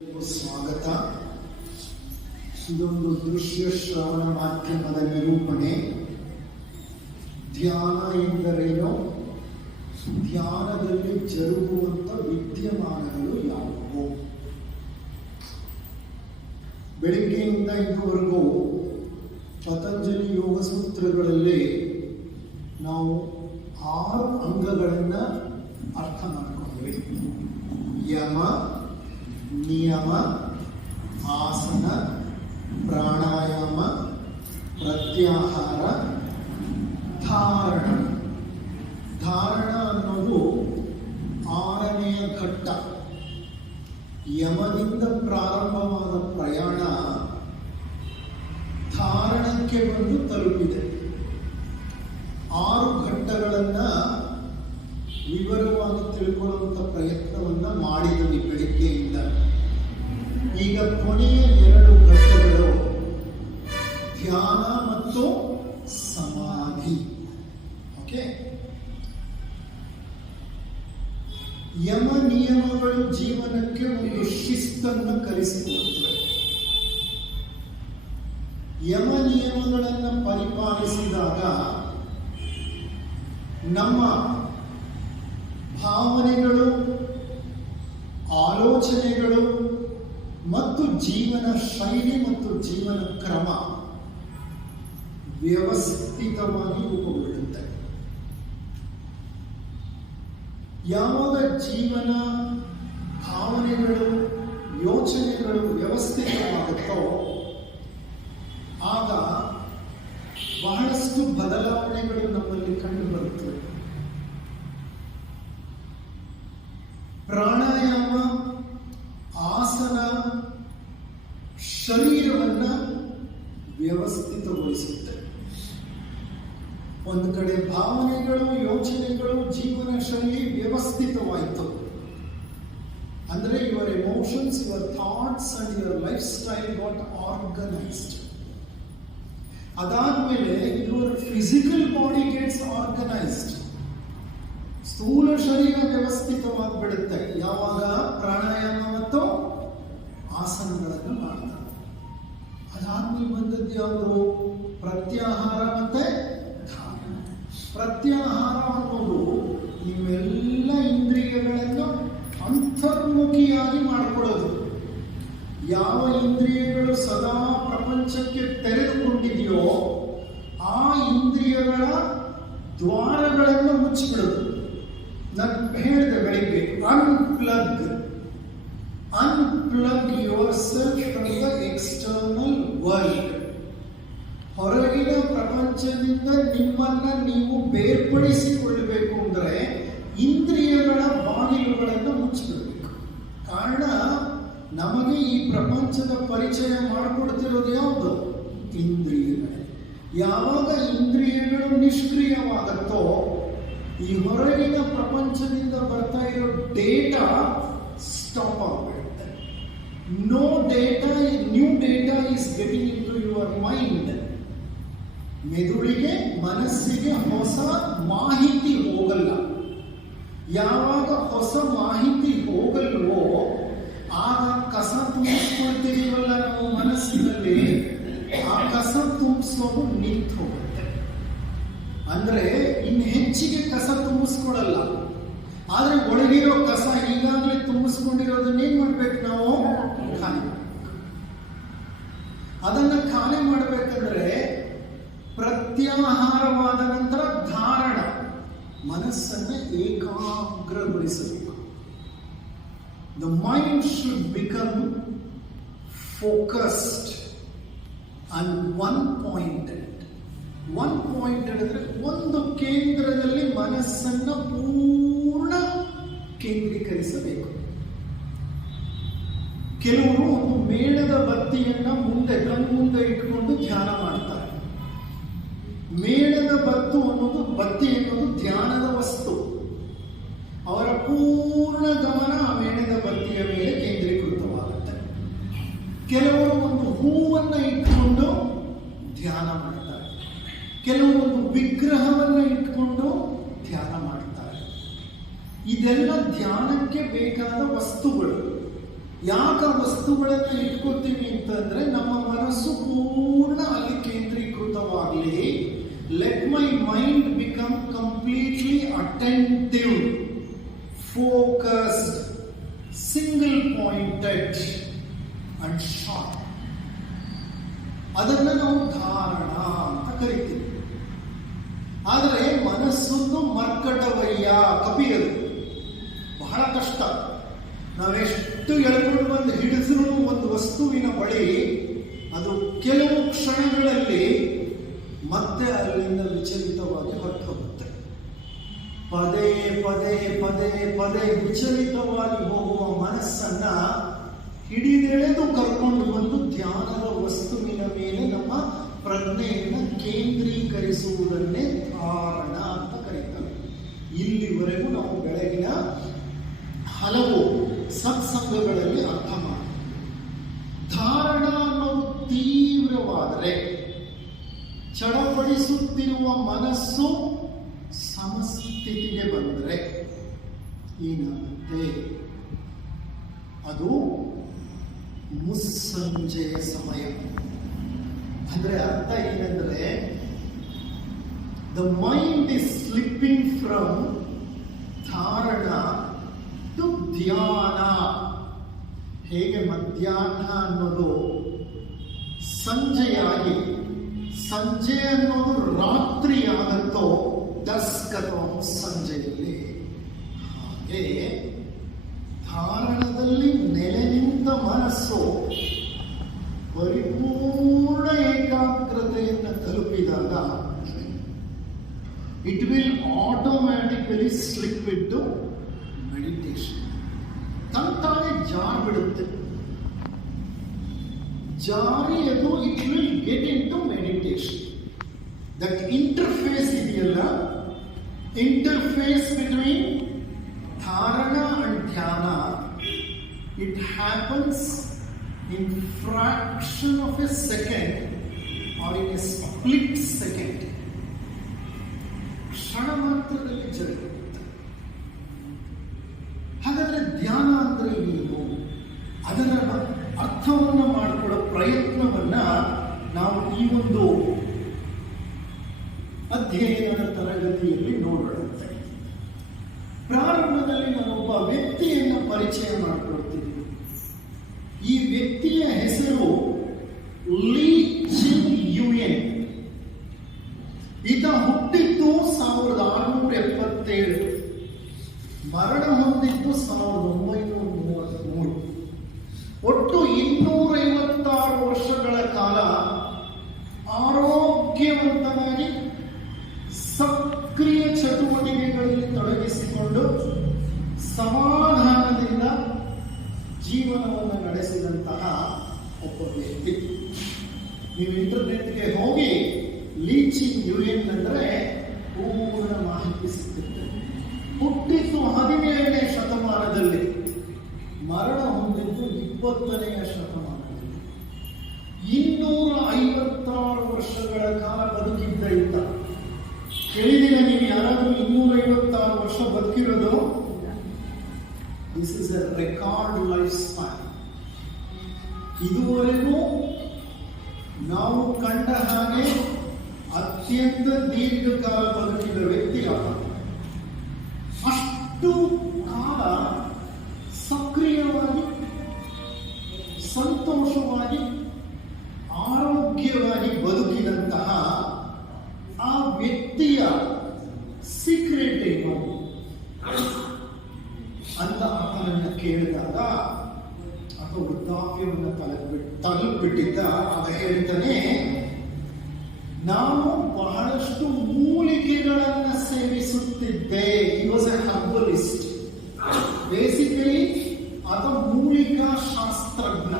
ಸ್ವಾಗತ. ಇದೊಂದು ದೃಶ್ಯ ಶ್ರವಣ ಮಾಧ್ಯಮದ ನಿರೂಪಣೆ. ಧ್ಯಾನ ಎಂದರೇನು, ಧ್ಯಾನದಲ್ಲಿ ಜರುಗುವಂತ ವಿದ್ಯಮಾನಗಳು ಯಾವುವು? ಬೆಳಿಗ್ಗೆಯಿಂದ ಇದುವರೆಗೂ ಪತಂಜಲಿ ಯೋಗ ಸೂತ್ರಗಳಲ್ಲಿ ನಾವು 6 ಅಂಗಗಳನ್ನು ಅರ್ಥ ಮಾಡಿಕೊಂಡ್ವಿ. ಯಮ, ನಿಯಮ, ಆಸನ, ಪ್ರಾಣಾಯಾಮ, ಪ್ರತ್ಯಾಹಾರ, ಧಾರಣ. ಧಾರಣ ಅನ್ನೋದು 6ನೆಯ ಘಟ್ಟ. ಯಮದಿಂದ ಪ್ರಾರಂಭವಾದ ಪ್ರಯಾಣ ಧಾರಣಕ್ಕೆ ಬಂದು ತಲುಪಿದೆ. 6 ಘಟ್ಟಗಳನ್ನು ವಿವರವಾಗಿ ತಿಳ್ಕೊಳ್ಳುವಂಥ ಪ್ರಯತ್ನವನ್ನ ಮಾಡಿದ್ವಿ ಬೆಳಿಗ್ಗೆಯಿಂದ. ಈಗ ಕೊನೆಯ 2 ಘಟ್ಟಗಳು ಧ್ಯಾನ ಮತ್ತು ಸಮಾಧಿ. ಓಕೆ, ಯಮ ನಿಯಮಗಳು ಜೀವನಕ್ಕೆ ಒಂದು ಶಿಸ್ತನ್ನು ಕಲಿಸಿಕೊಡುತ್ತವೆ. ಯಮ ನಿಯಮಗಳನ್ನು ಪರಿಪಾಲಿಸಿದಾಗ ನಮ್ಮ ಭಾವನೆಗಳು, ಆಲೋಚನೆಗಳು ಮತ್ತು ಜೀವನ ಶೈಲಿ ಮತ್ತು ಜೀವನ ಕ್ರಮ ವ್ಯವಸ್ಥಿತವಾಗಿ ರೂಪುಗೊಳ್ಳುತ್ತೆ. ಯಾವಾಗ ಜೀವನ, ಭಾವನೆಗಳು, ಯೋಚನೆಗಳು ವ್ಯವಸ್ಥಿತವಾಗುತ್ತೋ ಆಗ ಬಹಳಷ್ಟು ಬದಲಾವಣೆಗಳು ನಮ್ಮಲ್ಲಿ ಕಂಡು ಬರುತ್ತವೆ. ಪ್ರಾಣಾಯಾಮ, ಆಸನ ಶರೀರವನ್ನ ವ್ಯವಸ್ಥಿತಗೊಳಿಸುತ್ತೆ. ಒಂದು ಕಡೆ ಭಾವನೆಗಳು, ಯೋಚನೆಗಳು, ಜೀವನ ಶೈಲಿ ವ್ಯವಸ್ಥಿತವಾಯಿತು ಅಂದ್ರೆ your emotions, your thoughts and your lifestyle got organised. ಅದಾದ್ಮೇಲೆ your physical body gets organised. ಸ್ಥೂಲ ಶರೀರ ವ್ಯವಸ್ಥಿತವಾಗಿಬಿಡುತ್ತೆ ಯಾವಾಗ ಪ್ರಾಣಾಯಾಮ ಮತ್ತು ಆಸನಗಳನ್ನು ಮಾಡ್ತಾರೆ. ಅದಾದ್ಮೇಲೆ ಬಂದದ್ದು ಯಾವುದು? ಪ್ರತ್ಯಾಹಾರ ಮತ್ತೆ ಧಾರಣ. ಪ್ರತ್ಯಾಹಾರ ಅನ್ನೋದು ನಿಮ್ಮೆಲ್ಲ ಇಂದ್ರಿಯಗಳನ್ನು ಅಂತರ್ಮುಖಿಯಾಗಿ ಮಾಡಿಕೊಳ್ಳೋದು. ಯಾವ ಇಂದ್ರಿಯಗಳು ಸದಾ ಪ್ರಪಂಚಕ್ಕೆ ತೆರೆದುಕೊಂಡಿದೆಯೋ ಆ ಇಂದ್ರಿಯಗಳ ದ್ವಾರಗಳನ್ನು ಮುಚ್ಚಿಬಿಡೋದು. ನಾನು ಹೇಳಿದೆ ಬೆಳಿಗ್ಗೆ, unplug your self from the external world. ಹೊರಗಿನ ಪ್ರಪಂಚದಿಂದ ನಿಮ್ಮನ್ನ ನೀವು ಬೇರ್ಪಡಿಸಿಕೊಳ್ಳಬೇಕು ಅಂದ್ರೆ ಇಂದ್ರಿಯಗಳ ಬಾಗಿಲುಗಳನ್ನು ಮುಚ್ಚಿಬಿಡಬೇಕು. ಕಾರಣ, ನಮಗೆ ಈ ಪ್ರಪಂಚದ ಪರಿಚಯ ಮಾಡಿಕೊಡ್ತಿರೋದು ಯಾವುದು? ಇಂದ್ರಿಯಗಳೇ. ಯಾವಾಗ ಇಂದ್ರಿಯಗಳು ನಿಷ್ಕ್ರಿಯವಾಗುತ್ತೋ ಈ ಹೊರಗಿನ ಪ್ರಪಂಚದಿಂದ ಬರ್ತಾ ಇರೋ ಡೇಟಾ ಸ್ಟಾಪ್ ಆಗಿಬಿಡುತ್ತೆ. New data is getting into your mind. ಮೆದುಳಿಗೆ, ಮನಸ್ಸಿಗೆ ಹೊಸ ಮಾಹಿತಿ ಹೋಗಲ್ಲ. ಯಾವಾಗ ಹೊಸ ಮಾಹಿತಿ ಹೋಗಲ್ವೋ ಆಗ ಕಸ ತುಂಬಿಸ್ಕೊಳ್ತೀವಲ್ಲ ನಾವು ಮನಸ್ಸಿನಲ್ಲಿ, ಆ ಕಸ ತುಂಬಿಸೋದು ನಿಂತು ಹೋಗುತ್ತೆ. ಅಂದ್ರೆ ಇನ್ನು ಹೆಚ್ಚಿಗೆ ಕಸ ತುಂಬಿಸ್ಕೊಡಲ್ಲ. ಆದ್ರೆ ಒಳಗಿರೋ ಕಸ ಈಗಾಗಲೇ ತುಂಬಿಸ್ಕೊಂಡಿರೋದನ್ನೇನ್ ಮಾಡ್ಬೇಕು ನಾವು? ಖಾಲಿ ಮಾಡಬೇಕು. ಅದನ್ನ ಖಾಲಿ ಮಾಡಬೇಕಂದ್ರೆ ಪ್ರತ್ಯಾಹಾರವಾದ ನಂತರ ಧಾರಣ, ಮನಸ್ಸನ್ನ ಏಕಾಗ್ರಗೊಳಿಸಬೇಕು. The mind should become focused on one point. One point ಹೇಳಿದ್ರೆ ಒಂದು ಕೇಂದ್ರದಲ್ಲಿ ಮನಸ್ಸನ್ನ ಪೂರ್ಣ ಕೇಂದ್ರೀಕರಿಸಬೇಕು. ಕೆಲವರು ಒಂದು ಮೇಣದ ಬತ್ತಿಯನ್ನ ಕಣ್ಮುಂದೆ ಇಟ್ಟುಕೊಂಡು ಧ್ಯಾನ ಮಾಡ್ತಾರೆ. ಮೇಣದ ಬತ್ತಿ ಅನ್ನೋದು ಧ್ಯಾನದ ವಸ್ತು. ಅವರ ಪೂರ್ಣ ಗಮನ ಆ ಮೇಣದ ಬತ್ತಿಯ ಮೇಲೆ ಕೇಂದ್ರೀಕೃತವಾಗುತ್ತೆ. ಕೆಲವರು ಒಂದು ಹೂವನ್ನ ಇಟ್ಟುಕೊಂಡು ಧ್ಯಾನ ಮಾಡ್ತಾರೆ. ಕೆಲವರು ಒಂದು ವಿಗ್ರಹವನ್ನ ಇಟ್ಕೊಂಡು ಧ್ಯಾನ ಮಾಡ್ತಾರೆ. ಇದೆಲ್ಲ ಧ್ಯಾನಕ್ಕೆ ಬೇಕಾದ ವಸ್ತುಗಳು. ಯಾಕೆ ವಸ್ತುಗಳನ್ನು ಇಟ್ಕೊಳ್ತೀವಿ ಅಂತಂದ್ರೆ ನಮ್ಮ ಮನಸ್ಸು ಪೂರ್ಣ ಅಲ್ಲಿ ಕೇಂದ್ರೀಕೃತವಾಗಲಿ. Let my mind become completely attentive, focused, single pointed and sharp. ಅದನ್ನ ನಾವು ಧಾರಣ ಅಂತ ಕರಿತೀವಿ. ಆದರೆ ಮನಸ್ಸೊಂದು ಮರ್ಕಟವಯ್ಯ, ಕಪಿಯದು ಬಹಳ ಕಷ್ಟ. ನಾವೆಷ್ಟು ಎಳ್ಕೊಂಡು ಬಂದು ಹಿಡಿದ್ರು ಒಂದು ವಸ್ತುವಿನ ಬಳಿ ಅದು ಕೆಲವು ಕ್ಷಣಗಳಲ್ಲಿ ಮತ್ತೆ ಅಲ್ಲಿಂದ ವಿಚಲಿತವಾಗಿ ಹೊರಟು ಹೋಗುತ್ತೆ. ಪದೇ ಪದೇ ಪದೇ ಪದೇ ವಿಚಲಿತವಾಗಿ ಹೋಗುವ ಮನಸ್ಸನ್ನ ಹಿಡಿದೆಳೆದು ಕರ್ಕೊಂಡು ಬಂದು ಧ್ಯಾನದ ವಸ್ತುವಿನ ಮೇಲೆ ನಮ್ಮ ಪ್ರಜ್ಞೆಯನ್ನು ಕೇಂದ್ರೀಕರಿಸುವುದನ್ನೇ ಧಾರಣ ಅಂತ ಕರೀತಾರೆ. ಇಲ್ಲಿವರೆಗೂ ನಾವು ಬೆಳಗಿನ ಹಲವು ಸತ್ಸಂಗಗಳಲ್ಲಿ ಅರ್ಥ ಮಾಡಿ, ಧಾರಣ ಅನ್ನೋದು ತೀವ್ರವಾದರೆ, ಚಡಪಡಿಸುತ್ತಿರುವ ಮನಸ್ಸು ಸಮಸ್ಥಿತಿಗೆ ಬಂದರೆ ಏನಾಗುತ್ತೆ? ಅದು ಮುಸ್ಸಂಜೆಯ ಸಮಯ. ಅಂದ್ರೆ ಅರ್ಥ ಏನೆಂದರೆ, the mind is slipping from ಧಾರಣ ಟು ಧ್ಯಾನ. ಹೇಗೆ ಮಧ್ಯಾಹ್ನ ಅನ್ನೋದು ಸಂಜೆಯಾಗಿ, ಸಂಜೆ ಅನ್ನೋದು ರಾತ್ರಿ ಆಗುತ್ತೋ ಡಸ್ಕ್ ಅಥವಾ ಸಂಜೆಯಲ್ಲಿ, ಹಾಗೆ ಧಾರಣದಲ್ಲಿ ನೆಲೆ ನಿಂತ ಮನಸ್ಸು ಪರಿಪೂರ್ಣ ಏಕಾಗ್ರತೆಯನ್ನು ತಲುಪಿದಾಗ it will automatically slip into meditation. ತಂತಾನೆ ಜಾರಿ ಬಿಡುತ್ತೆ. ಜಾರಿ ಅದು it will get into meditation. That interface ಇದೆಯಲ್ಲ, interface between dharana and dhyana, it happens in fraction of a second or in a split second. ಕ್ಷಣ ಮಾತ್ರದಲ್ಲಿ ಜರುಗುತ್ತೆ. ಹಾಗಾದ್ರೆ ಧ್ಯಾನ ಅಂದ್ರೆ ಏನು? ಅದರ ಅರ್ಥವನ್ನು ಮಾಡಿಕೊಳ್ಳೋ ಪ್ರಯತ್ನವನ್ನ ನಾವು ಈ ಒಂದು ಅಧ್ಯಯನದ ತರಗತಿಯಲ್ಲಿ ನೋಡೋಣ. ಪ್ರಾರಂಭದಲ್ಲಿ ನಾನೊಬ್ಬ ವ್ಯಕ್ತಿಯನ್ನು ಪರಿಚಯ ಮಾಡಿಕೊಳ್ತೀನಿ. ಈ ವ್ಯಕ್ತಿಯ ಹೆಸರು ಲೀ ಚಿನ್ ಯುಯೆನ್. ಈತ ಹುಟ್ಟಿದ್ದು 1677, ಮರಣ ಹೊಂದಿದ್ದು 1933. ಒಟ್ಟು 256 ವರ್ಷಗಳ ಕಾಲ ಆರೋಗ್ಯವಂತನಾಗಿ ಸಕ್ರಿಯ ಚಟುವಟಿಕೆಗಳಲ್ಲಿ ತೊಡಗಿಸಿಕೊಂಡು ಸಮಾಧಾನದಿಂದ ಜೀವನವನ್ನು ನಡೆಸಿದಂತಹ ಒಬ್ಬ ವ್ಯಕ್ತಿ. ನೀವು ಇಂಟರ್ನೆಟ್ಗೆ ಹೋಗಿ ಲೀ ಚಿನ್ ಯುಯೆನ್ ಅಂದರೆ ಪೂರ್ಣ ಮಾಹಿತಿ ಸಿಗುತ್ತೆ. ಹುಟ್ಟಿದ್ದು 17ನೇ ಶತಮಾನದಲ್ಲಿ, ಮರಣ ಹೊಂದಿದ್ದು 20ನೇ ಶತಮಾನದಲ್ಲಿ. 256 ವರ್ಷಗಳ ಕಾಲ ಬದುಕಿದ್ದ ಇದ್ದ. ಕೇಳಿದಿನ ನೀವು ಯಾರಾದರೂ 256 ವರ್ಷ ಬದುಕಿರೋದು? This is a record lifespan. ಇದುವರೆಗೂ ನಾವು ಕಂಡ ಹಾಗೆ ಅತ್ಯಂತ ದೀರ್ಘಕಾಲ ಬದುಕಿದ ವ್ಯಕ್ತಿ ಆತ. ಅಷ್ಟು ಕಾಲ ಸಕ್ರಿಯವಾಗಿ, ಸಂತೋಷವಾಗಿ, ಆರೋಗ್ಯವಾಗಿ ಬದುಕಿದಂತಹ ಆ ವ್ಯಕ್ತಿಯ ಸೀಕ್ರೆಟ್ ಏನು ಅಂತ ಆತನನ್ನು ಕೇಳಿದಾಗ, ಅಥವಾ ವೃದ್ಧಾಪ್ಯವನ್ನು ತಲುಪಿಬಿಟ್ಟಿದ್ದ, ಆಗ ಹೇಳ್ತಾನೆ, ನಾನು ಬಹಳಷ್ಟು ಮೂಲಿಕೆಗಳನ್ನು ಸೇವಿಸುತ್ತಿದ್ದೆ. He was a herbalist. Basically ಆತ ಮೂಲಿಕಾ ಶಾಸ್ತ್ರಜ್ಞ.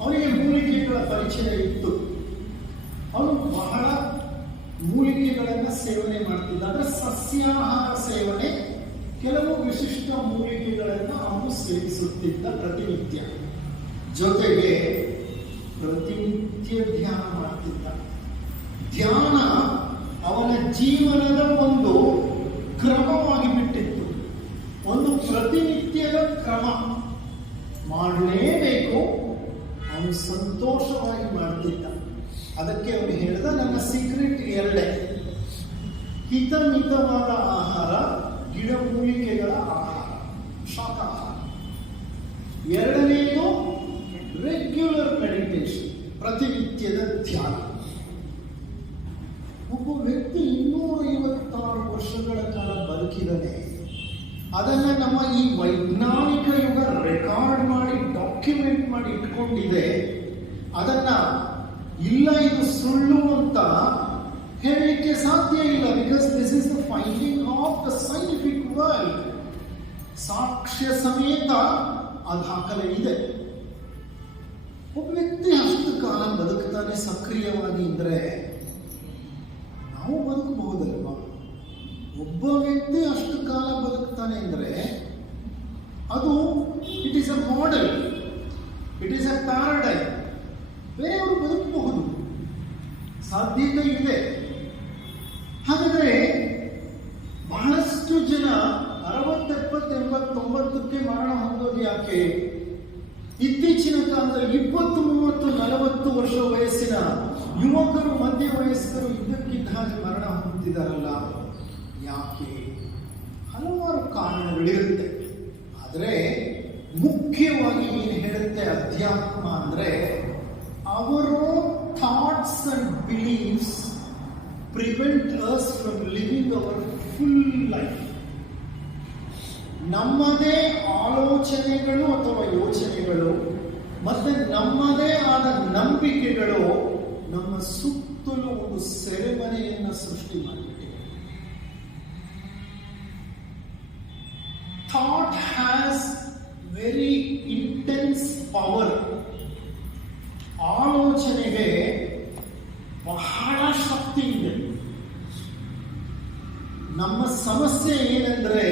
ಅವನಿಗೆ ಮೂಲಿಕೆಗಳ ಪರಿಚಯ ಇತ್ತು. ಅವನು ಬಹಳ ಮೂಲಿಕೆಗಳನ್ನು ಸೇವನೆ ಮಾಡ್ತಿದ್ದ. ಅಂದ್ರೆ ಸಸ್ಯಾಹಾರ ಸೇವನೆ, ಕೆಲವು ವಿಶಿಷ್ಟ ಮೂಲಿಕೆಗಳನ್ನು ಅವನು ಸೇವಿಸುತ್ತಿದ್ದ ಪ್ರತಿನಿತ್ಯ. ಜೊತೆಗೆ ಪ್ರತಿನಿತ್ಯ ಧ್ಯಾನ ಮಾಡ್ತಿದ್ದ. ಧ್ಯಾನ ಅವನ ಜೀವನದ ಒಂದು ಕ್ರಮವಾಗಿ ಬಿಟ್ಟಿತ್ತು, ಒಂದು ಪ್ರತಿನಿತ್ಯದ ಕ್ರಮ. ಮಾಡಲೇಬೇಕು. ಅವನು ಸಂತೋಷವಾಗಿ ಮಾಡ್ತಿದ್ದ. ಅದಕ್ಕೆ ಅವನು ಹೇಳಿದ, ನನ್ನ ಸೀಕ್ರೆಟ್ ಎರಡೇ: ಹಿತಮಿತವಾದ ಆಹಾರ, ಗಿಡಮೂಲಿಕೆಗಳ ಆಹಾರ, ಶಾಕಾಹಾರ. ಎರಡನೆಯದು ರೆಗ್ಯುಲರ್ ಮೆಡಿಟೇಷನ್, ಪ್ರತಿನಿತ್ಯದ ಧ್ಯಾನ. ಒಬ್ಬ ವ್ಯಕ್ತಿ 256 ವರ್ಷಗಳ ಕಾಲ ಬದುಕಿದರೆ ಅದನ್ನ ನಮ್ಮ ಈ ವೈಜ್ಞಾನಿಕ ಯುಗ ರೆಕಾರ್ಡ್ ಮಾಡಿ ಡಾಕ್ಯುಮೆಂಟ್ ಮಾಡಿ ಇಟ್ಕೊಂಡಿದೆ. ಅದನ್ನ ಇಲ್ಲ, ಇದು ಸುಳ್ಳು ಅಂತ ಹೇಳಲಿಕ್ಕೆ ಸಾಧ್ಯ ಇಲ್ಲ. Because this is the finding of the scientific world. ಸಾಕ್ಷ್ಯ ಸಮೇತ ಆ ದಾಖಲೆ ಇದೆ. ಒಬ್ಬ ವ್ಯಕ್ತಿ ಅಷ್ಟು ಕಾಲ ಬದುಕ್ತಾನೆ ಸಕ್ರಿಯವಾಗಿ ಇದ್ರೆ ನಾವು ಬದುಕಬಹುದಲ್ವಾ? ಒಬ್ಬ ವ್ಯಕ್ತಿ ಅಷ್ಟು ಕಾಲ ಬದುಕ್ತಾನೆ ಅಂದ್ರೆ ಅದು it is a model, it is a paradigm. ಬೇರೆಯವರು ಬದುಕಬಹುದು, ಸಾಧ್ಯತೆ ಇದೆ. ಹಾಗಾದ್ರೆ ಬಹಳಷ್ಟು ಜನ 60, 70, 80, 90ಕ್ಕೆ ಮರಣ ಹೊಂದೋದು ಯಾಕೆ? ಇತ್ತೀಚಿನ ಕಾಲದಲ್ಲಿ 20, 30, 40 ವರ್ಷ ವಯಸ್ಸಿನ ಯುವಕರು, ಮಧ್ಯ ವಯಸ್ಕರು ಇದ್ದಕ್ಕಿದ್ದ ಹಾಗೆ ಮರಣ ಹೊಂದುತ್ತಿದ್ದಾರಲ್ಲ, ಯಾಕೆ? ಹಲವಾರು ಕಾರಣಗಳಿರುತ್ತೆ. ಆದರೆ ಮುಖ್ಯವಾಗಿ ಏನು ಹೇಳುತ್ತೆ ಅಧ್ಯಾತ್ಮ ಅಂದ್ರೆ, ಅವರ thoughts and beliefs prevent us from living hour full life. ನಮ್ಮದೇ ಆಲೋಚನೆಗಳು ಅಥವಾ ಯೋಚನೆಗಳು ಮತ್ತೆ ನಮ್ಮದೇ ಆದ ನಂಬಿಕೆಗಳು ನಮ್ಮ ಸುತ್ತಲೂ ಒಂದು ಸೆರೆಮನೆಯನ್ನು ಸೃಷ್ಟಿ ಮಾಡಿಬಿಟ್ಟಿವೆ. Thought has very intense power. ಆಲೋಚನೆಗೆ ಬಹಳ ಶಕ್ತಿ ಇದೆ. ನಮ್ಮ ಸಮಸ್ಯೆ ಏನಂದ್ರೆ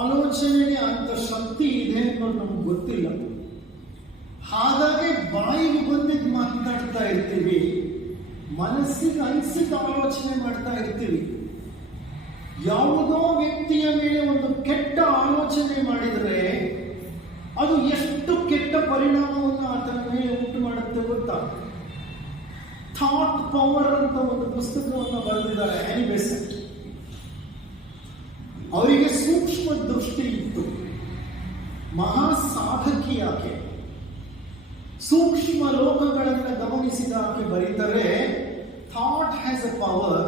ಆಲೋಚನೆಗೆ ಅಂತ ಶಕ್ತಿ ಇದೆ ಅನ್ನೋದು ನಮ್ಗೆ ಗೊತ್ತಿಲ್ಲ. ಹಾಗಾಗಿ ಬಾಯಿಗೆ ಬಂದಿದ್ದು ಮಾತನಾಡ್ತಾ ಇರ್ತೀವಿ, ಮನಸ್ಸಿಗೆ ಅನಿಸಿದ ಆಲೋಚನೆ ಮಾಡ್ತಾ ಇರ್ತೀವಿ. ಯಾವುದೋ ವ್ಯಕ್ತಿಯ ಮೇಲೆ ಒಂದು ಕೆಟ್ಟ ಆಲೋಚನೆ ಮಾಡಿದರೆ ಅದು ಎಷ್ಟು ಕೆಟ್ಟ ಪರಿಣಾಮವನ್ನು ಆತನ ಮೇಲೆ ಉಂಟು ಮಾಡುತ್ತೆ ಗೊತ್ತಾ? ಥಾಟ್ ಪವರ್ ಅಂತ ಒಂದು ಪುಸ್ತಕವನ್ನು ಬರೆದಿದ್ದಾರೆ ಆನಿ ಬೆಸೆಂಟ್. ಅವರಿಗೆ ಸೂಕ್ಷ್ಮ ದೃಷ್ಟಿ ಇತ್ತು, ಮಹಾ ಸಾಧಕಿ ಆಕೆ. ಸೂಕ್ಷ್ಮ ಲೋಕಗಳನ್ನು ಗಮನಿಸಿದ ಆಕೆ ಬರೀತಾರೆ, thought has a power,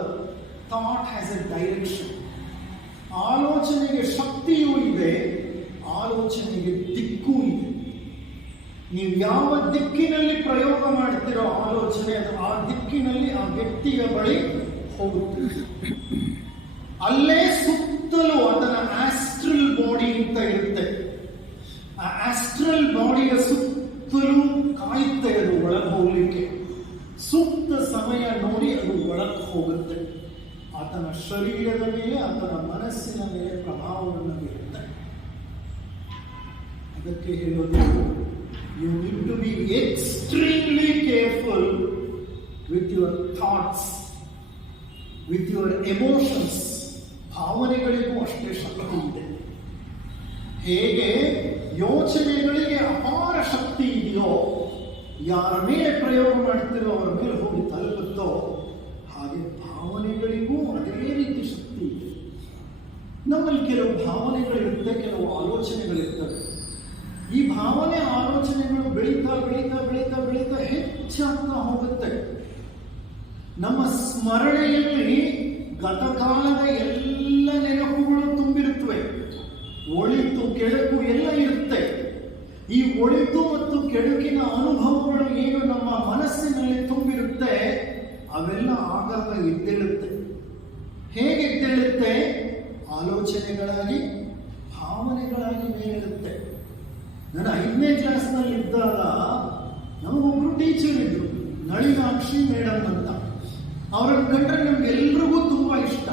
thought has a direction. ಆಲೋಚನೆಗೆ ಶಕ್ತಿಯೂ ಇದೆ, ಆಲೋಚನೆಗೆ ದಿಕ್ಕೂ ಇದೆ. ನೀವು ಯಾವ ದಿಕ್ಕಿನಲ್ಲಿ ಪ್ರಯೋಗ ಮಾಡ್ತಿರೋ ಆಲೋಚನೆ, ಅದು ಆ ದಿಕ್ಕಿನಲ್ಲಿ ಆ ವ್ಯಕ್ತಿಯ ಬಳಿ ಹೋಗುತ್ತೆ. ಅಲ್ಲೇ ಸುತ್ತಲೂ ಅದನ್ನ ಆಸ್ಟ್ರಲ್ ಬಾಡಿ ಅಂತ ಇರುತ್ತೆ. ಆ ಆಸ್ಟ್ರಲ್ ಬಾಡಿಯ ಸುತ್ತಲೂ ಕಾಯುತ್ತೆ ಅದು ಒಳಗೆ ಹೋಗ್ಲಿಕ್ಕೆ. ಸೂಕ್ತ ಸಮಯ ನೋಡಿ ಅದು ಒಳಗೆ ಹೋಗುತ್ತೆ. ಆತನ ಶರೀರದ ಮೇಲೆ, ಆತನ ಮನಸ್ಸಿನ ಮೇಲೆ ಪ್ರಭಾವವನ್ನು ಬೀರುತ್ತೆ. ಅದಕ್ಕೆ ಹೇಳೋದು, you need to be extremely careful with your thoughts, with your emotions. ಭಾವನೆಗಳಿಗೂ ಅಷ್ಟೇ ಶಕ್ತಿ ಇದೆ. ಹೇಗೆ ಯೋಚನೆಗಳಿಗೆ ಅಪಾರ ಶಕ್ತಿ ಇದೆಯೋ, ಯಾರ ಮೇಲೆ ಪ್ರಯೋಗ ಮಾಡ್ತಿರೋ ಅವರ ಮೇಲೆ ಹೋಗಿ ತಲುಪುತ್ತೋ, ಹಾಗೆ ಭಾವನೆಗಳಿಗೂ ಅದೇ ರೀತಿ ಶಕ್ತಿ ಇದೆ. ನಮ್ಮಲ್ಲಿ ಕೆಲವು ಭಾವನೆಗಳಿರುತ್ತೆ, ಕೆಲವು ಆಲೋಚನೆಗಳಿರ್ತವೆ. ಈ ಭಾವನೆ ಆಲೋಚನೆಗಳು ಬೆಳೀತಾ ಬೆಳೀತಾ ಬೆಳೀತಾ ಬೆಳೀತಾ ಹೆಚ್ಚಾಗ್ತಾ ಹೋಗುತ್ತೆ. ನಮ್ಮ ಸ್ಮರಣೆಯಲ್ಲಿ ಗತಕಾಲದ ಎಲ್ಲ ನೆನಪುಗಳು ತುಂಬಿರುತ್ತವೆ. ಒಳಿತು ಕೆಡುಕು ಎಲ್ಲ ಇರುತ್ತೆ. ಈ ಒಳಿತು ಮತ್ತು ಕೆಡುಕಿನ ಅನುಭವಗಳು ಏನು ನಮ್ಮ ಮನಸ್ಸಿನಲ್ಲಿ ತುಂಬಿರುತ್ತೆ, ಅವೆಲ್ಲ ಆಗಾಗ ಎದ್ದೇಳುತ್ತೆ. ಹೇಗೆ ಎದ್ದೇಳುತ್ತೆ? ಆಲೋಚನೆಗಳಾಗಿ, ಭಾವನೆಗಳಾಗಿ ಮೇಲಿರುತ್ತೆ. ನಾನು 5ನೇ ಕ್ಲಾಸ್ನಲ್ಲಿ ಇದ್ದಾಗ ನಮಗೊಬ್ರು ಟೀಚರ್ ಇದ್ರು, ನಳಿನಾಕ್ಷಿ ಮೇಡಮ್ ಅಂತ. ಅವರನ್ನು ಕಂಡ್ರೆ ನಮ್ಗೆಲ್ರಿಗೂ ತುಂಬಾ ಇಷ್ಟ.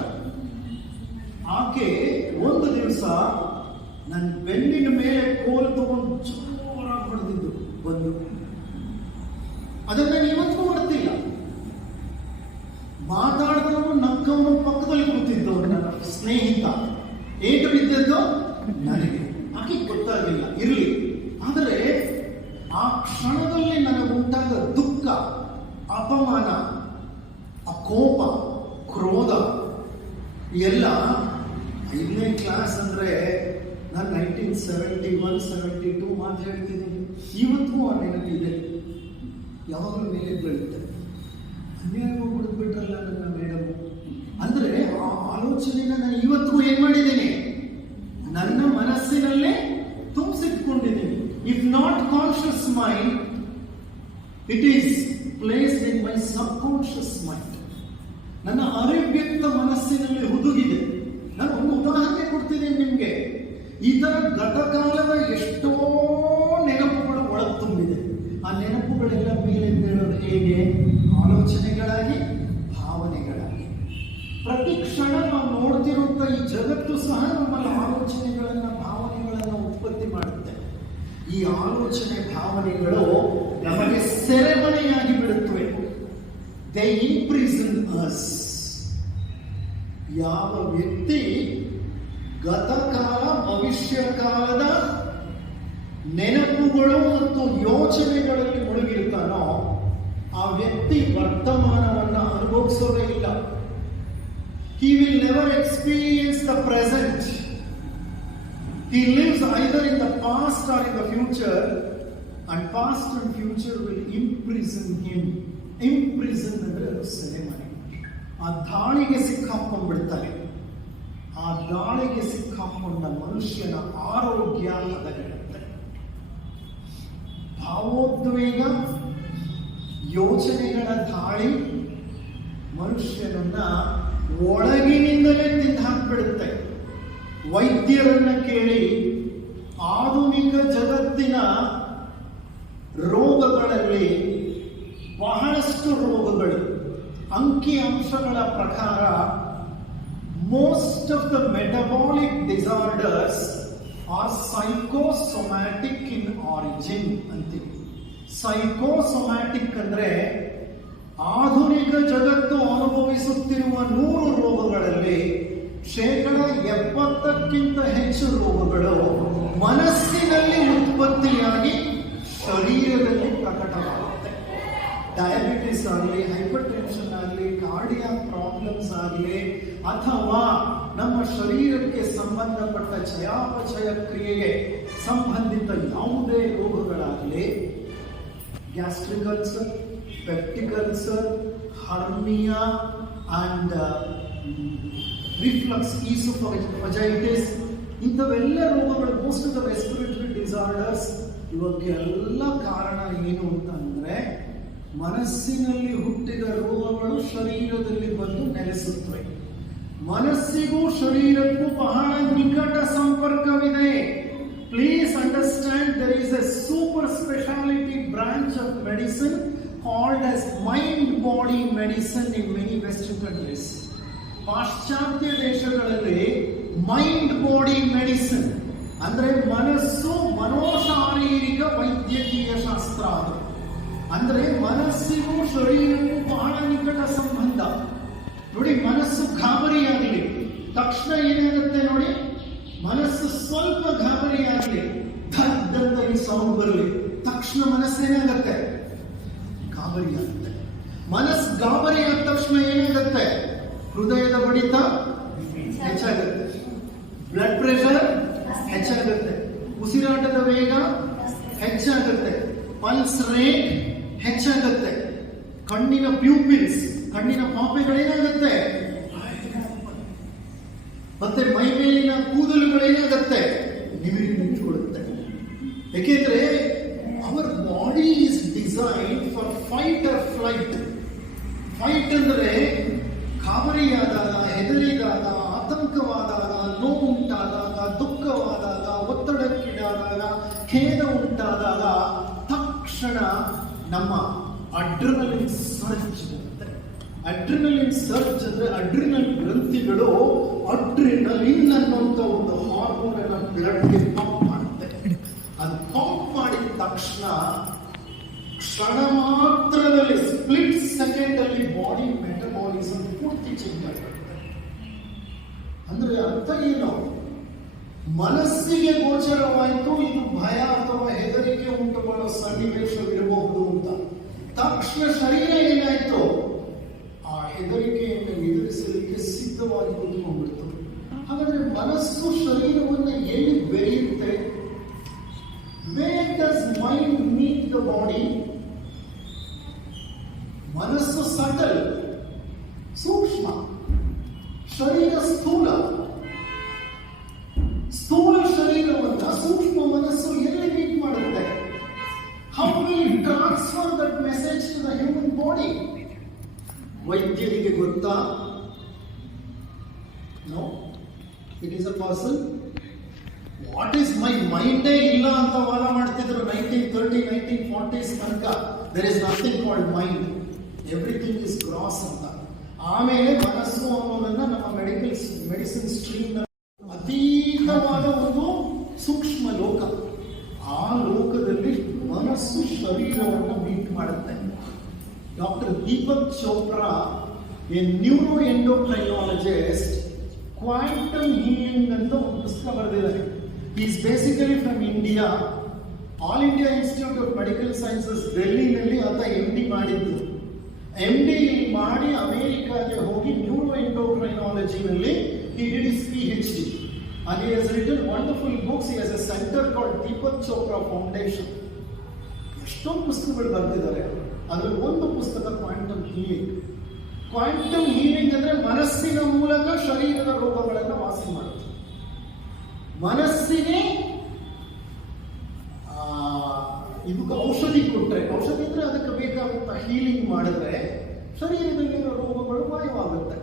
ಆಕೆ ಒಂದು ದಿವಸ ನನ್ನ ಬೆನ್ನಿನ ಮೇಲೆ ಕೋಲು ತಗೊಂಡು ಜೋರಾಗಿ ಹೊಡೆದಿದ್ದು ಬಂದು. ಅದನ್ನ ನಾನು ಇವತ್ತು ಮಾಡ್ತಿಲ್ಲ. ಮಾತಾಡಿದವನು ನಕ್ಕವನು ಪಕ್ಕದಲ್ಲಿ ಕೂತಿದ್ದವನು ನನ್ನ ಸ್ನೇಹಿತ. ಏಟು ಬಿದ್ದದ್ದು ನನಗೆ, ಆಕೆ ಗೊತ್ತಾಗಿಲ್ಲ. ಇರಲಿ, ಅಪಮಾನ, ಆ ಕೋಪ, ಕ್ರೋಧ ಎಲ್ಲ 5ನೇ ಕ್ಲಾಸ್ ಅಂದರೆ ನಾನು 1971-72 ಮಾತು ಹೇಳ್ತಿದ್ದೀನಿ. ಇವತ್ತಿಗೂ ಆ ನೆನಪಿದೆ. ಯಾವಾಗಲೂ ಮೇಲೆ ಬೀಳುತ್ತೆ. ಅನ್ಯಾಯ ಬಿಟ್ಬಿಟ್ರಲ್ಲ ನನ್ನ ಮೇಡಮ್ ಅಂದರೆ ಆ ಆಲೋಚನೆನ ನಾನು ಇವತ್ತಿಗೂ ಏನು ಮಾಡಿದ್ದೀನಿ, ನನ್ನ ಮನಸ್ಸಿನಲ್ಲೇ ತುಂಬಿಸಿಟ್ಕೊಂಡಿದ್ದೀನಿ. If not conscious mind, it is placed in my subconscious mind. ನನ್ನ ಅರಿವ್ಯಕ್ತ ಮನಸ್ಸಿನಲ್ಲಿ ಹುದುಗಿದೆ. ನಾನು ಒಂದು ಉದಾಹರಣೆ ಕೊಡ್ತೀನಿ ನಿಮಗೆ. ಈ ಥರ ಗತಕಾಲದ ಎಷ್ಟೋ ನೆನಪುಗಳು ಒಳಗೆ ತುಂಬಿದೆ. ಆ ನೆನಪುಗಳೆಲ್ಲ ಮೇಲೆ ಬೀಳೋದು ಹೇಗೆ? ಆಲೋಚನೆಗಳಾಗಿ, ಭಾವನೆಗಳಾಗಿ. ಪ್ರತಿ ಕ್ಷಣ ನಾವು ನೋಡ್ತಿರುವಂಥ ಈ ಜಗತ್ತು ಸಹ ನಮ್ಮಲ್ಲಿ ಆಲೋಚನೆಗಳನ್ನು, ಭಾವನೆಗಳನ್ನು ಉತ್ಪತ್ತಿ ಮಾಡುತ್ತೆ. ಈ ಆಲೋಚನೆ, ಭಾವನೆಗಳು ನಮಗೆ ಸೆರೆಮನೆಯಾಗಿ ಬಿಡುತ್ತವೆ. They imprison us. ಯಾವ ವ್ಯಕ್ತಿ ಗತಕಾಲ, ಭವಿಷ್ಯ ಕಾಲದ ನೆನಪುಗಳು ಮತ್ತು ಯೋಚನೆಗಳಲ್ಲಿ ಮುಳುಗಿರ್ತಾನೋ ಆ ವ್ಯಕ್ತಿ ವರ್ತಮಾನವನ್ನು ಅನುಭವಿಸೋದೇ ಇಲ್ಲ. He will never experience the present. He lives either in the past or in the future, and past and future will imprison him. Imprison ಅಂದರೆ ಸೆರೆಮನೆ. ಆ ದಾಳಿಗೆ ಸಿಕ್ಕಾಕೊಂಡ್ಬಿಡ್ತಾರೆ. ಆ ದಾಳಿಗೆ ಸಿಕ್ಕಾಕೊಂಡ ಮನುಷ್ಯನ ಆರೋಗ್ಯ ಹದಗೆಡುತ್ತೆ. ಭಾವೋದ್ವೇಗ, ಯೋಚನೆಗಳ ದಾಳಿ ಮನುಷ್ಯನನ್ನ ಒಳಗಿನಿಂದಲೇ ತಿಂದು ಹಾಕ್ಬಿಡುತ್ತೆ. ವೈದ್ಯರನ್ನ ಕೇಳಿ, ಆಧುನಿಕ ಜಗತ್ತಿನ ರೋಗಗಳಲ್ಲಿ ಬಹಳಷ್ಟು ರೋಗಗಳು, ಅಂಕಿ ಅಂಶಗಳ ಪ್ರಕಾರ most of the metabolic disorders are psychosomatic in origin ಅಂತೀವಿ. ಸೈಕೋಸೊಮ್ಯಾಟಿಕ್ ಅಂದ್ರೆ ಆಧುನಿಕ ಜಗತ್ತು ಅನುಭವಿಸುತ್ತಿರುವ 100 ರೋಗಗಳಲ್ಲಿ 70%ಕ್ಕಿಂತ ಹೆಚ್ಚು ರೋಗಗಳು ಮನಸ್ಸಿನಲ್ಲಿ ಉತ್ಪತ್ತಿಯಾಗಿ ಶರೀರದಲ್ಲಿ ಪ್ರಕಟವಾಗುತ್ತೆ. ಡಯಾಬಿಟಿಸ್ ಆಗಲಿ, ಹೈಪರ್ ಟೆನ್ಷನ್ ಆಗಲಿ, ಕಾರ್ಡಿಯಾಕ್ ಪ್ರಾಬ್ಲಮ್ಸ್ ಆಗಲಿ, ಅಥವಾ ನಮ್ಮ ಶರೀರಕ್ಕೆ ಸಂಬಂಧಪಟ್ಟ ಚಯಾಪಚಯ ಕ್ರಿಯೆಗೆ ಸಂಬಂಧಿತ ಯಾವುದೇ ರೋಗಗಳಾಗಲಿ, gastric ulcer, peptic ulcer, hernia and reflux, oesophagitis, ಇಂಥವೆಲ್ಲ ರೋಗಗಳು, most of the respiratory disorders, ಇವಕ್ಕೆಲ್ಲ ಕಾರಣ ಏನು ಅಂತಂದ್ರೆ ಮನಸ್ಸಿನಲ್ಲಿ ಹುಟ್ಟಿದ ರೋಗಗಳು ಶರೀರದಲ್ಲಿ ಬಂದು ನೆಲೆಸುತ್ತವೆ. ಮನಸ್ಸಿಗೂ ಶರೀರಕ್ಕೂ ಬಹಳ ನಿಕಟ ಸಂಪರ್ಕವಿದೆ. Please understand, there is a super specialty branch of medicine called as mind body medicine in many western countries. ಪಾಶ್ಚಾತ್ಯ ದೇಶಗಳಲ್ಲಿ ಮೈಂಡ್ ಬಾಡಿ ಮೆಡಿಸಿನ್ ಅಂದ್ರೆ ಮನಸ್ಸು ಮನೋಶಾರೀರಿಕ ವೈದ್ಯಕೀಯ ಶಾಸ್ತ್ರ. ಅದು ಅಂದ್ರೆ ಮನಸ್ಸಿಗೂ ಶರೀರಕ್ಕೂ ಬಹಳ ನಿಕಟ ಸಂಬಂಧ. ನೋಡಿ, ಮನಸ್ಸು ಗಾಬರಿಯಾಗಲಿ ತಕ್ಷಣ ಏನಾಗುತ್ತೆ ನೋಡಿ, ಮನಸ್ಸು ಸ್ವಲ್ಪ ಗಾಬರಿಯಾಗಲಿ, ಧಡ್ಡಂತ ಈ ಸೌಂಡ್ ಬರಲಿ, ತಕ್ಷಣ ಮನಸ್ಸೇನಾಗತ್ತೆ? ಗಾಬರಿಯಾಗುತ್ತೆ. ಮನಸ್ಸು ಗಾಬರಿ ಆದ ತಕ್ಷಣ ಏನಾಗುತ್ತೆ? ಹೃದಯದ ಬಡಿತ ಹೆಚ್ಚಾಗುತ್ತೆ, ಬ್ಲಡ್ ಪ್ರೆಷರ್ ಹೆಚ್ಚಾಗುತ್ತೆ, ಉಸಿರಾಟದ ವೇಗ ಹೆಚ್ಚಾಗುತ್ತೆ, ಪಲ್ಸ್ ರೇಟ್ ಹೆಚ್ಚಾಗುತ್ತೆ, ಕಣ್ಣಿನ ಪ್ಯೂಪಿಲ್ಸ್, ಕಣ್ಣಿನ ಪಾಪೆಗಳೇನಾಗುತ್ತೆ, ಮತ್ತೆ ಮೈ ಮೇಲಿನ ಕೂದಲುಗಳೇನಾಗುತ್ತೆ, ನಿಮಿರಿಕೊಳ್ಳುತ್ತೆ. ಏಕೆಂದ್ರೆ our body is design for fight R flight. Fight ಅಂದ್ರೆ ಗಾಬರಿಯಾದಾಗ, ಹೆದರಿದಾಗ, ಆತಂಕವಾದಾಗ, ನೋವುಂಟಾದಾಗ, ದುಃಖವಾದಾಗ, ಒತ್ತಡಕ್ಕೀಡಾದಾಗ, ಖೇದ ಉಂಟಾದಾಗ ತಕ್ಷಣ ನಮ್ಮ ಅಡ್ರಿನಲಿನ್ ಸರ್ಜ್ ಬರುತ್ತೆ. ಅಡ್ರಿನಲಿನ್ ಸರ್ಜ್ ಅಂದ್ರೆ ಅಡ್ರಿನಲ್ ಗ್ರಂಥಿಗಳು ಅಡ್ರಿನಲಿನ್ ಅನ್ನುವಂಥ ಒಂದು ಹಾರ್ಮೋನ್ ಅನ್ನ ಬ್ಲಡ್ಗೆ ಪಂಪ್ ಮಾಡುತ್ತೆ. ಅದು ಪಂಪ್ ಮಾಡಿದ ತಕ್ಷಣ ಕ್ಷಣ ಮಾತ್ರದಲ್ಲಿ, ಸ್ಪ್ಲಿಟ್ ಸೆಕೆಂಡ್ ಅಲ್ಲಿ ಬಾಡಿ ಮೆಟಬಾಲಿಸಮ್ ಪೂರ್ತಿ ಚೇಂಜ್ ಆಗಿರುತ್ತೆ. ಅಂದ್ರೆ ಅರ್ಥ ಏನು? ಮನಸ್ಸಿಗೆ ಗೋಚರವಾಯಿತು ಇದು ಭಯ ಅಥವಾ ಹೆದರಿಕೆ ಉಂಟು ಮಾಡೋ ಸನ್ನಿವೇಶವಿರಬಹುದು ಅಂತ. ತಕ್ಷಣ ಶರೀರ ಏನಾಯ್ತು, ಆ ಹೆದರಿಕೆಯನ್ನು ಎದುರಿಸಲಿಕ್ಕೆ ಸಿದ್ಧವಾಗಿ ಕೂತ್ಕೊಂಡ್ಬಿಡ್ತು. ಹಾಗಾದ್ರೆ ಮನಸ್ಸು ಶರೀರವನ್ನು ಎಲ್ಲಿ ಬೆರೆಯುತ್ತೆ? Where does mind meet the body? ಮನಸ್ಸು ಸಟಲ್, ಸೂಕ್ಷ್ಮ, ಶರೀರ ಸ್ಥೂಲ. ಸ್ಥೂಲ ಶರೀರವನ್ನ ಸೂಕ್ಷ್ಮ ಮನಸ್ಸು ಎಲ್ಲಿ ಮೀಟ್ ಮಾಡುತ್ತೆ? How will it transfer that message to the human body? ವೈದ್ಯರಿಗೆ ಗೊತ್ತಾ? No, it is a puzzle. What is my ಮೈಂಡೇ ಇಲ್ಲ ಅಂತ ವಾದ ಮಾಡ್ತಿದ್ರು 1930, 1940s ತನಕ. There is nothing called mind, everything is gross ಅಂತ. ಆಮೇಲೆ ಮನಸ್ಸು ಅನ್ನೋದನ್ನ ನಮ್ಮ ಮೆಡಿಸಿನ್ ಸ್ಟ್ರೀಮ್ ಅತೀತವಾದ ಒಂದು ಸೂಕ್ಷ್ಮ ಲೋಕ. ಆ ಲೋಕದಲ್ಲಿ ಮನಸ್ಸು ಶರೀರವನ್ನು ಮೀಟ್ ಮಾಡುತ್ತೆ. Doctor Deepak Chopra, a neuroendocrinologist, quantum healing ಅಂತ ಒಂದು ಪುಸ್ತಕ ಬರೆದಿದ್ದಾರೆ. Is basically from India. All India Institute of Medical Sciences ಡೆಲ್ಲಿನಲ್ಲಿ ಆತ MD ಮಾಡಿದ್ದು. MD ಮಾಡಿ ಅಮೆರಿಕಾಗೆ ಹೋಗಿ ನ್ಯೂರೋ ಎಂಡೋಕ್ರೈನಾಲಜಿನಲ್ಲಿ he did his PhD and he has written wonderful books. He has a center called Deepak Chopra Foundation. ಎಷ್ಟೊಂದು ಪುಸ್ತಕಗಳು ಬರೆದಿದ್ದಾರೆ. ಅದರಲ್ಲಿ ಒಂದು ಪುಸ್ತಕ ಕ್ವಾಂಟಮ್ ಹೀಲಿಂಗ್. ಕ್ವಾಂಟಮ್ ಹೀಲಿಂಗ್ ಅಂದ್ರೆ ಮನಸ್ಸಿನ ಮೂಲಕ ಶರೀರದ ರೋಗಗಳನ್ನು ವಾಸಿ ಮಾಡುತ್ತೆ. ಮನಸ್ಸಿಗೆ ಇದಕ್ಕೆ ಔಷಧಿ ಕೊಟ್ಟರೆ, ಔಷಧಿ ಅಂದ್ರೆ ಅದಕ್ಕೆ ಬೇಕಾದಂತ ಹೀಲಿಂಗ್ ಮಾಡಿದ್ರೆ ಶರೀರದಲ್ಲಿರೋ ರೋಗಗಳು ಮಾಯವಾಗುತ್ತೆ.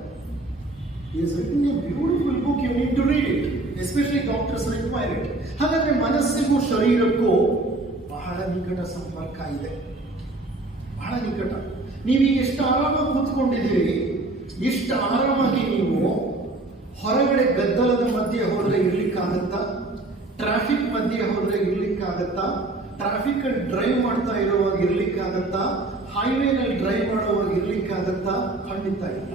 Is written a beautiful book, you need to read it, especially doctors require it. ಹಾಗಾದ್ರೆ ಮನಸ್ಸಿಗೂ ಶರೀರಕ್ಕೂ ಬಹಳ ನಿಕಟ ಸಂಪರ್ಕ ಇದೆ, ಬಹಳ ನಿಕಟ. ನೀವೀಗ ಎಷ್ಟು ಆರಾಮಾಗಿ ಕೂತ್ಕೊಂಡಿದ್ದೀರಿ, ಇಷ್ಟು ಆರಾಮಾಗಿ ನೀವು ಹೊರಗಡೆ ಗದ್ದಲದ ಮಧ್ಯೆ ಹೋದ್ರೆ ಇರ್ಲಿಕ್ಕಾಗತ್ತಾ? ಟ್ರಾಫಿಕ್ ಮಧ್ಯೆ ಹೋದ್ರೆ ಇರ್ಲಿಕ್ಕಾಗತ್ತಾ? ಟ್ರಾಫಿಕ್ ಅಲ್ಲಿ ಡ್ರೈವ್ ಮಾಡ್ತಾ ಇರುವಾಗ ಇರ್ಲಿಕ್ಕಾಗತ್ತಾ? ಹೈವೇನಲ್ಲಿ ಡ್ರೈವ್ ಮಾಡುವಾಗ ಇರ್ಲಿಕ್ಕಾಗತ್ತಾ? ಖಂಡಿತ ಇಲ್ಲ.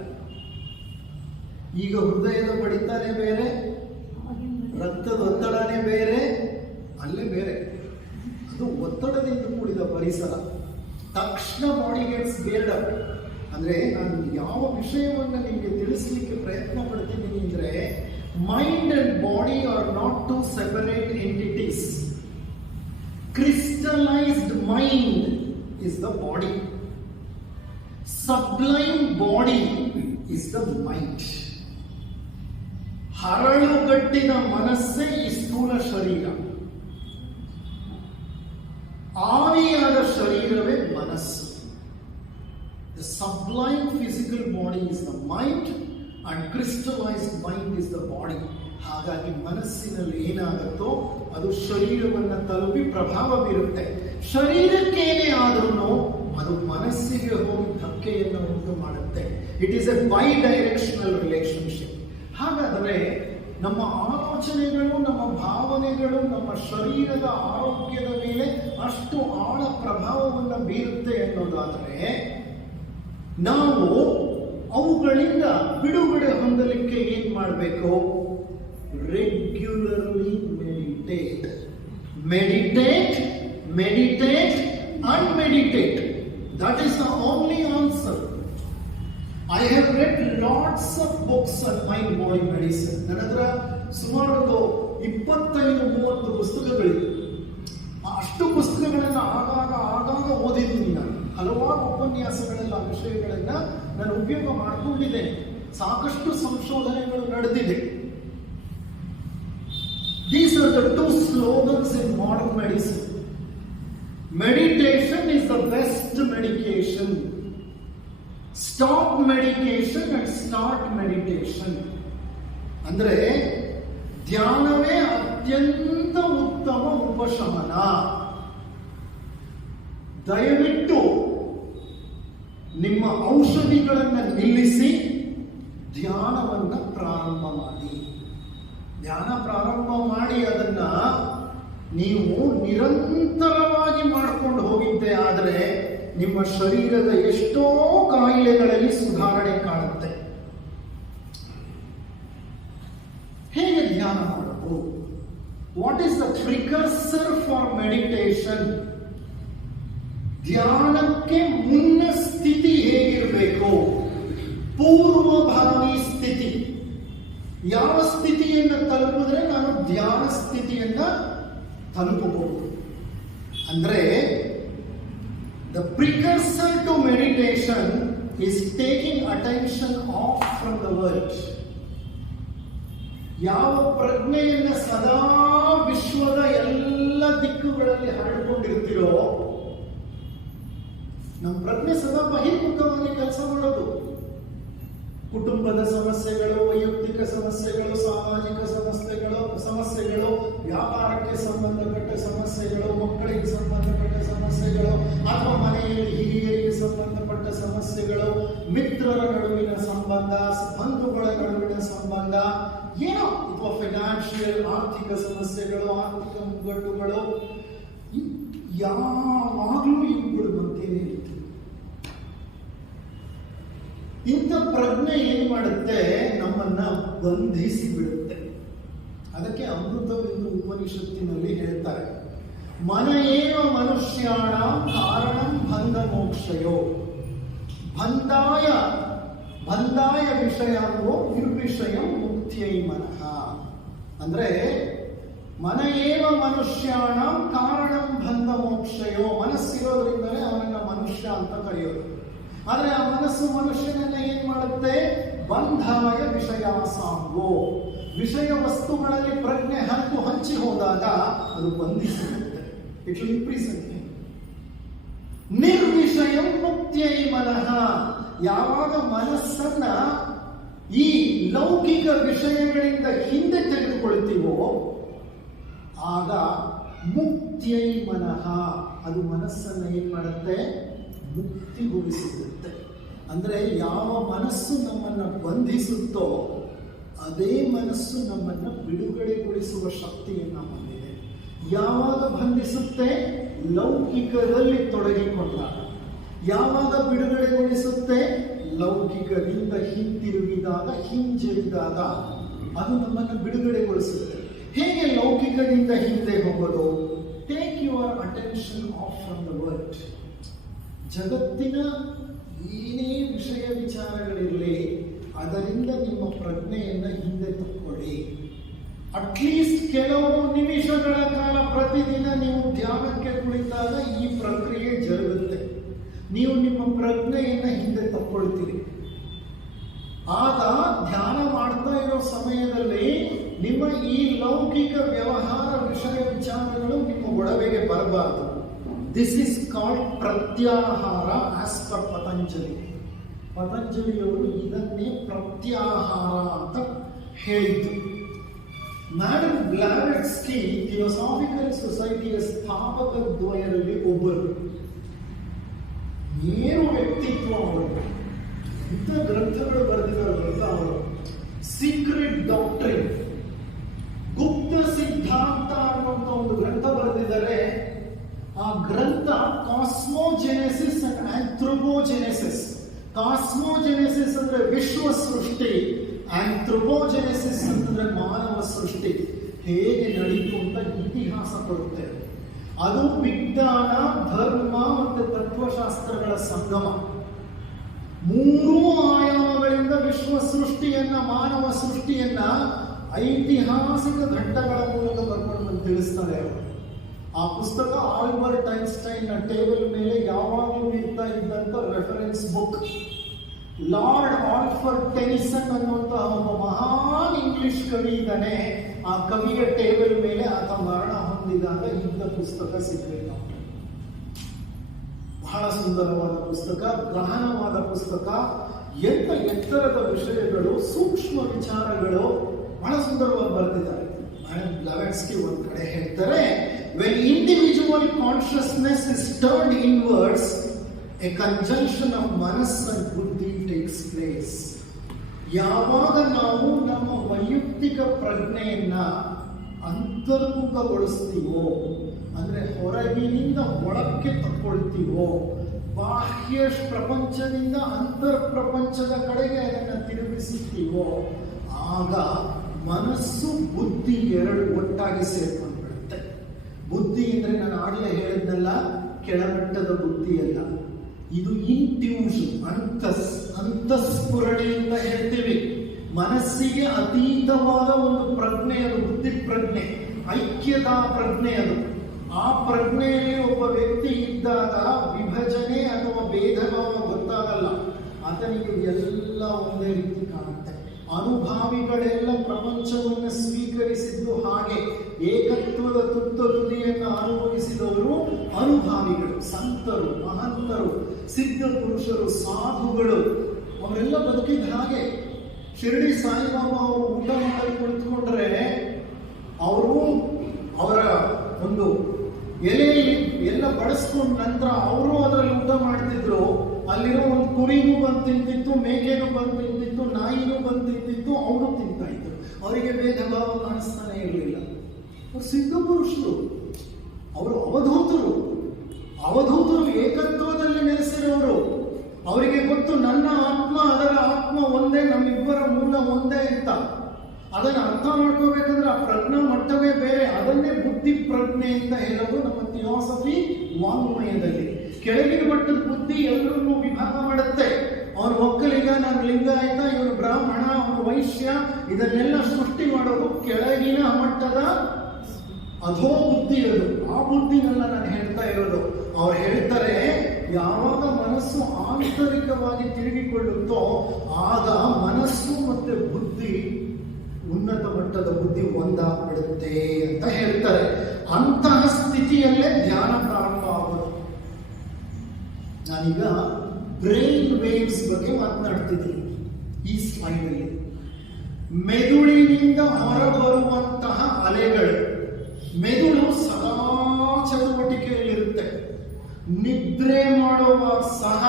ಈಗ ಹೃದಯದ ಬಡಿತಾನೆ ಬೇರೆ, ರಕ್ತದ ಒತ್ತಡನೇ ಬೇರೆ, ಅಲ್ಲೇ ಬೇರೆ. ಅದು ಒತ್ತಡದಿಂದ ಕೂಡಿದ ಪರಿಸರ. ತಕ್ಷಣ ಬಾಡಿ ಗೆಟ್ಸ್ ಬೇರ್ಡ್ ಅಪ್. ಅಂದ್ರೆ ನಾನು ಯಾವ ವಿಷಯವನ್ನ ನಿಮಗೆ ತಿಳಿಸಲಿಕ್ಕೆ ಪ್ರಯತ್ನ ಪಡ್ತಿದ್ದೀನಿ ಅಂದ್ರೆ, mind and body are not two separate entities. Crystallised mind is the body, sublime body is the mind. ಹರಳುಗಟ್ಟಿನ ಮನಸ್ಸೇ ಈ ಸ್ಥೂಲ ಶರೀರ, ಆವಿಯಾದ ಶರೀರವೇ ಮನಸ್ಸು. The sublime physical body is the mind and crystallized mind is the body. ಹಾಗಾಗಿ ಮನಸ್ಸಿನಲ್ಲಿ ಏನಾಗುತ್ತೋ ಅದು ಶರೀರವನ್ನು ತಲುಪಿ ಪ್ರಭಾವ ಬೀರುತ್ತೆ. ಶರೀರಕ್ಕೇನೇ ಆದ್ರೂ ಅದು ಮನಸ್ಸಿಗೆ ಹೋಗಿ ಧಕ್ಕೆಯನ್ನು ಉಂಟು ಮಾಡುತ್ತೆ. It is A by directional relationship. ಹಾಗಾದರೆ ನಮ್ಮ ಆಲೋಚನೆಗಳು, ನಮ್ಮ ಭಾವನೆಗಳು ನಮ್ಮ ಶರೀರದ ಆರೋಗ್ಯದ ಮೇಲೆ ಅಷ್ಟು ಆಳ ಪ್ರಭಾವವನ್ನು ಬೀರುತ್ತೆ ಅನ್ನೋದಾದರೆ, ನಾವು ಅವುಗಳಿಂದ ಬಿಡುಗಡೆ ಹೊಂದಲಿಕ್ಕೆ ಏನ್ ಮಾಡಬೇಕು? Regularly meditate, meditate, meditate and meditate. That is the only answer. I have read lots of books on mind body medicine. ನನ್ನ ಹತ್ರ ಸುಮಾರು ಒಂದು 25-30 ಪುಸ್ತಕಗಳಿವೆ. ಅಷ್ಟು ಪುಸ್ತಕಗಳನ್ನ ಆಗಾಗ ಓದಿದ್ದೀನಿ ನಾನು. ಹಲವಾರು ಉಪನ್ಯಾಸಗಳೆಲ್ಲ ವಿಷಯಗಳನ್ನ ನಾನು ಉಪಯೋಗ ಮಾಡಿಕೊಂಡಿದ್ದೇನೆ. ಸಾಕಷ್ಟು ಸಂಶೋಧನೆಗಳು ನಡೆದಿದೆ. These are the two slogans in modern medicine. Meditation is the best medication. Stop medication and start meditation. ಅಂದ್ರೆ ಧ್ಯಾನವೇ ಅತ್ಯಂತ ಉತ್ತಮ ಉಪಶಮನ. ದಯವಿಟ್ಟು ನಿಮ್ಮ ಔಷಧಿಗಳನ್ನು ನಿಲ್ಲಿಸಿ ಧ್ಯಾನವನ್ನ ಪ್ರಾರಂಭ ಮಾಡಿ. ಧ್ಯಾನ ಪ್ರಾರಂಭ ಮಾಡಿ ಅದನ್ನ ನೀವು ನಿರಂತರವಾಗಿ ಮಾಡಿಕೊಂಡು ಹೋಗಿದ್ದೆ ಆದರೆ ನಿಮ್ಮ ಶರೀರದ ಎಷ್ಟೋ ಕಾಯಿಲೆಗಳಲ್ಲಿ ಸುಧಾರಣೆ ಕಾಣುತ್ತೆ. ಹೇಗೆ ಧ್ಯಾನ ಮಾಡೋದು? What is the precursor for meditation? ಧ್ಯಾನಕ್ಕೆ ಮುನ್ನ ಸ್ಥಿತಿ ಹೇಗಿರಬೇಕು? ಪೂರ್ವಭಾವಿ ಸ್ಥಿತಿ. ಯಾವ ಸ್ಥಿತಿಯನ್ನು ತಲುಪಿದ್ರೆ ನಾನು ಧ್ಯಾನ ಸ್ಥಿತಿಯನ್ನ ತಲುಪಬಹುದು ಅಂದ್ರೆ, the precursor to meditation is taking attention off from the world. ಯಾವ ಪ್ರಜ್ಞೆಯನ್ನ ಸದಾ ವಿಶ್ವದ ಎಲ್ಲ ದಿಕ್ಕುಗಳಲ್ಲಿ ಹರಡಿಕೊಂಡಿರ್ತೀರೋ, ನಮ್ಮ ಪ್ರಜ್ಞೆ ಸದಾ ಬಹಿರ್ಮುಖವಾಗಿ ಕೆಲಸ ಮಾಡೋದು. ಕುಟುಂಬದ ಸಮಸ್ಯೆಗಳು, ವೈಯಕ್ತಿಕ ಸಮಸ್ಯೆಗಳು, ಸಾಮಾಜಿಕ ಸಮಸ್ಯೆಗಳು, ವ್ಯಾಪಾರಕ್ಕೆ ಸಂಬಂಧಪಟ್ಟ ಸಮಸ್ಯೆಗಳು, ಮಕ್ಕಳಿಗೆ ಸಂಬಂಧಪಟ್ಟ ಸಮಸ್ಯೆಗಳು, ಅಥವಾ ಮನೆಯಲ್ಲಿ ಹಿರಿಯರಿಗೆ ಸಂಬಂಧಪಟ್ಟ ಸಮಸ್ಯೆಗಳು, ಮಿತ್ರರ ನಡುವಿನ ಸಂಬಂಧ, ಬಂಧುಗಳ ನಡುವಿನ ಸಂಬಂಧ, ಏನೋ ಅಥವಾ ಫೈನಾನ್ಷಿಯಲ್ ಆರ್ಥಿಕ ಸಮಸ್ಯೆಗಳು, ಆರ್ಥಿಕ ಮುಗ್ಗಟ್ಟುಗಳು, ಯಾವಾಗಲೂ ಇವುಗಳು ಮಧ್ಯೆ ಇರ್ತವೆ. ಇಂಥ ಪ್ರಜ್ಞೆ ಏನ್ ಮಾಡುತ್ತೆ? ನಮ್ಮನ್ನ ಬಂಧಿಸಿ ಬಿಡುತ್ತೆ. ಅದಕ್ಕೆ ಅಮೃತವೆಂದು ಉಪನಿಷತ್ತಿನಲ್ಲಿ ಹೇಳ್ತಾರೆ, ಮನ ಏವ ಮನುಷ್ಯಾಣ ಕಾರಣಂ ಬಂಧ ಮೋಕ್ಷಯೋ ಬಂಧಾಯ ವಿಷಯವೋ ನಿರ್ವಿಷಯಂ ಮುಕ್ತಿಯೈ ಮನಃ. ಅಂದ್ರೆ ಮನ ಏವ ಮನುಷ್ಯಾಣ ಕಾರಣಂ ಬಂಧ ಮೋಕ್ಷಯೋ. ಮನಸ್ಸಿರೋದ್ರಿಂದಲೇ ಅವನನ್ನ ಮನುಷ್ಯ ಅಂತ ಕರೆಯೋದು. ಆದ್ರೆ ಆ ಮನಸ್ಸು ಮನುಷ್ಯನನ್ನ ಏನ್ ಮಾಡುತ್ತೆ? ಬಂಧಾಯ ವಿಷಯಾಸಾಂಗೋ. ವಿಷಯ ವಸ್ತುಗಳಲ್ಲಿ ಪ್ರಜ್ಞೆ ಹಂಚಿ ಹೋದಾಗ ಅದು ಬಂಧಿಸಿರುತ್ತೆ. It will imprison him. ನಿರ್ವಿಷಯಂ ಮುಕ್ತಿಯೈ ಮನಃ. ಯಾವಾಗ ಮನಸ್ಸನ್ನ ಈ ಲೌಕಿಕ ವಿಷಯಗಳಿಂದ ಹಿಂದೆ ತೆಗೆದುಕೊಳ್ತೀವೋ ಆಗ ಮುಕ್ತಿಯೈ ಮನಃ, ಅದು ಮನಸ್ಸನ್ನ ಏನ್ ಮಾಡುತ್ತೆ? ಮುಕ್ತಿಗೊಳಿಸಿರುತ್ತೆ. ಅಂದ್ರೆ ಯಾವ ಮನಸ್ಸು ನಮ್ಮನ್ನ ಬಂಧಿಸುತ್ತೋ ಅದೇ ಮನಸ್ಸು ನಮ್ಮನ್ನ ಬಿಡುಗಡೆಗೊಳಿಸುವ ಶಕ್ತಿಯನ್ನ ಹೊಂದಿದೆ. ಯಾವಾಗ ಬಂಧಿಸುತ್ತೆ? ಲೌಕಿಕದಲ್ಲಿ ತೊಡಗಿಕೊಂಡಾಗ. ಯಾವಾಗ ಬಿಡುಗಡೆಗೊಳಿಸುತ್ತೆ? ಲೌಕಿಕದಿಂದ ಹಿಂತಿರುಗಿದಾಗ, ಹಿಂಜರಿದಾಗ ಅದು ನಮ್ಮನ್ನು ಬಿಡುಗಡೆಗೊಳಿಸುತ್ತೆ. ಹೇಗೆ ಲೌಕಿಕದಿಂದ ಹಿಂದೆ ಹೋಗೋದು? Take your attention off from the world. ಜಗತ್ತಿನ ಏನೇ ವಿಷಯ ವಿಚಾರಗಳಿರಲಿ, ಅದರಿಂದ ನಿಮ್ಮ ಪ್ರಜ್ಞೆಯನ್ನ ಹಿಂದೆ ತಕ್ಕೊಳ್ಳಿ. ಅಟ್ಲೀಸ್ಟ್ ಕೆಲವು ನಿಮಿಷಗಳ ಕಾಲ ಪ್ರತಿದಿನ ನೀವು ಧ್ಯಾನಕ್ಕೆ ಕುಳಿತಾಗ ಈ ಪ್ರಕ್ರಿಯೆ ಜರುಗುತ್ತೆ. ನೀವು ನಿಮ್ಮ ಪ್ರಜ್ಞೆಯನ್ನ ಹಿಂದೆ ತಕ್ಕೊಳ್ತೀರಿ. ಆಗ ಧ್ಯಾನ ಮಾಡ್ತಾ ಇರೋ ಸಮಯದಲ್ಲಿ ನಿಮ್ಮ ಈ ಲೌಕಿಕ ವ್ಯವಹಾರ ವಿಷಯ ವಿಚಾರಗಳು ನಿಮ್ಮ ಒಡವೆಗೆ ಬರಬಾರದು. This is called pratyahara as per Patanjali. ಪತಂಜಲಿಯವರು ಇದನ್ನೇ ಪ್ರತ್ಯಾಹಾರ ಅಂತ ಹೇಳಿದ್ದು. ಮ್ಯಾಡಮ್ ಬ್ಲಾವೆಟ್ಸ್ಕಿ ಥಿಯೋಸಾಫಿಕಲ್ ಸೊಸೈಟಿಯ ಸ್ಥಾಪಕ ದ್ವಯರಲ್ಲಿ ಒಬ್ಬರು. ಏನು ವ್ಯಕ್ತಿತ್ವ ಅವರು! ಇಂಥ ಗ್ರಂಥಗಳು ಬರೆದಿರೋದ್ರಿಂದ ಅವರು ಸೀಕ್ರೆಟ್ ಡಾಕ್ಟ್ರಿನ್, ಗುಪ್ತ ಸಿದ್ಧಾಂತ ಅನ್ನುವಂಥ ಒಂದು ಗ್ರಂಥ ಬರೆದಿದ್ದಾರೆ. ಆ ಗ್ರಂಥ ಕಾಸ್ಮೋಜೆನೆಸಿಸ್ ಅಂಡ್ ಆಂಥ್ರೋಪೋಜೆನೆಸಿಸ್. ಕಾಸ್ಮೋಜೆನೆಸಿಸ್ ಅಂದ್ರೆ ವಿಶ್ವ ಸೃಷ್ಟಿ, ಆಂಥ್ರೋಪೋಜೆನೆಸಿಸ್ ಅಂತಂದ್ರೆ ಮಾನವ ಸೃಷ್ಟಿ ಹೇಗೆ ನಡೀತು ಅಂತ ಇತಿಹಾಸ ಕೊಡುತ್ತೆ. ಅದು ವಿಜ್ಞಾನ, ಧರ್ಮ ಮತ್ತು ತತ್ವಶಾಸ್ತ್ರಗಳ ಸಂಗಮ. ಮೂರೂ ಆಯಾಮಗಳಿಂದ ವಿಶ್ವ ಸೃಷ್ಟಿಯನ್ನ, ಮಾನವ ಸೃಷ್ಟಿಯನ್ನ ಐತಿಹಾಸಿಕ ಘಟ್ಟಗಳ ಮೂಲಕ ಬರ್ಕೊಂಡು ತಿಳಿಸ್ತಾರೆ ಅವರು. ಆ ಪುಸ್ತಕ ಆಲ್ಬರ್ಟ್ ಐನ್ಸ್ಟೈನ್ ನ ಟೇಬಲ್ ಮೇಲೆ ಯಾವಾಗಲೂ ಇರ್ತಾ ಇದ್ದಂತ reference book. Lord Alfred Tennyson ಅನ್ನುವಂತಹ ಒಬ್ಬ ಮಹಾನ್ ಇಂಗ್ಲಿಷ್ ಕವಿ ಇದ್ದಾನೆ. ಆ ಕವಿಯ ಟೇಬಲ್ ಮೇಲೆ ಆತ ಮರಣ ಹೊಂದಿದಾಗ ಇದ್ದ ಪುಸ್ತಕ ಸಿಗಲಿಲ್ಲ. ಬಹಳ ಸುಂದರವಾದ ಪುಸ್ತಕ, ಗಹನವಾದ ಪುಸ್ತಕ, ಎಂತ ಎತ್ತರದ ವಿಷಯಗಳು, ಸೂಕ್ಷ್ಮ ವಿಚಾರಗಳು ಬಹಳ ಸುಂದರವಾಗಿ ಬರೆದಿದ್ದಾರೆ. ಮೇಡಮ್ ಬ್ಲಾವೆಟ್ಸ್ಕಿ ಒಂದ್ ಕಡೆ ಹೇಳ್ತಾರೆ, when individual consciousness is turned inwards, a conjunction of manas and buddhi takes place. ಯಾವಾಗ ನಾವು ನಮ್ಮ ವೈಯಕ್ತಿಕ ಪ್ರಜ್ಞೆಯನ್ನ ಅಂತರ್ಮುಖಗೊಳಿಸ್ತೀವೋ, ಅಂದ್ರೆ ಹೊರಗಿನಿಂದ ಒಳಕ್ಕೆ ತಕ್ಕೊಳ್ತೀವೋ, ಬಾಹ್ಯ ಪ್ರಪಂಚದಿಂದ ಅಂತರ್ ಪ್ರಪಂಚದ ಕಡೆಗೆ ಅದನ್ನು ತಿರುಗಿಸುತ್ತೀವೋ, ಆಗ ಮನಸ್ಸು ಬುದ್ಧಿ ಎರಡು ಒಟ್ಟಾಗಿ ಸೇರ್ಕೊಂಡ್ಬಿಡುತ್ತೆ. ಬುದ್ಧಿ ಅಂದ್ರೆ ನಾನು ಆಗಲೇ ಹೇಳಿದ್ನಲ್ಲ, ಕೆಳಮಟ್ಟದ ಬುದ್ಧಿ ಅಲ್ಲ, ಇದು ಇಂಟ್ಯೂಷನ್, ಅಂತಸ್ಫುರಣೆಯಿಂದ ಹೇಳ್ತೀವಿ. ಮನಸ್ಸಿಗೆ ಅತೀತವಾದ ಒಂದು ಪ್ರಜ್ಞೆ ಅದು, ಬುದ್ಧಿ ಪ್ರಜ್ಞೆ, ಐಕ್ಯತಾ ಪ್ರಜ್ಞೆ ಅದು. ಆ ಪ್ರಜ್ಞೆಯಲ್ಲಿ ಒಬ್ಬ ವ್ಯಕ್ತಿ ಇದ್ದಾಗ ವಿಭಜನೆ ಅಥವಾ ಭೇದ ಭಾವ ಗೊತ್ತಾಗಲ್ಲ, ಆತನಿಗೆ ಎಲ್ಲ ಒಂದೇ ರೀತಿ ಕಾಣುತ್ತೆ. ಅನುಭಾವಿಗಳೆಲ್ಲ ಪ್ರಪಂಚವನ್ನು ಸ್ವೀಕರಿಸಿದ್ದು ಹಾಗೆ, ಏಕತ್ವದ ತುದಿಯನ್ನು ಅನುಭವಿಸಿದವರು ಅನುಭಾವಿಗಳು, ಸಂತರು, ಮಹಂತರು, ಸಿದ್ಧ ಪುರುಷರು, ಸಾಧುಗಳು, ಅವರೆಲ್ಲ ಬದುಕಿದ ಹಾಗೆ. ಶಿರಡಿ ಸಾಯಿಬಾಬಾ ಅವರು ಊಟ ಮಾಡಲು ಕುಳಿತುಕೊಂಡ್ರೆ ಅವರು ಅವರ ಒಂದು ಎಲೆಯಲ್ಲಿ ಎಲ್ಲ ಬಡಿಸ್ಕೊಂಡ ನಂತರ ಅವರು ಅದರಲ್ಲಿ ಊಟ ಮಾಡ್ತಿದ್ರು. ಅಲ್ಲಿರೋ ಒಂದು ಕುರಿಗೂ ಬಂದು ತಿಂತಿತ್ತು, ಮೇಕೆಗೂ ಬಂದು ತಿಂತಿತ್ತು, ನಾಯಿಗೂ ಬಂದು ತಿಂತಿತ್ತು, ಅವರು ತಿಂತಾ ಇದ್ರು. ಅವರಿಗೆ ಭೇದ ಭಾವ ಕಾಣಿಸ್ತಾನೆ ಇರಲಿಲ್ಲ. ಅವರು ಸಿದ್ಧ ಪುರುಷರು, ಅವರು ಅವಧೂತರು, ಏಕತ್ವದಲ್ಲಿ ನೆಲೆಸಿರೋರು. ಅವರಿಗೆ ಗೊತ್ತು ನನ್ನ ಆತ್ಮ ಅದರ ಆತ್ಮ ಒಂದೇ, ನಮ್ಮಿಬ್ಬರ ಮೂಲ ಒಂದೇ ಅಂತ. ಅದನ್ನು ಅರ್ಥ ಮಾಡ್ಕೋಬೇಕಂದ್ರೆ ಆ ಪ್ರಜ್ಞಾ ಮಟ್ಟವೇ ಬೇರೆ. ಅದನ್ನೇ ಬುದ್ಧಿ ಪ್ರಜ್ಞೆ ಅಂತ ಹೇಳೋದು ನಮ್ಮ ಥಿಯಾಸಫಿ ವಾಂಗ್ಮಯದಲ್ಲಿ. ಕೆಳಗಿನ ಮಟ್ಟದ ಬುದ್ಧಿ ಎಲ್ಲರನ್ನೂ ವಿಭಾಗ ಮಾಡುತ್ತೆ. ಅವನು ಒಕ್ಕಲಿಗ, ನಾನು ಲಿಂಗಾಯತ, ಇವನು ಬ್ರಾಹ್ಮಣ, ಅವನು ವೈಶ್ಯ, ಇದನ್ನೆಲ್ಲ ಸೃಷ್ಟಿ ಮಾಡೋದು ಕೆಳಗಿನ ಮಟ್ಟದ ಅಧೋ ಬುದ್ಧಿ. ಅದು ಆ ಬುದ್ಧಿನೆಲ್ಲ ನಾನು ಹೇಳ್ತಾ ಇರೋದು. ಅವ್ರು ಹೇಳ್ತಾರೆ, ಯಾವಾಗ ಮನಸ್ಸು ಆಂತರಿಕವಾಗಿ ತಿರುಗಿಕೊಳ್ಳುತ್ತೋ ಆಗ ಮನಸ್ಸು ಮತ್ತೆ ಬುದ್ಧಿ, ಉನ್ನತ ಮಟ್ಟದ ಬುದ್ಧಿ ಒಂದಾಗ್ಬಿಡುತ್ತೆ ಅಂತ ಹೇಳ್ತಾರೆ. ಅಂತಹ ಸ್ಥಿತಿಯಲ್ಲೇ ಧ್ಯಾನ ಪ್ರಾರಂಭ ಆಗೋದು. ನಾನೀಗ ಬ್ರೈನ್ ವೇವ್ಸ್ ಬಗ್ಗೆ ಮಾತನಾಡ್ತಿದ್ದೀನಿ ಈ ಸ್ಲೈಡಲ್ಲಿ. ಮೆದುಳಿನಿಂದ ಹೊರಬರುವಂತಹ ಅಲೆಗಳು, ಮೆದುಳು ಸದಾ ಚಟುವಟಿಕೆಯಲ್ಲಿರುತ್ತೆ. ನಿದ್ರೆ ಮಾಡುವಾಗ ಸಹ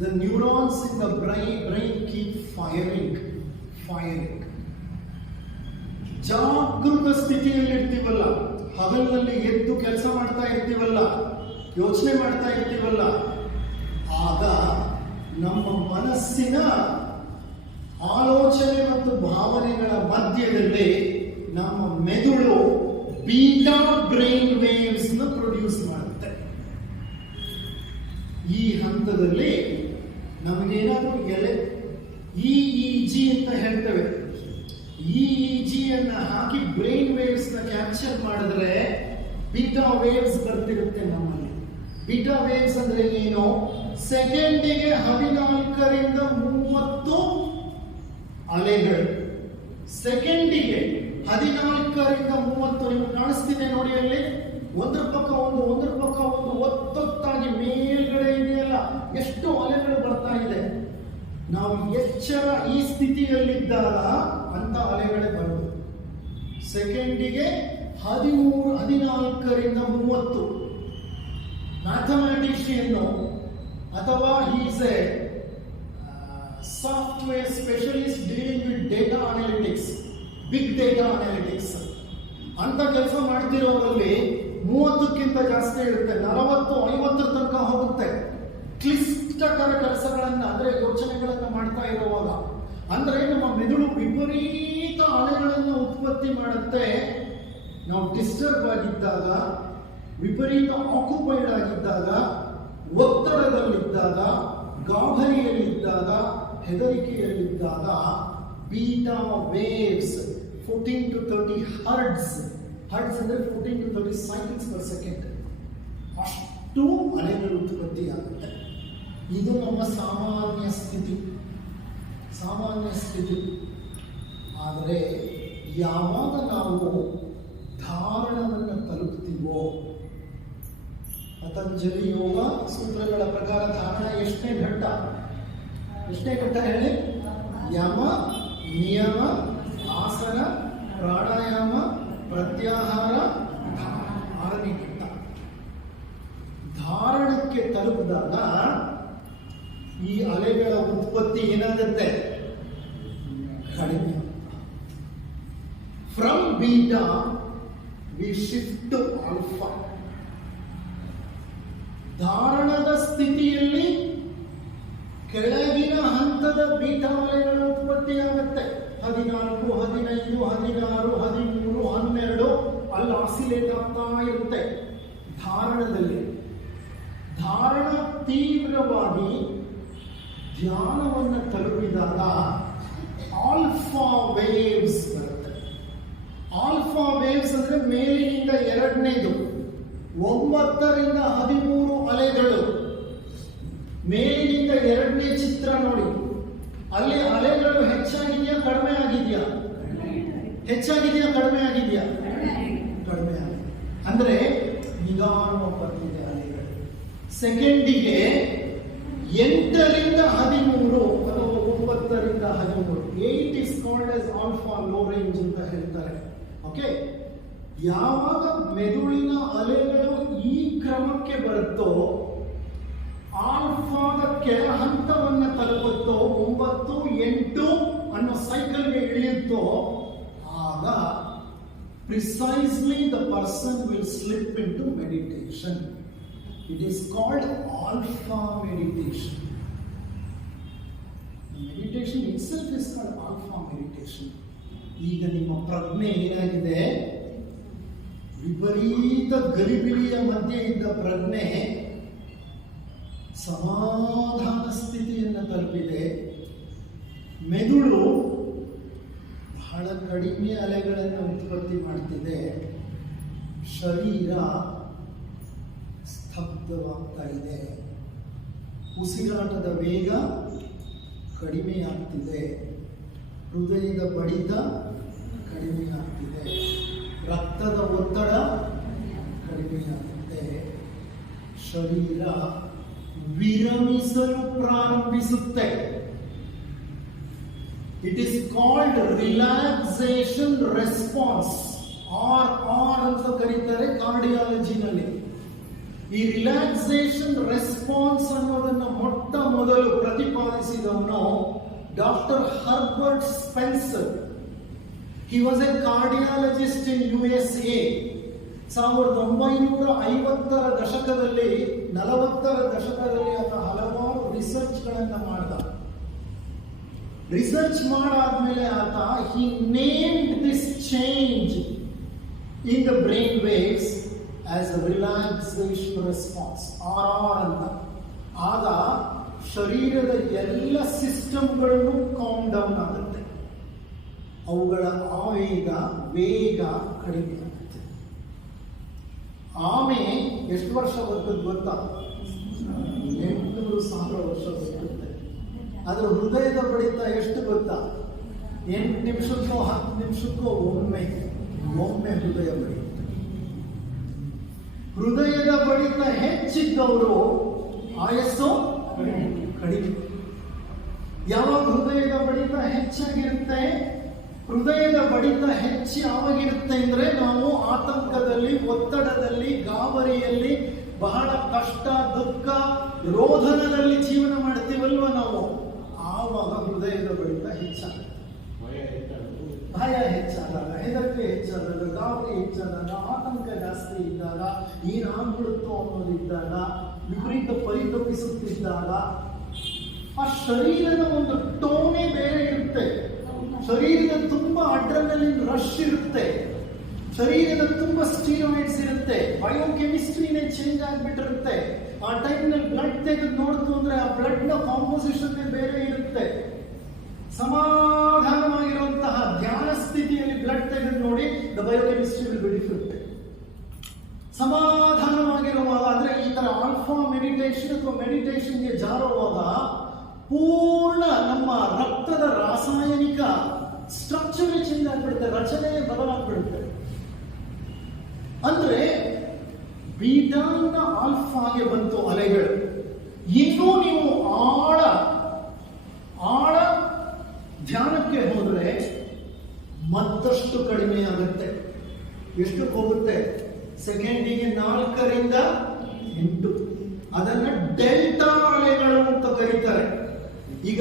the neurons in the brain keep firing. ಜಾಗೃತ ಸ್ಥಿತಿಯಲ್ಲಿರ್ತೀವಲ್ಲ, ಹಗಲಿನಲ್ಲಿ ಎದ್ದು ಕೆಲಸ ಮಾಡ್ತಾ ಇರ್ತೀವಲ್ಲ, ಯೋಚನೆ ಮಾಡ್ತಾ ಇರ್ತೀವಲ್ಲ, ಆಗ ನಮ್ಮ ಮನಸ್ಸಿನ ಆಲೋಚನೆ ಮತ್ತು ಭಾವನೆಗಳ ಮಧ್ಯದಲ್ಲಿ ನಮ್ಮ ಮೆದುಳು ಬೀಟಾ ಬ್ರೈನ್ ವೇವ್ಸ್ ನ ಪ್ರೊಡ್ಯೂಸ್ ಮಾಡುತ್ತೆ. ಈ ಹಂತದಲ್ಲಿ ನಮಗೇನಾದ್ರೂ ಇಇಜಿ ಅಂತ ಹೇಳ್ತೇವೆ. ಇಇಜಿ ಅನ್ನ ಹಾಕಿ ಬ್ರೈನ್ ವೇವ್ಸ್ ನ ಕ್ಯಾಪ್ಚರ್ ಮಾಡಿದ್ರೆ ಬೀಟಾ ವೇವ್ಸ್ ಬರ್ತಿರುತ್ತೆ ನಮ್ಮಲ್ಲಿ. ಬೀಟಾ ವೇವ್ಸ್ ಅಂದ್ರೆ ಏನು? ಸೆಕೆಂಡಿಗೆ 14ರಿಂದ 30 ಅಲೆಗಳು. ಸೆಕೆಂಡಿಗೆ 14ರಿಂದ 30. ನಿಮ್ಗೆ ಕಾಣಿಸ್ತಿದೆ ನೋಡಿ ಅಲ್ಲಿ, ಒಂದ್ರ ಪಕ್ಕ ಒಂದು ಒತ್ತೊತ್ತಾಗಿ ಮೇಲ್ಗಡೆ ಇದೆಯಲ್ಲ, ಎಷ್ಟು ಅಲೆಗಳು ಬರ್ತಾ ಇದೆ. ನಾವು ಎಚ್ಚರ ಈ ಸ್ಥಿತಿಯಲ್ಲಿದ್ದಾಗ ಅಂತ ಅಲೆಗಳೇ ಬರೋದು. ಸೆಕೆಂಡಿಗೆ 14ರಿಂದ 30. ಮ್ಯಾಥಮ್ಯಾಟಿಷಿಯನ್ನು ಅಥವಾ is a software specialist dealing with data analytics, big data analytics ಅಂತ ಕೆಲಸ ಮಾಡ್ತಿರೋರಲ್ಲಿ 30ಕ್ಕಿಂತ ಜಾಸ್ತಿ ಇರುತ್ತೆ, 40-50 ತನಕ ಹೋಗುತ್ತೆ. ಕ್ಲಿಷ್ಟಕರ ಕೆಲಸಗಳನ್ನ ಅಂದ್ರೆ ಯೋಚನೆಗಳನ್ನ ಮಾಡ್ತಾ ಇರುವಾಗ, ಅಂದ್ರೆ ನಮ್ಮ ಮೆದುಳು ವಿಪರೀತ ಅಲೆಗಳನ್ನು ಉತ್ಪತ್ತಿ ಮಾಡುತ್ತೆ. ನಾವು ಡಿಸ್ಟರ್ಬ್ ಆಗಿದ್ದಾಗ, ವಿಪರೀತ ಆಕ್ಯುಪೈಡ್ ಆಗಿದ್ದಾಗ, ಒತ್ತಡದಲ್ಲಿದ್ದಾಗ, ಗಾಬರಿಯಲ್ಲಿದ್ದಾಗ, ಹೆದರಿಕೆಯಲ್ಲಿದ್ದಾಗ ಬೀಟಾ ವೇವ್ಸ್ 14 to 30 ಹರ್ಟ್ಸ್ ಅಂದ್ರೆ 14 to 30 ಸೈಕಲ್ಸ್ ಪರ್ ಸೆಕೆಂಡ್, ಅಷ್ಟು ಅಲೆಗಳು ಉತ್ಪತ್ತಿಯಾಗುತ್ತೆ. ಇದು ನಮ್ಮ ಸಾಮಾನ್ಯ ಸ್ಥಿತಿ. ಆದರೆ ಯಾವಾಗ ನಾವು ಧಾರಣವನ್ನು ತಲುಪ್ತೀವೋ, ಪತಂಜಲಿ ಯೋಗ ಸೂತ್ರಗಳ ಪ್ರಕಾರ ಧಾರಣ ಎಷ್ಟನೇ ಘಟ್ಟ ಹೇಳಿ? ಯಮ, ನಿಯಮ, ಆಸನ, ಪ್ರಾಣಾಯಾಮ, ಪ್ರತ್ಯಾಹಾರ, ಧಾರಣ. 6ನೇ ಘಟ್ಟ. ಧಾರಣಕ್ಕೆ ತಲುಪಿದಾಗ ಈ ಅಲೆಗಳ ಉತ್ಪತ್ತಿ ಏನಾಗುತ್ತೆ? ಕಡಿಮೆ. From beta we shift to alpha. ಧಾರಣದ ಸ್ಥಿತಿಯಲ್ಲಿ ಕೆಳಗಿನ ಹಂತದ ಬೀಟಾ ಅಲೆಗಳು ಉತ್ಪತ್ತಿಯಾಗುತ್ತೆ. 14, 15, 16, 13, 12 ಅಲ್ಲಿ ಆಸಿಲೇಟ್ ಆಗ್ತಾ ಇರುತ್ತೆ. ಧಾರಣದಲ್ಲಿ ಧಾರಣ ತೀವ್ರವಾಗಿ ಧ್ಯಾನವನ್ನು ತಲುಪಿದಾಗ ಆಲ್ಫಾ ವೇವ್ಸ್ ಬರುತ್ತೆ. ಆಲ್ಫಾ ವೇವ್ಸ್ ಅಂದ್ರೆ ಮೇಲಿನಿಂದ ಎರಡನೇದು 9 ರಿಂದ 13 ಅಲೆಗಳು. ಮೇಲಿನಿಂದ ಎರಡನೇ ಚಿತ್ರ ನೋಡಿ, ಅಲ್ಲಿ ಅಲೆಗಳು ಹೆಚ್ಚಾಗಿದೆಯಾ ಕಡಿಮೆ ಆಗಿದೆಯಾ? ಹೆಚ್ಚಾಗಿದೆಯಾ ಕಡಿಮೆ ಆಗಿದೆಯಾ? ಕಡಿಮೆ ಆಗಿದೆ. ಅಂದ್ರೆ ನಿಧಾನವಾಗಿ ಬರ್ತಿದೆ ಅಲೆಗಳು. ಸೆಕೆಂಡಿಗೆ 8 ರಿಂದ 13 ಅಥವಾ 9 ರಿಂದ 13. 8 is called as alpha low range ಅಂತ ಹೇಳ್ತಾರೆ. ಓಕೆ, ಯಾವಾಗ ಮೆದುಳಿನ ಅಲೆಗಳು ಈ ಕ್ರಮಕ್ಕೆ ಬರುತ್ತೋ, ಆಲ್ಫಾದ ಕೆಳ ಹಂತವನ್ನು ತಲುಪುತ್ತೋ, 9, 8 ಅನ್ನೋ ಸೈಕಲ್ಗೆ ಇಳಿಯುತ್ತೋ, ಆಗ precisely the person will slip into meditation. It is called alpha meditation. Meditation itself is called alpha meditation. ಈಗ ನಿಮ್ಮ ಪ್ರಜ್ಞೆ ಏನಾಗಿದೆ? ವಿಪರೀತ ಗಲಿಬಿಲಿಯ ಮಧ್ಯೆ ಇದ್ದ ಪ್ರಜ್ಞೆ ಸಮಾಧಾನ ಸ್ಥಿತಿಯನ್ನು ತಲುಪಿದೆ. ಮೆದುಳು ಬಹಳ ಕಡಿಮೆ ಅಲೆಗಳನ್ನು ಉತ್ಪತ್ತಿ ಮಾಡ್ತಿದೆ. ಶರೀರ ಸ್ತಬ್ಧವಾಗ್ತಾ ಇದೆ. ಉಸಿರಾಟದ ವೇಗ ಕಡಿಮೆ ಆಗ್ತಿದೆ. ಹೃದಯದ ಬಡಿತ ಕಡಿಮೆ ಆಗ್ತಿದೆ. ರಕ್ತದ ಒತ್ತಡ ಕಡಿಮೆ ಆಗುತ್ತೆ. ಶರೀರ ವಿರಮಿಸಲು ಪ್ರಾರಂಭಿಸುತ್ತೆ. It is called relaxation response, or ಅಂತ ಕರೀತಾರೆ ಕಾರ್ಡಿಯಾಲಜಿನಲ್ಲಿ. ಈ ರಿಲ್ಯಾಕ್ಸೇಷನ್ ರೆಸ್ಪಾನ್ಸ್ ಅನ್ನೋದನ್ನು ಮೊಟ್ಟ ಮೊದಲು ಪ್ರತಿಪಾದಿಸಿದವನು doctor Herbert Spencer. He was a cardiologist in USA. 1950ರ ದಶಕದಲ್ಲಿ 40ರ ದಶಕದಲ್ಲಿ ಆತ ಹಲವಾರು ರಿಸರ್ಚ್ಗಳನ್ನು ಮಾಡಿದ. ರಿಸರ್ಚ್ ಮಾಡಾದ್ಮೇಲೆ ಆತ he named this change in the brain waves as a relaxation response, RR ಅಂತ. ಆಗ ಶರೀರದ ಎಲ್ಲ ಸಿಸ್ಟಮ್ಗಳನ್ನು ಕಾಮ್ ಡೌನ್ ಆಗುತ್ತೆ. ಅವುಗಳ ಆವೇಗ ವೇಗ ಕಡಿಮೆ ಆಗುತ್ತೆ. ಆಮೆ ಎಷ್ಟು ವರ್ಷ ಬರ್ತದೆ ಗೊತ್ತಾ? 800,000 ವರ್ಷ ಬರುತ್ತೆ. ಅದರ ಹೃದಯದ ಬಡಿತ ಎಷ್ಟು ಗೊತ್ತಾ? 8 ನಿಮಿಷಕ್ಕೋ 10 ನಿಮಿಷಕ್ಕೋ ಒಮ್ಮೆ ಹೃದಯ ಬಡಿಯುತ್ತೆ. ಹೃದಯದ ಬಡಿತ ಹೆಚ್ಚಿದ್ದವರು ಆಯಸ್ಸು ಕಡಿಮೆ. ಯಾವಾಗ ಹೃದಯದ ಬಡಿತ ಹೆಚ್ಚಾಗಿರುತ್ತೆ, ಹೃದಯದ ಬಡಿತ ಹೆಚ್ಚು ಯಾವಾಗಿರುತ್ತೆ ಅಂದ್ರೆ ನಾವು ಆತಂಕದಲ್ಲಿ, ಒತ್ತಡದಲ್ಲಿ, ಗಾಬರಿಯಲ್ಲಿ, ಬಹಳ ಕಷ್ಟ, ದುಃಖ, ರೋಧನದಲ್ಲಿ ಜೀವನ ಮಾಡ್ತೀವಲ್ವ ನಾವು, ಆವಾಗ ಹೃದಯದ ಬಡಿತ ಹೆಚ್ಚಾಗುತ್ತೆ. ಭಯ ಹೆಚ್ಚಾದಾಗ, ಹೆದರಿಕೆ ಹೆಚ್ಚಾದಾಗ, ಗಾಬರಿ ಹೆಚ್ಚಾದಾಗ, ಆತಂಕ ಜಾಸ್ತಿ ಇದ್ದಾಗ, ಏನಾಗ್ಬಿಡುತ್ತೋ ಅನ್ನೋದಿದ್ದಾಗ, ವಿಪರೀತ ಪರಿತಪಿಸುತ್ತಿದ್ದಾಗ, ಆ ಶರೀರದ ಒಂದು ಟೋನೇ ಬೇರೆ ಇರುತ್ತೆ. ಶರೀರದ ತುಂಬಾ ಅಡ್ರೆನಲಿನ್ ರಶ್ ಇರುತ್ತೆ. ಶರೀರದ ತುಂಬಾ ಸ್ಟೀರಾಯ್ಡ್ಸ್ ಇರುತ್ತೆ. ಬಯೋಕೆಮಿಸ್ಟ್ರಿನೇ ಚೇಂಜ್ ಆಗಿಬಿಟ್ಟಿರುತ್ತೆ. ಆ ಟೈಮ್ನಲ್ಲಿ ಬ್ಲಡ್ ತೆಗೆದು ನೋಡ್ತು ಅಂದ್ರೆ ಆ ಬ್ಲಡ್ ನ ಕಾಂಪೋಸಿಷನ್ ಬೇರೆ ಇರುತ್ತೆ. ಸಮಾಧಾನವಾಗಿರುವಂತಹ ಧ್ಯಾನ ಸ್ಥಿತಿಯಲ್ಲಿ ಬ್ಲಡ್ ತೆಗೆದು ನೋಡಿ, the biochemistry will be different. ಸಮಾಧಾನವಾಗಿರುವಾಗ, ಅಂದ್ರೆ ಈ ತರ ಆಲ್ಫಾ ಮೆಡಿಟೇಷನ್ ಅಥವಾ ಮೆಡಿಟೇಷನ್ಗೆ ಜಾರುವಾಗ ಪೂರ್ಣ ನಮ್ಮ ರಕ್ತದ ರಾಸಾಯನಿಕ ಸ್ಟ್ರಕ್ಚರ್ ಚೇಂಜ್ ಆಗ್ಬಿಡುತ್ತೆ, ರಚನೆ ಬದಲಾಗ್ಬಿಡುತ್ತೆ. ಅಂದ್ರೆ ಬೀಟಾಯಿಂದ ಆಲ್ಫಾಗೆ ಬಂತು ಅಲೆಗಳು. ಇನ್ನೂ ನೀವು ಆಳ ಧ್ಯಾನಕ್ಕೆ ಹೋದ್ರೆ ಮತ್ತಷ್ಟು ಕಡಿಮೆ ಆಗುತ್ತೆ. ಎಷ್ಟು ಹೋಗುತ್ತೆ? ಸೆಕೆಂಡಿಗೆ 4 ರಿಂದ 8. ಅದನ್ನ ಡೆಲ್ಟಾ ಅಲೆಗಳು ಅಂತ ಕರೀತಾರೆ. ಈಗ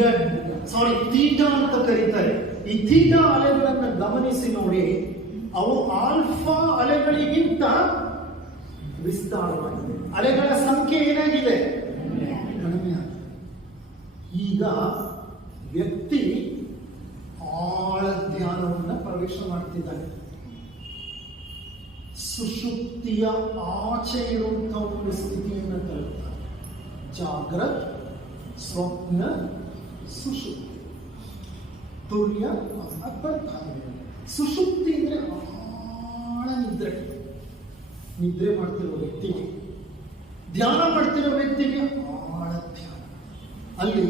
ಥೀಟಾ ಅಂತ ಕರೀತಾರೆ. ಈ ಥೀಟಾ ಅಲೆಗಳನ್ನು ಗಮನಿಸಿ ನೋಡಿ, ಅವು ಆಲ್ಫಾ ಅಲೆಗಳಿಗಿಂತ ವಿಸ್ತಾರವಾಗಿದೆ. ಅಲೆಗಳ ಸಂಖ್ಯೆ ಏನಾಗಿದೆ? ಕಡಿಮೆ ಆಗಿದೆ. ಈಗ ವ್ಯಕ್ತಿ ಆಳ ಧ್ಯಾನವನ್ನು ಪ್ರವೇಶ ಮಾಡ್ತಿದ್ದಾನೆ. ಸುಷುಪ್ತಿಯ ಆಚೆ ಇರುವಂಥ ಒಂದು ಸ್ಥಿತಿಯನ್ನು ತಲುಪ್ತಾರೆ. ಜಾಗ್ರತ್, ಸ್ವಪ್ನ, ಸುಷುಪ್ತಿ, ತುರ್ಯ ಸುಷುಪ್ತಿ ಅಂದ್ರೆ ಆಳ ನಿದ್ರೆ. ನಿದ್ರೆ ಮಾಡ್ತಿರೋ ವ್ಯಕ್ತಿಗೆ, ಧ್ಯಾನ ಮಾಡ್ತಿರೋ ವ್ಯಕ್ತಿಗೆ ಆಳ ಧ್ಯಾನ. ಅಲ್ಲಿ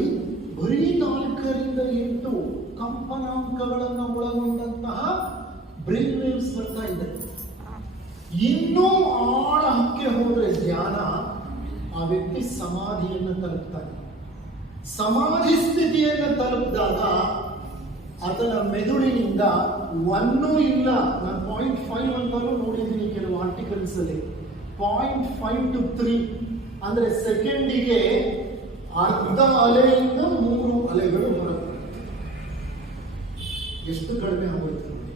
ಬರೀ 4 ರಿಂದ 8 ಕಂಪನಾಂಕಗಳನ್ನು ಒಳಗೊಂಡಂತಹ ಬ್ರೈನ್ ವೇವ್ಸ್ ಬರ್ತಾ ಇದೆ. ಇನ್ನೂ ಆಳಕ್ಕೆ ಹೋದ್ರೆ ಧ್ಯಾನ, ಆ ವ್ಯಕ್ತಿ ಸಮಾಧಿಯನ್ನು ತಲುಪ್ತಾನೆ. ಸಮಾಧಿ ಸ್ಥಿತಿಯನ್ನು ತಲುಪಿದಾಗ ಅದರ ಮೆದುಳಿನಿಂದ ಒನ್ನೂ ಇಲ್ಲ. ನಾನು 0.5 ಅಂತಾನು ನೋಡಿದ್ದೀನಿ ಕೆಲವು ಆರ್ಟಿಕಲ್ಸ್ ಅಲ್ಲಿ. 0.5 to 3 ಅಂದ್ರೆ ಸೆಕೆಂಡಿಗೆ ಅರ್ಧ ಅಲೆಯಿಂದ 3 ಅಲೆಗಳು ಹೊರಗೆ. ಎಷ್ಟು ಕಡಿಮೆ ಆಗೋಯ್ತು ನೋಡಿ.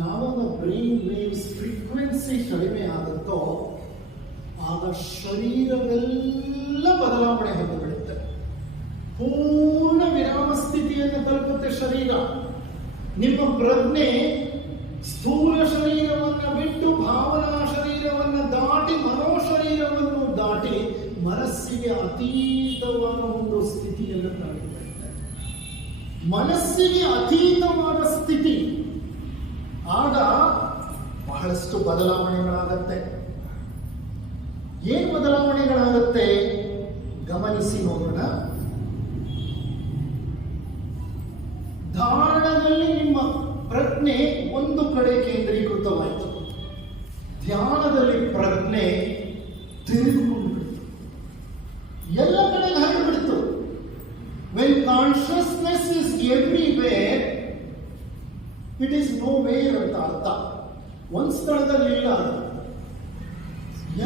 ಯಾವಾಗ ಬ್ರೈನ್ ವೇವ್ಸ್ ಫ್ರೀಕ್ವೆನ್ಸಿ ಕಡಿಮೆ ಆಗುತ್ತೋ ಆಗ ಶರೀರವೆಲ್ಲ ಬದಲಾವಣೆ ಹೊಂದಿಬಿಡುತ್ತೆ. ಪೂರ್ಣ ವಿರಾಮ ಸ್ಥಿತಿಯನ್ನು ತಲುಪುತ್ತೆ ಶರೀರ. ನಿಮ್ಮ ಪ್ರಜ್ಞೆ ಸ್ಥೂಲ ಶರೀರವನ್ನು ಬಿಟ್ಟು ಭಾವನಾ ಶರೀರವನ್ನು ದಾಟಿ ಮನೋಶರೀರವನ್ನು ದಾಟಿ ಮನಸ್ಸಿಗೆ ಅತೀತವಾದ ಒಂದು ಸ್ಥಿತಿಯನ್ನು ತಲುಪುತ್ತೆ. ಮನಸ್ಸಿಗೆ ಅತೀತವಾದ ಸ್ಥಿತಿ. ಆಗ ಬಹಳಷ್ಟು ಬದಲಾವಣೆಗಳಾಗತ್ತೆ. ಏನು ಬದಲಾವಣೆಗಳಾಗತ್ತೆ ಗಮನಿಸಿ ನೋಡೋಣ. ಧಾರಣದಲ್ಲಿ ನಿಮ್ಮ ಪ್ರಜ್ಞೆ ಒಂದು ಕಡೆ ಕೇಂದ್ರೀಕೃತವಾಯಿತು. ಧ್ಯಾನದಲ್ಲಿ ಪ್ರಜ್ಞೆ ತಿರುಗಿಕೊಂಡು ಬಿಡ್ತು, ಎಲ್ಲ ಕಡೆ ಹರಡಿಬಿಡ್ತು. When consciousness is everywhere, it is nowhere ಅಂತ ಅರ್ಥ. ಒಂದು ಸ್ಥಳದಲ್ಲಿ ಇಲ್ಲ,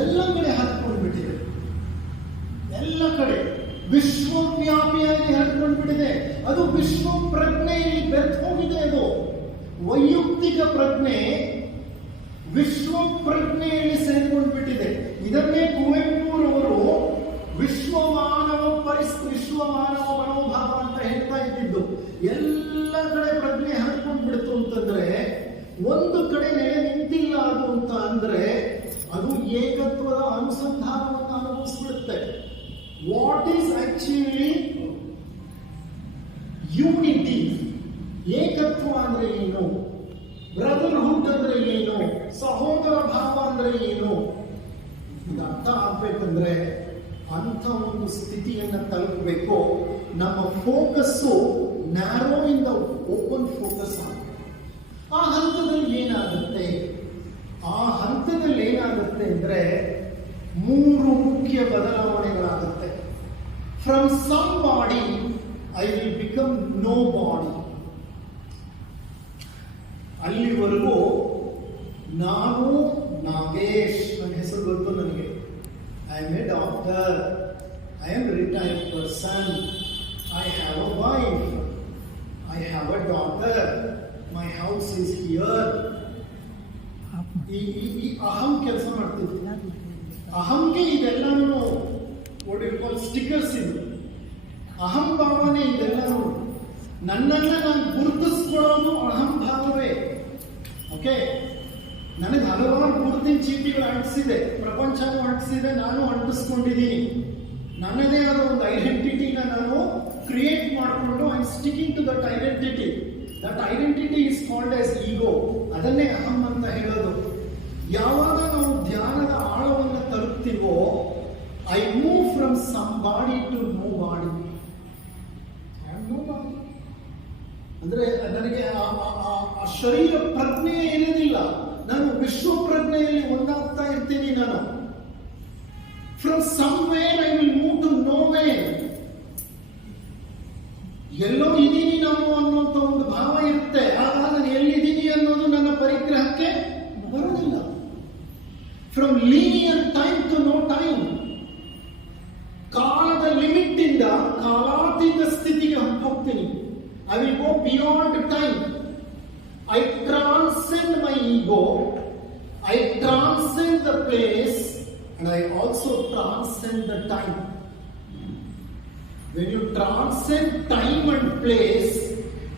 ಎಲ್ಲ ಕಡೆ ಹತ್ಕೊಂಡು ಬಿಟ್ಟಿದೆ. ಎಲ್ಲ ಕಡೆ ವಿಶ್ವವ್ಯಾಪಿಯಾಗಿ ಹರಡ್ಕೊಂಡು ಬಿಟ್ಟಿದೆ. ಅದು ವಿಶ್ವ ಪ್ರಜ್ಞೆಯಲ್ಲಿ ಬೆರೆತು ಹೋಗಿದೆ. ಅದು ವೈಯಕ್ತಿಕ ಪ್ರಜ್ಞೆ ವಿಶ್ವ ಪ್ರಜ್ಞೆಯಲ್ಲಿ ಸೇರಿಕೊಂಡು ಬಿಟ್ಟಿದೆ. ಇದನ್ನೇ ಕುವೆಂಪುರವರು ವಿಶ್ವಮಾನವ ಮನೋಭಾವ ಅಂತ ಹೇಳ್ತಾ ಇದ್ದಿದ್ದು. ಎಲ್ಲ ಕಡೆ ಪ್ರಜ್ಞೆ ಹರಡ್ಕೊಂಡು ಬಿಡ್ತು ಅಂತಂದ್ರೆ ಒಂದು ಕಡೆ ನೆಲೆ ನಿಂತಿಲ್ಲ ಅದು ಅಂತ ಅಂದ್ರೆ ಅದು ಏಕತ್ವದ ಅನುಸಂಧಾನವನ್ನು ಅನುಭವಿಸ್ಬಿಡುತ್ತೆ. What is actually unity? ಏಕತ್ವ ಅಂದ್ರೆ ಏನು? ಬ್ರದರ್ಹುಡ್ ಅಂದ್ರೆ ಏನು? ಸಹೋದರ ಭಾವ ಅಂದ್ರೆ ಏನು? ಇದು ಅರ್ಥ ಆಗ್ಬೇಕಂದ್ರೆ ಅಂಥ ಒಂದು ಸ್ಥಿತಿಯನ್ನು ತಲುಪಬೇಕು. ನಮ್ಮ ಫೋಕಸ್ಸು ನ್ಯಾರೋ ಇಂದ ಓಪನ್ ಫೋಕಸ್ ಆಗುತ್ತೆ. ಆ ಹಂತದಲ್ಲಿ ಏನಾಗುತ್ತೆ? ಅಂದ್ರೆ 3 ಮುಖ್ಯ ಬದಲಾವಣೆಗಳಾಗುತ್ತೆ. From some body I will become no body. ಅಲ್ಲಿವರೆಗೂ ನಾನು ನಾಗೇಶ್, ನನ್ನ ಹೆಸರು ಗೊತ್ತು ನನಗೆ, I am a doctor, I am retired person, I have a wife, I have a daughter, my house is here. ಈ ಅಹಂ ಕೆಲಸ ಮಾಡ್ತಿದ್ವಿ. ಅಹಂಗೆ ಇದೆಲ್ಲನೂ ಸ್ಟಿಕರ್ಸ್ ಇದು. ಅಹಂ ಭಾವನೆ ಇದೆಲ್ಲನೂ ನನ್ನನ್ನ ನಾನು ಗುರುತಿಸ್ಕೊಳ್ಳೋದು ಅಹಂ ಭಾವವೇ. ಓಕೆ, ನನಗೆ ಹಲವಾರು ಗುರುತಿನ ಚೀಟಿಗಳು ಅಂಟಿಸಿದೆ, ಪ್ರಪಂಚನೂ ಅಂಟಿಸಿದೆ, ನಾನು ಅಂಟಿಸ್ಕೊಂಡಿದ್ದೀನಿ. ನನ್ನದೇ ಆದ ಒಂದು ಐಡೆಂಟಿಟಿನ ನಾನು ಕ್ರಿಯೇಟ್ ಮಾಡಿಕೊಂಡು I sticking to that identity. That identity is called as ego. ಅದನ್ನೇ ಅಹಂ ಅಂತ ಹೇಳೋದು. ಯಾವಾಗ ನಾವು ಧ್ಯಾನದ ಆಳವನ್ನು ತಲುಪ್ತೀವೋ I move from some body to no body. ಅಂದ್ರೆ ನನಗೆ ಆ ಶರೀರ ಪ್ರಜ್ಞೆ ಇರೋದಿಲ್ಲ, ನಾನು ವಿಶ್ವ ಪ್ರಜ್ಞೆಯಲ್ಲಿ ಒಂದಾಗ್ತಾ ಇರ್ತೀನಿ. ನಾನು from somewhere I will move to nowhere. ಎಲ್ಲೋ ಇದ್ದೀನಿ ನಾವು ಅನ್ನುವಂಥ ಒಂದು ಭಾವ ಇರುತ್ತೆ. ಆಗ ನಾನು ಎಲ್ಲಿದ್ದೀನಿ ಅನ್ನೋದು ನನ್ನ ಪರಿಗ್ರಹಕ್ಕೆ ಬರೋದಿಲ್ಲ. From linear time to no time, ಕಾಲದ ಲಿಮಿಟ್ ಇಂದ ಕಾಲಾತೀತ ಸ್ಥಿತಿಗೆ ಹೋಗ್ತೀನಿ. I will go beyond time. I transcend my ego. I transcend the place, and I also transcend the time. When you transcend time and place,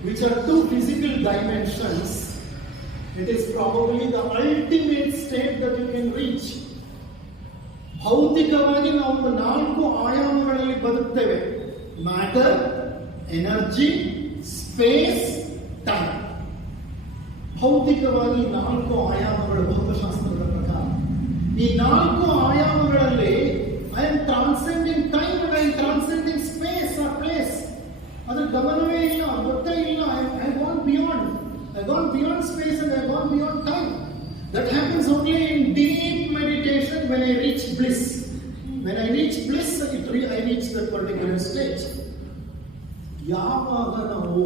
which are 2 physical dimensions, It is probably the ultimate state that you can reach. ಭೌತಿಕವಾಗಿ ನಾವು 4 ಆಯಾಮಗಳಲ್ಲಿ ಬದುಕ್ತೇವೆ: matter, energy, space, time. ಭೌತಿಕವಾಗಿ 4 ಆಯಾಮಗಳು ಭೌತಶಾಸ್ತ್ರದ ಪ್ರಕಾರ. ಈ 4 ಆಯಾಮಗಳಲ್ಲಿ I am transcending time and I am transcending space or place. ಅದ್ರ ಗಮನವೇ ಇಲ್ಲ, ಗೊತ್ತೇ ಇಲ್ಲ. I gone beyond. I gone beyond space and I gone beyond time. That happens only in deep meditation when I reach bliss. When I reach bliss, I reach that particular stage. ಯಾವಾಗ ನಾವು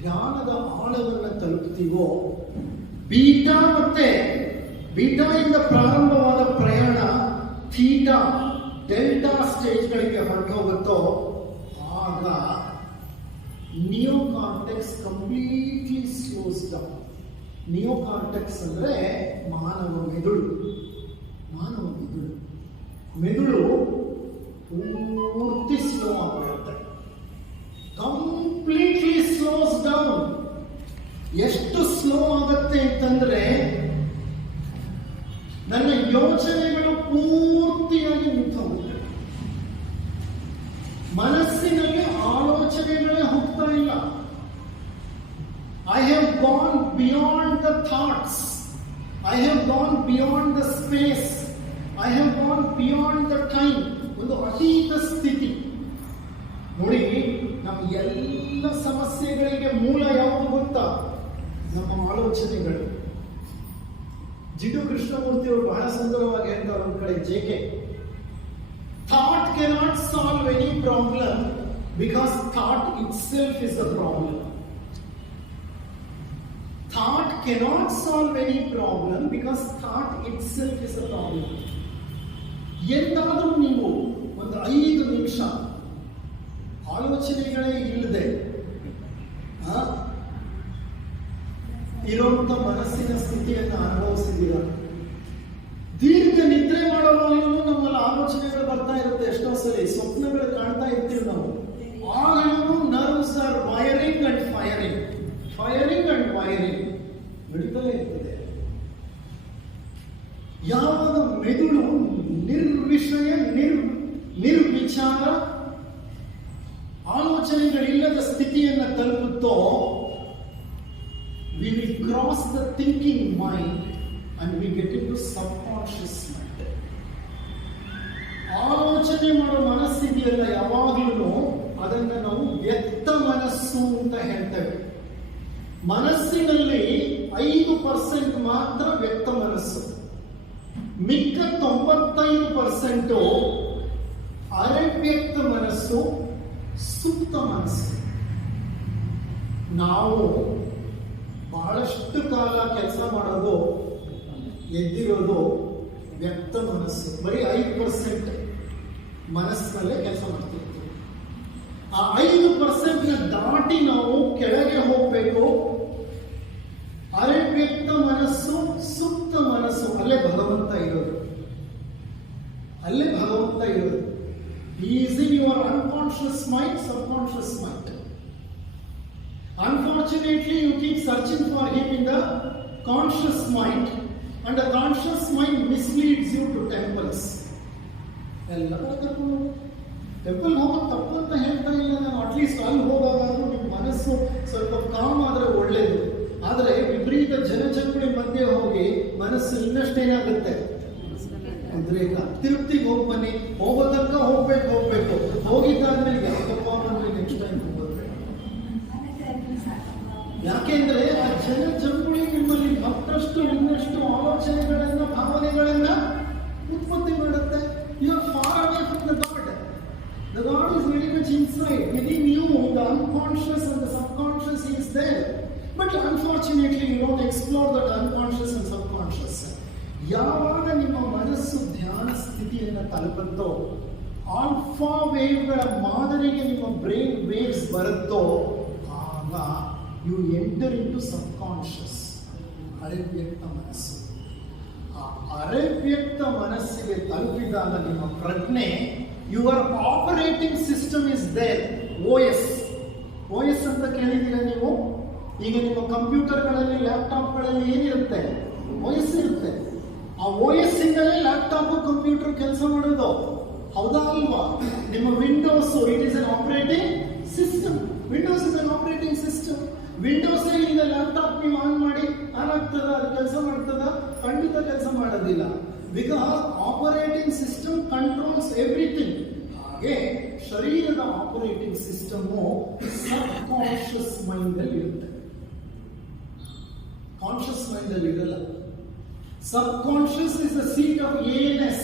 ಧ್ಯಾನದ ಆಳವನ್ನು ತಲುಪ್ತೀವೋ, beta ಇಂದ ಪ್ರಾರಂಭವಾದ ಪ್ರಯಾಣ theta, delta ಸ್ಟೇಜ್ಗಳಿಗೆ ಹೊರಟೋಗುತ್ತೋ, ಆಗ neocortex completely ಸ್ಲೋಸ್ down. Neocortex ಅಂದ್ರೆ ಮಾನವ ಮೆದುಳು ಪೂರ್ತಿ ಸ್ಲೋ ಆಗಿರುತ್ತೆ. Completely ಸ್ಲೋಸ್ down. ಎಷ್ಟು ಸ್ಲೋ ಆಗುತ್ತೆ ಅಂತಂದ್ರೆ, ನನ್ನ ಯೋಚನೆಗಳು ಪೂರ್ತಿಯಾಗಿ ನಿಂತೋಗುತ್ತೆ. ಮನಸ್ಸಿನಲ್ಲಿ ಆಲೋಚನೆಗಳೇ ಹೋಗ್ತಾ ಇಲ್ಲ. I have gone beyond the thoughts. I have gone beyond the space. I have gone beyond the time. ಒಂದು ಅತೀತ ಸ್ಥಿತಿ. ನೋಡಿ, ನಮ್ಮ ಎಲ್ಲ ಸಮಸ್ಯೆಗಳಿಗೆ ಮೂಲ ಯಾವುದು ಗೊತ್ತಾ? ನಮ್ಮ ಆಲೋಚನೆಗಳು. ಜಿಡ್ಡು ಕೃಷ್ಣಮೂರ್ತಿ ಅವರು ಬಹಳ ಸುಂದರವಾಗಿ ಹೇಳ್ತಾರೆ ಒಂದು ಕಡೆ, JK, thought cannot solve any problem because thought itself is the problem. Thought cannot solve any problem because thought itself is the problem. ಎಂದಾದರೂ ನೀವು ಒಂದು 5 ನಿಮಿಷ ಆಲೋಚನೆಗಳೇ ಇಲ್ಲದೆ ಇರುವಂತ ಮನಸ್ಸಿನ ಸ್ಥಿತಿಯನ್ನು ಅನುಭವಿಸಿದ್ದೀರ? ದೀರ್ಘ ನಿದ್ರೆ ಮಾಡುವಾಗಲೂ ನಮ್ಮಲ್ಲಿ ಆಲೋಚನೆಗಳು ಬರ್ತಾ ಇರುತ್ತೆ. ಎಷ್ಟೋ ಸರಿ ಸ್ವಪ್ನಗಳು ಕಾಣ್ತಾ ಇರ್ತೀವಿ ನಾವು. ಆಗಲೂ nerves are wiring and firing ನಡೀತಲೇ ಇರ್ತದೆ. ಯಾವಾಗ ಮೆದುಳು ನಿರ್ವಿಷಯ ನಿರ್ವಿಚಾರ ಆಲೋಚನೆಗಳಿಲ್ಲದ ಸ್ಥಿತಿಯನ್ನು ತಲುಪುತ್ತೋ, we will cross the thinking mind and we get into subconscious mind. ಆಲೋಚನೆ ಮಾಡೋ ಮನಸ್ಸಿದೆಯಲ್ಲ, ಯಾವಾಗಲೂ ಅದನ್ನ ನಾವು ವ್ಯಕ್ತ ಮನಸ್ಸು ಅಂತ ಹೇಳ್ತೇವೆ. ಮನಸ್ಸಿನಲ್ಲಿ 5% ಮಾತ್ರ ವ್ಯಕ್ತ ಮನಸ್ಸು, ಮಿಕ್ಕ 95% ಅರೆವ್ಯಕ್ತ ಮನಸ್ಸು, ಸುಪ್ತ ಮನಸ್ಸು. ನಾವು ಬಹಳಷ್ಟು ಕಾಲ ಕೆಲಸ ಮಾಡೋದು, ಎದ್ದಿರೋದು ವ್ಯಕ್ತ ಮನಸ್ಸು. ಬರೀ 5% ಮನಸ್ಸಿನಲ್ಲೇ ಕೆಲಸ ಮಾಡ್ತಿರ್ತೀವಿ. ಆ 5% ದಾಟಿ ನಾವು ಕೆಳಗೆ ಹೋಗ್ಬೇಕು. ಅರೆವ್ಯಕ್ತ ಮನಸ್ಸು, ಸುಪ್ತ ಮನಸ್ಸು, ಅಲ್ಲೇ ಭಗವಂತ ಇರೋದು. Is in your unconscious mind, subconscious mind. Unfortunately, you keep searching for him in the conscious mind, and the conscious mind misleads you to temples. ಎಲ್ಲ ಕರ್ಕೊಂಡು ಟೆಂಪಲ್ ಹೋಗೋದು ತಪ್ಪು ಅಂತ ಹೇಳ್ತಾ ಇಲ್ಲ ನಾನು. ಅಟ್ಲೀಸ್ಟ್ ಅಲ್ಲಿ ಹೋಗಾದ್ರೂ ನಿಮ್ಮ ಮನಸ್ಸು ಸ್ವಲ್ಪ ಕಾಮ್ ಆದ್ರೆ ಒಳ್ಳೇದು. ಆದರೆ ವಿಪರೀತ ಜನಚಂಗುಳಿ ಮಧ್ಯೆ ಹೋಗಿ ಮನಸ್ಸು ಇನ್ನಷ್ಟೇನಾಗುತ್ತೆ, ಉದ್ರೇಕ. ತಿರುಪ್ತಿಗೆ ಹೋಗಿ ಬನ್ನಿ, ಹೋಗೋ ತನಕ ಹೋಗ್ಬೇಕು. ಹೋಗಿದ್ದಾದ್ಮೇಲೆ ಯಾಕಪ್ಪ ಬಂದ್ರೆ ನೆಕ್ಸ್ಟ್ ಟೈಮ್ ಹೋಗ್ಬೇಕು. ಯಾಕೆಂದ್ರೆ ಆ ಜನಚಂಗುಳಿ ನಿಮ್ಮಲ್ಲಿ ಮತ್ತಷ್ಟು ಇನ್ನಷ್ಟು ಆಲೋಚನೆಗಳನ್ನ, ಭಾವನೆಗಳನ್ನ ಉತ್ಪತ್ತಿ ಮಾಡುತ್ತೆ. You are far away from the God. The God is very much inside. Within you, the unconscious and the subconscious is there. But unfortunately, you don't explore that unconscious and subconscious. ಯಾವಾಗ ನಿಮ್ಮ ಮನಸ್ಸು ಧ್ಯಾನ ಸ್ಥಿತಿಯನ್ನು ತಲುಪುತ್ತೋ, alpha ವೇವ್ಗಳ ಮಾದರಿಗೆ ನಿಮ್ಮ brain waves ಬರುತ್ತೋ, ಆಗ you enter into subconscious, ಅರೆವ್ಯಕ್ತ ಮನಸ್ಸು. ಆ ಅರೆವ್ಯಕ್ತ ಮನಸ್ಸಿಗೆ ತಲುಪಿದಾಗ ನಿಮ್ಮ ಪ್ರಜ್ಞೆ, your operating system is there. OS ಅಂತ ಕೇಳಿದ್ದೀರಾ ನೀವು? ಈಗ ನಿಮ್ಮ ಕಂಪ್ಯೂಟರ್ಗಳಲ್ಲಿ ಲ್ಯಾಪ್ಟಾಪ್ಗಳಲ್ಲಿ ಏನಿರುತ್ತೆ, OS ಇರುತ್ತೆ. ಆ OS ಇಂದಲೇ ಲ್ಯಾಪ್ಟಾಪ್ ಕಂಪ್ಯೂಟರ್ ಕೆಲಸ ಮಾಡೋದು, ಹೌದಾ ಅಲ್ವಾ? ನಿಮ್ಮ Windows it is an operating system. Windows is an operating system. Windows ಇಂದ ಲ್ಯಾಪ್ಟಾಪ್ ನೀವು ಆನ್ ಮಾಡಿ ಆನ್ ಆಗ್ತದ, ಅದು ಕೆಲಸ ಮಾಡ್ತದ? ಖಂಡಿತ ಕೆಲಸ ಮಾಡೋದಿಲ್ಲ. Because operating system controls everything. ಹಾಗೆ ಶರೀರದ operating system subconscious mind ಅಲ್ಲಿ ಇರುತ್ತೆ, ಕಾನ್ಶಿಯಸ್ ಮೈಂಡ್ ಅಲ್ಲಿ ಇರಲ್ಲ. Subconscious is the seat of ANS,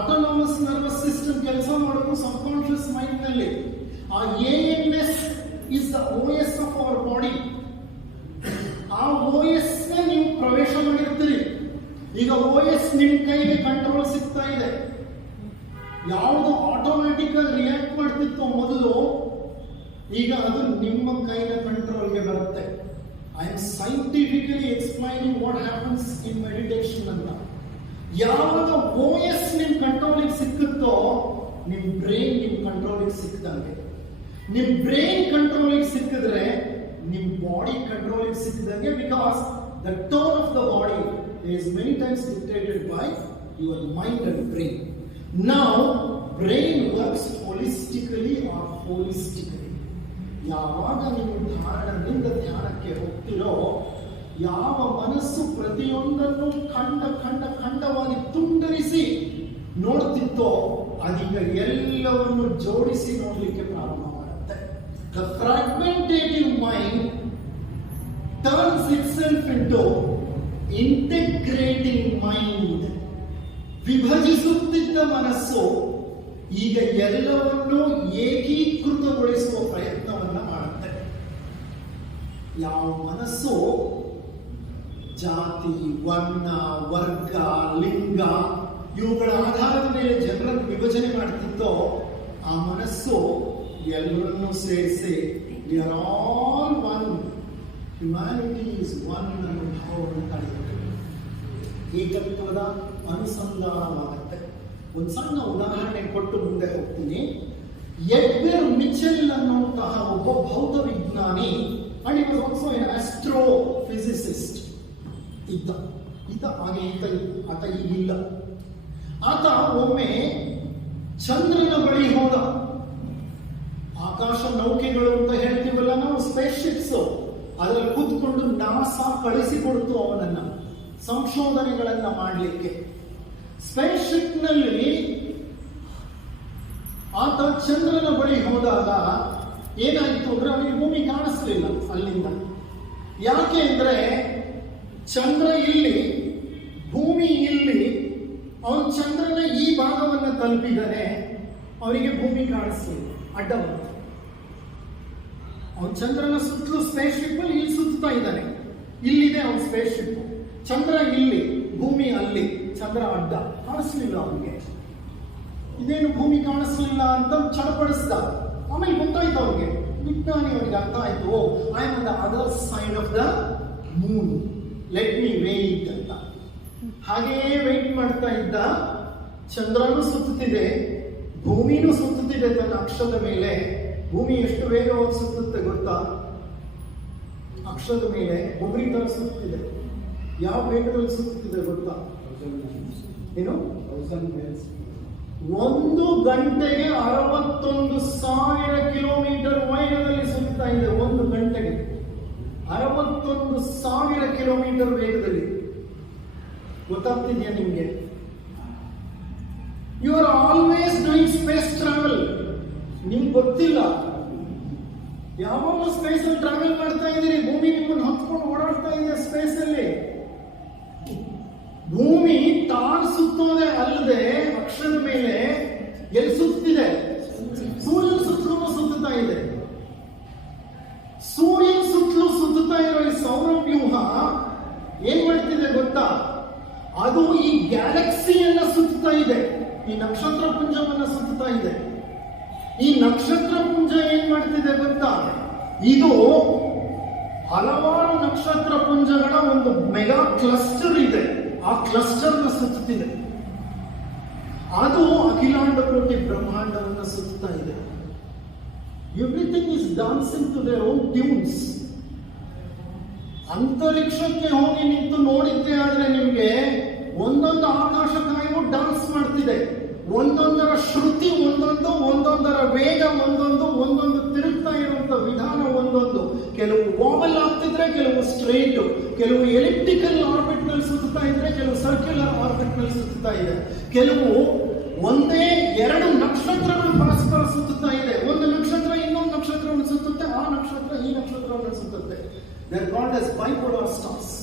autonomous nervous system ಕೆಲಸ ಮಾಡೋದು ಸಬ್ ಕಾನ್ಶಿಯಸ್ ಮೈಂಡ್ ನಲ್ಲಿ. ಆ ANS is the OS of our body. ಆ OS ಗೆ ನೀವು ಪ್ರವೇಶ ಮಾಡಿರ್ತೀರಿ. ಈಗ OS ನಿಮ್ ಕೈಗೆ ಕಂಟ್ರೋಲ್ ಸಿಗ್ತಾ ಇದೆ. ಯಾವುದು ಆಟೋಮ್ಯಾಟಿಕ್ ಆಗಿ ರಿಯಾಕ್ಟ್ ಮಾಡ್ತಿತ್ತು ಮೊದಲು, ಈಗ ಅದು ನಿಮ್ಮ ಕೈನ ಕಂಟ್ರೋಲ್ಗೆ ಬರುತ್ತೆ. I am scientifically explaining what happens in meditation ಅಂತ. ಯಾವಾಗ OS ನಿಮ್ ಕಂಟ್ರೋಲಿಗೆ ಸಿಕ್ಕುತ್ತೋ, ನಿಮ್ ಬ್ರೈನ್ ನಿಮ್ ಕಂಟ್ರೋಲಿಗೆ ಸಿಕ್ಕದಂಗೆ. ನಿಮ್ ಬ್ರೈನ್ ಕಂಟ್ರೋಲಿಗೆ ಸಿಕ್ಕಿದ್ರೆ ನಿಮ್ ಬಾಡಿ ಕಂಟ್ರೋಲಿಗೆ ಸಿಕ್ಕದಂಗೆ. Because the tone of the body is many times dictated by your mind and brain. Now, brain works holistically or holistically. ಯಾವಾಗ ನೀವು ಧಾರಣದಿಂದ ಧ್ಯಾನಕ್ಕೆ ಹೋಗ್ತಿರೋ, ಯಾವ ಮನಸ್ಸು ಪ್ರತಿಯೊಂದನ್ನು ಖಂಡವಾಗಿ ತುಂಡರಿಸಿ ನೋಡ್ತಿತ್ತೋ, ಅದೀಗ ಎಲ್ಲವನ್ನು ಜೋಡಿಸಿ ನೋಡಲಿಕ್ಕೆ ಪ್ರಾರಂಭ ಮಾಡುತ್ತೆ. The fragmentative mind turns itself into integrating mind. ವಿಭಜಿಸುತ್ತಿದ್ದ ಮನಸ್ಸು ಈಗ ಎಲ್ಲವನ್ನೂ ಏಕೀಕೃತಗೊಳಿಸುವ ಪ್ರಯತ್ನವನ್ನ ಮಾಡುತ್ತೆ. ಯಾವ ಮನಸ್ಸು ಜಾತಿ, ವರ್ಣ, ವರ್ಗ, ಲಿಂಗ ಇವುಗಳ ಆಧಾರದ ಮೇಲೆ ಜನರನ್ನು ವಿಭಜನೆ ಮಾಡ್ತಿತ್ತೋ, ಆ ಮನಸ್ಸು ಎಲ್ಲರನ್ನೂ ಸೇರಿಸಿ we are all one, humanity is one ಅನ್ನೋ ಭಾವವನ್ನು ತಡೆಯುತ್ತೆ. ಏಕತ್ವದ ಅನುಸಂಧಾನವಾಗುತ್ತೆ. ಒಂದು ಸಣ್ಣ ಉದಾಹರಣೆ ಕೊಟ್ಟು ಮುಂದೆ ಹೋಗ್ತೀನಿ. ಎಡ್ಗರ್ ಮಿಚೆಲ್ ಅನ್ನುವಂತಹ ಒಬ್ಬ ಭೌತ ವಿಜ್ಞಾನಿ, and he was also an astrophysicist ಇದ್ದ ಹಾಗೆ ಆತ ಈಗಿಲ್ಲ. ಆತ ಒಮ್ಮೆ ಚಂದ್ರನ ಬಳಿ ಹೋದ. ಆಕಾಶ ನೌಕೆಗಳು ಅಂತ ಹೇಳ್ತೀವಲ್ಲ ನಾವು, ಸ್ಪೇಸ್ ಶಿಪ್ಸ್, ಅದರಲ್ಲಿ ಕೂತ್ಕೊಂಡು ನಾಸಾ ಕಳಿಸಿಕೊಡ್ತು ಅವನನ್ನ ಸಂಶೋಧನೆಗಳನ್ನ ಮಾಡಲಿಕ್ಕೆ. ಸ್ಪೇಸ್ ಶಿಪ್ ನಲ್ಲಿ ಆತ ಚಂದ್ರನ ಬಳಿ ಹೋದಾಗ ಏನಾಯಿತು ಅಂದ್ರೆ, ಅವನಿಗೆ ಭೂಮಿ ಕಾಣಿಸ್ಲಿಲ್ಲ ಅಲ್ಲಿಂದ. ಯಾಕೆ ಅಂದ್ರೆ ಚಂದ್ರ ಇಲ್ಲಿ, ಭೂಮಿ ಇಲ್ಲಿ, ಅವನು ಚಂದ್ರನ ಈ ಭಾಗವನ್ನ ತಲುಪಿದ್ದಾನೆ, ಅವನಿಗೆ ಭೂಮಿ ಕಾಣಿಸ್ಲಿಲ್ಲ, ಅಡ್ಡ ಬಂತು. ಅವನು ಚಂದ್ರನ ಸುತ್ತಲೂ ಸ್ಪೇಸ್ ಶಿಪ್ ಅಲ್ಲಿ ಇಲ್ಲಿ ಸುತ್ತಾ ಇದ್ದಾನೆ. ಇಲ್ಲಿದೆ ಅವನ ಸ್ಪೇಸ್ ಶಿಪ್, ಚಂದ್ರ ಇಲ್ಲಿ, ಭೂಮಿ ಅಲ್ಲಿ, ಚಂದ್ರ ಅಡ್ಡ, ಕಾಣಿಸ್ಲಿಲ್ಲ ಅವನಿಗೆ. ಇದೇನು ಭೂಮಿ ಕಾಣಿಸ್ಲಿಲ್ಲ ಅಂತ ಚಡಪಡಿಸ್ದ. ಆಮೇಲೆ ಗೊತ್ತಾಯ್ತು ಅವನಿಗೆ, ವಿಜ್ಞಾನಿ ಅವನಿಗೆ ಅರ್ಥ ಆಯ್ತು, I am on the other side of the moon, let me wait ಅಂತ. ಹಾಗೆಯೇ ವೇಟ್ ಮಾಡ್ತಾ ಇದ್ದ. ಚಂದ್ರನು ಸುತ್ತುತ್ತಿದೆ, ಭೂಮಿನೂ ಸುತ್ತುತ್ತಿದೆ ತನ್ನ ಅಕ್ಷದ ಮೇಲೆ. ಭೂಮಿ ಎಷ್ಟು ವೇಗವಾಗಿ ಸುತ್ತುತ್ತೆ ಗೊತ್ತಾ? ಅಕ್ಷದ ಮೇಲೆ ಬೊಬ್ಬರಿ ತರ ಸುತ್ತಿದೆ. ಯಾವ ವೇಗದಲ್ಲಿ ಸುತ್ತುತ್ತಿದೆ ಗೊತ್ತಾ? ಏನು? 1 ಗಂಟೆಗೆ 61,000 ಕಿಲೋಮೀಟರ್ ವೇಗದಲ್ಲಿ ಸುತ್ತಾ ಇದೆ. 1 ಗಂಟೆಗೆ 61,000 ಕಿಲೋಮೀಟರ್ ವೇಗದಲ್ಲಿ. ಗೊತ್ತಾಗ್ತಿದ್ಯಾ ನಿಮ್ಗೆ? You are always doing space travel. ನಿಮ್ಗೆ ಗೊತ್ತಿಲ್ಲ, ಯಾವಾಗ ಸ್ಪೇಸ್ ಅಲ್ಲಿ ಟ್ರಾವೆಲ್ ಮಾಡ್ತಾ ಇದ್ದೀರಿ. ಭೂಮಿ ನಿಮ್ಮನ್ನು ಹೊತ್ಕೊಂಡು ಓಡಾಡ್ತಾ ಇದೆ ಸ್ಪೇಸ್ ಅಲ್ಲಿ. ಭೂಮಿ ತಾನು ಸುತ್ತೋದೆ ಅಲ್ಲದೆ ಅಕ್ಷದ ಮೇಲೆ ಎಲ್ಲಿ ಸುತ್ತಿದೆ? ಸೂರ್ಯನ ಸುತ್ತಲೂ ಸುತ್ತುತ್ತಾ ಇದೆ. ಸೂರ್ಯನ ಸುತ್ತಲೂ ಸುತ್ತುತ್ತಾ ಇರೋ ಈ ಸೌರವ್ಯೂಹ ಏನ್ ಮಾಡ್ತಿದೆ ಗೊತ್ತಾ? ಅದು ಈ ಗ್ಯಾಲಕ್ಸಿಯನ್ನ ಸುತ್ತುತ್ತಾ ಇದೆ, ಈ ನಕ್ಷತ್ರ ಪುಂಜವನ್ನ ಸುತ್ತುತ್ತಾ ಇದೆ. ಈ ನಕ್ಷತ್ರ ಪುಂಜ ಏನ್ ಮಾಡ್ತಿದೆ ಗೊತ್ತಾ? ಇದು ಹಲವಾರು ನಕ್ಷತ್ರ ಪುಂಜಗಳ ಒಂದು ಮೆಗಾ ಕ್ಲಸ್ಟರ್ ಇದೆ. ಆ ಕ್ಲಸ್ಟರ್ ನ ಸುತ್ತುತ್ತಿದೆ. ಅದು ಅಖಿಲಾಂಡ ಕೋಟಿ ಬ್ರಹ್ಮಾಂಡವನ್ನು ಸುತ್ತುತ್ತಾ ಇದೆ. Everything is dancing to their own tunes. ಅಂತರಿಕ್ಷಕ್ಕೆ ಹೋಗಿ ನಿಂತು ನೋಡಿದ್ದೆ ಆದ್ರೆ ನಿಮ್ಗೆ ಒಂದೊಂದು ಆಕಾಶಕಾಯವು ಡಾನ್ಸ್ ಮಾಡ್ತಿದೆ, ಒಂದೊಂದರ ಶ್ರುತಿ ಒಂದೊಂದರ ವೇಗ ಒಂದೊಂದು ತಿರುಗ್ತಾ ಇರುವಂತ ವಿಧಾನ ಒಂದೊಂದು. ಕೆಲವು ವಾಬಲ್ ಆಗ್ತಿದ್ರೆ, ಕೆಲವು ಸ್ಟ್ರೈಟ್, ಕೆಲವು ಎಲಿಪ್ಟಿಕಲ್ ಆರ್ಬಿಟ್ ನಲ್ಲಿ ಸುತ್ತಾ ಇದ್ರೆ, ಕೆಲವು ಸರ್ಕ್ಯುಲರ್ ಆರ್ಬಿಟ್ ನಲ್ಲಿ ಸುತ್ತಾ ಇದೆ, ಕೆಲವು ಒಂದೇ ಎರಡು ನಕ್ಷತ್ರಗಳು ಪರಸ್ಪರ ಸುತ್ತುತ್ತಾ ಇದೆ. ಒಂದು ನಕ್ಷತ್ರ ಇನ್ನೊಂದು ನಕ್ಷತ್ರವನ್ನು ಸುತ್ತುತ್ತೆ, ಆ ನಕ್ಷತ್ರ ಈ ನಕ್ಷತ್ರವನ್ನು ಸುತ್ತುತ್ತೆ. They are called as bipolar stars,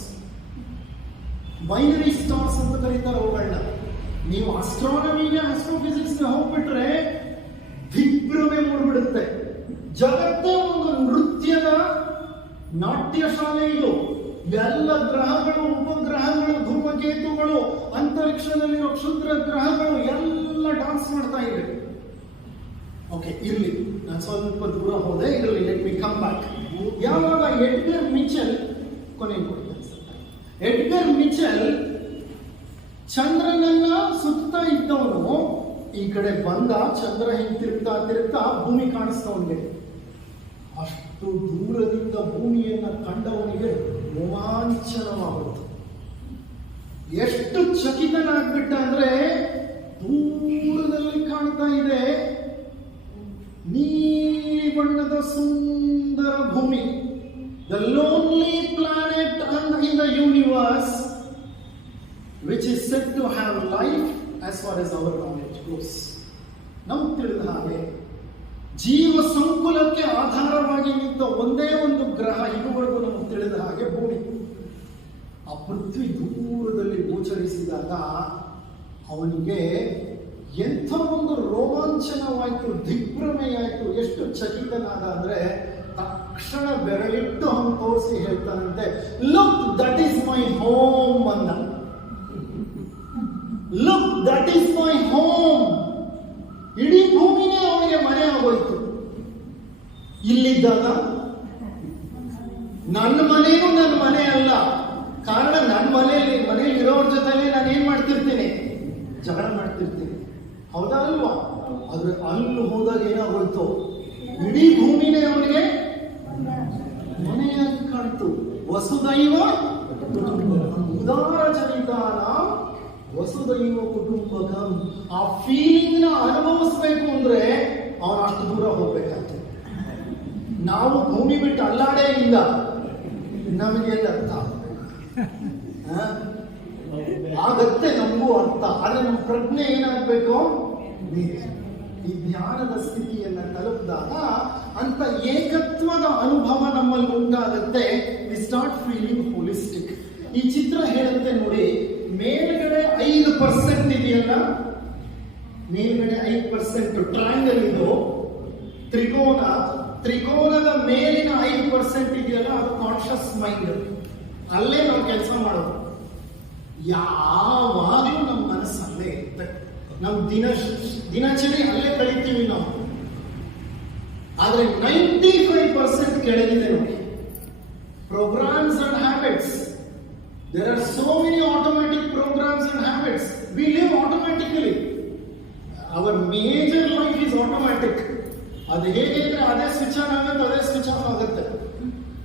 binary stars ಅಂತ ಕರೀತಾರೆ ಅವುಗಳನ್ನ. ನೀವು ಆಸ್ಟ್ರಾನಮಿಗೆ ಆಸ್ಟ್ರೋಫಿಸಿಕ್ಸ್ಗೆ ಹೋಗ್ಬಿಟ್ರೆ ದಿಗ್ಭ್ರಮೆ ಮೂಡ್ಬಿಡುತ್ತೆ. ಜಗತ್ತೇ ಒಂದು ನೃತ್ಯದ ನಾಟ್ಯ ಶಾಲೆ ಇದು. ಎಲ್ಲ ಗ್ರಹಗಳು, ಉಪಗ್ರಹಗಳು, ಧೂಮಕೇತುಗಳು, ಅಂತರಿಕ್ಷದಲ್ಲಿರೋ ಕ್ಷುದ್ರ ಗ್ರಹಗಳು ಎಲ್ಲ ಡಾನ್ಸ್ ಮಾಡ್ತಾ ಇವೆ. ಓಕೆ, ಇರ್ಲಿ, ನಾನು ಸ್ವಲ್ಪ ದೂರ ಹೋದೆ, ಇರಲಿ, ಲೆಟ್ ಮಿ ಕಮ್ ಬ್ಯಾಕ್. ಯಾವಾಗ ಎಡ್ಗರ್ ಮಿಚೆಲ್ ಎಡ್ಗರ್ ಮಿಚೆಲ್ ಚಂದ್ರನನ್ನ ಸುತ್ತಾ ಇದ್ದವನು ಈ ಕಡೆ ಬಂದ, ಚಂದ್ರ ಹಿಂಗ್ ತಿರುಗ್ತಾ ಭೂಮಿ ಕಾಣಿಸ್ತವನಿಗೆ. ಅಷ್ಟು ದೂರದಿಂದ ಭೂಮಿಯನ್ನ ಕಂಡವನಿಗೆ ರೋಮಾಂಚನವಾಗುತ್ತೆ. ಎಷ್ಟು ಚಕಿತನಾಗ್ಬಿಟ್ಟ ಅಂದ್ರೆ, ದೂರದಲ್ಲಿ ಕಾಣ್ತಾ ಇದೆ ನೀಲಿ ಬಣ್ಣದ ಸುಂದರ ಭೂಮಿ, the lonely planet in the universe which is said to have life as far as our knowledge goes. ನಮ್ಗೆ ತಿಳಿದ ಹಾಗೆ ಜೀವ ಸಂಕುಲಕ್ಕೆ ಆಧಾರವಾಗಿ ನಿಂತ ಒಂದೇ ಒಂದು ಗ್ರಹ ಇದುವರೆಗೂ ನಮಗೆ ತಿಳಿದ ಹಾಗೆ ಭೂಮಿ. ಆ ಪೃಥ್ವಿ ದೂರದಲ್ಲಿ ಗೋಚರಿಸಿದಾಗ ಅವನಿಗೆ ಎಂಥ ಒಂದು ರೋಮಾಂಚನವಾಯಿತು, ದಿಗ್ಭ್ರಮೆಯಾಯಿತು. ಎಷ್ಟು ಚಕಿತನಾದ ಅಂದ್ರೆ ತಕ್ಷಣ ಬೆರಳಿಟ್ಟು ಅವನು ತೋರಿಸಿ ಹೇಳ್ತಾನಂತೆ, look that is my home ಅಂದ. Look that is my home. ಇಡೀ ಭೂಮಿನೇ ಅವನಿಗೆ ಮನೆ ಆಗೋಯ್ತು. ಇಲ್ಲಿದ್ದಾಗ ನನ್ನ ಮನೆಯೂ ನನ್ನ ಮನೆ ಅಲ್ಲ. ಕಾರಣ, ನನ್ನ ಮನೆಯಲ್ಲಿ ಇರೋರ ಜೊತೆಲೆ ನಾನು ಏನ್ ಮಾಡ್ತಿರ್ತೀನಿ, ಜಗಳ ಮಾಡ್ತಿರ್ತೀನಿ, ಹೌದಾ ಅಲ್ವಾ? ಆದ್ರೆ ಅಲ್ಲಿ ಹೋದಾಗ ಏನಾಗೋಯ್ತು, ಇಡೀ ಭೂಮಿನೇ ಅವನಿಗೆ ಮನೆಯಾಗಿ ಕಾಣ್ತು. ವಸುದೈವ ಉದಾರ ಜನಿತಾನ ವಸುದೈವ ಕುಟುಂಬಕಂ. ಆ ಫೀಲಿಂಗ್ ನ ಅನುಭವಿಸ್ಬೇಕು ಅಂದ್ರೆ ಅವನು ಅಷ್ಟು ದೂರ ಹೋಗ್ಬೇಕಾಯ್ತು. ನಾವು ಭೂಮಿ ಬಿಟ್ಟು ಅಲ್ಲಾಡೇ ಇಲ್ಲ, ನಮಗೆಲ್ಲ ಅರ್ಥ ಆಗತ್ತೆ, ನಮಗೂ ಅರ್ಥ. ಆದ್ರೆ ನಮ್ಮ ಪ್ರಜ್ಞೆ ಏನಾಗಬೇಕು, ಈ ಧ್ಯಾನದ ಸ್ಥಿತಿಯನ್ನ ತಲುಪಿದಾಗ ಅಂತ ಏಕತ್ವದ ಅನುಭವ ನಮ್ಮಲ್ಲಿ ಉಂಟಾಗುತ್ತೆ. We start feeling holistic. ಈ ಚಿತ್ರ ಹೇಳುತ್ತೆ ನೋಡಿ, ಮೇಲ್ಗಡೆ 5% ಇದೆಯಲ್ಲ, ಮೇಲ್ಗಡೆ 5% ಟ್ರಯಾಂಗಲ್ ಇದು, ತ್ರಿಕೋನದ ಮೇಲಿನ 5% ಇದೆಯಲ್ಲ, ಅದು ಕಾನ್ಷಿಯಸ್ ಮೈಂಡ್. ಅಲ್ಲೇ ನಾವು ಕೆಲಸ ಮಾಡೋದು. ಯಾವಾಗಲೂ ನಮ್ಮ ಮನಸ್ಸು ಅಲ್ಲೇ ಇರುತ್ತೆ. ನಮ್ಮ ದಿನಚರಿ ಅಲ್ಲೇ ಕಳಿತೀವಿ ನಾವು. ಆದ್ರೆ 95% ಕೆಳಗಿದೆ ನೋಡಿ. Programs and habits. There are so many automatic programs and habits. We live automatically. Our major life is automatic. ಅದು ಹೇಗೆ ಅಂದ್ರೆ ಅದೇ ಸ್ವಿಚ್ ಆನ್ ಆಗುತ್ತೆ, ಅದೇ ಸ್ವಿಚ್ ಆಫ್ ಆಗುತ್ತೆ.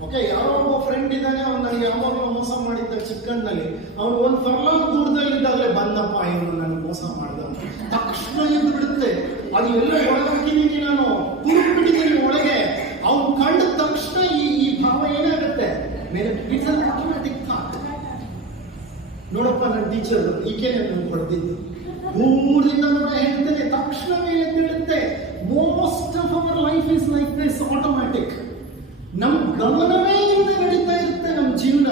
ಓಕೆ, ಯಾರೋ ಒಬ್ಬ ಫ್ರೆಂಡ್ ಇದ್ದಾನೆ, ಅವ್ನು ನನಗೆ ಯಾವಾಗಲೂ ಮೋಸ ಮಾಡಿದ್ದ ಚಿಕ್ಕಂದಲ್ಲಿ. ಅವನು ಒಂದು ಫರ್ಲಾಂಗ್ ದೂರದಲ್ಲಿದ್ದಾಗಲೇ ಬಂದಪ್ಪ, ಇವನು ನನಗೆ ಮೋಸ ಮಾಡಿದ ತಕ್ಷಣ ಎದ್ದು ಬಿಡುತ್ತೆ. ಅದು ಎಲ್ಲ ಒಳಗಾಕಿದ್ದೀನಿ, ನಾನು ಕುರುಬಿಟ್ಟಿದ್ದೀನಿ ಒಳಗೆ. ಅವ್ನು ಕಂಡ ತಕ್ಷಣ ಈ ಭಾವ ಏನಾಗುತ್ತೆ ಮೇಲೆ. It's an automatic thought. ನೋಡಪ್ಪ, ನನ್ನ ಟೀಚರ್ ಈಗೇನೆ ನನಗೆ ಹೊಡೆದಿದ್ದು, ದೂರದಿಂದ ನೋಡ ಹೇಳ್ತೇನೆ, ತಕ್ಷಣವೇ ಎದ್ದಿಡುತ್ತೆ. Most of our life is like this, automatic. ನಮ್ಮ ಗಮನವೇ ಇಲ್ಲದೆ ನಡೀತಾ ಇರುತ್ತೆ ನಮ್ಮ ಜೀವನ.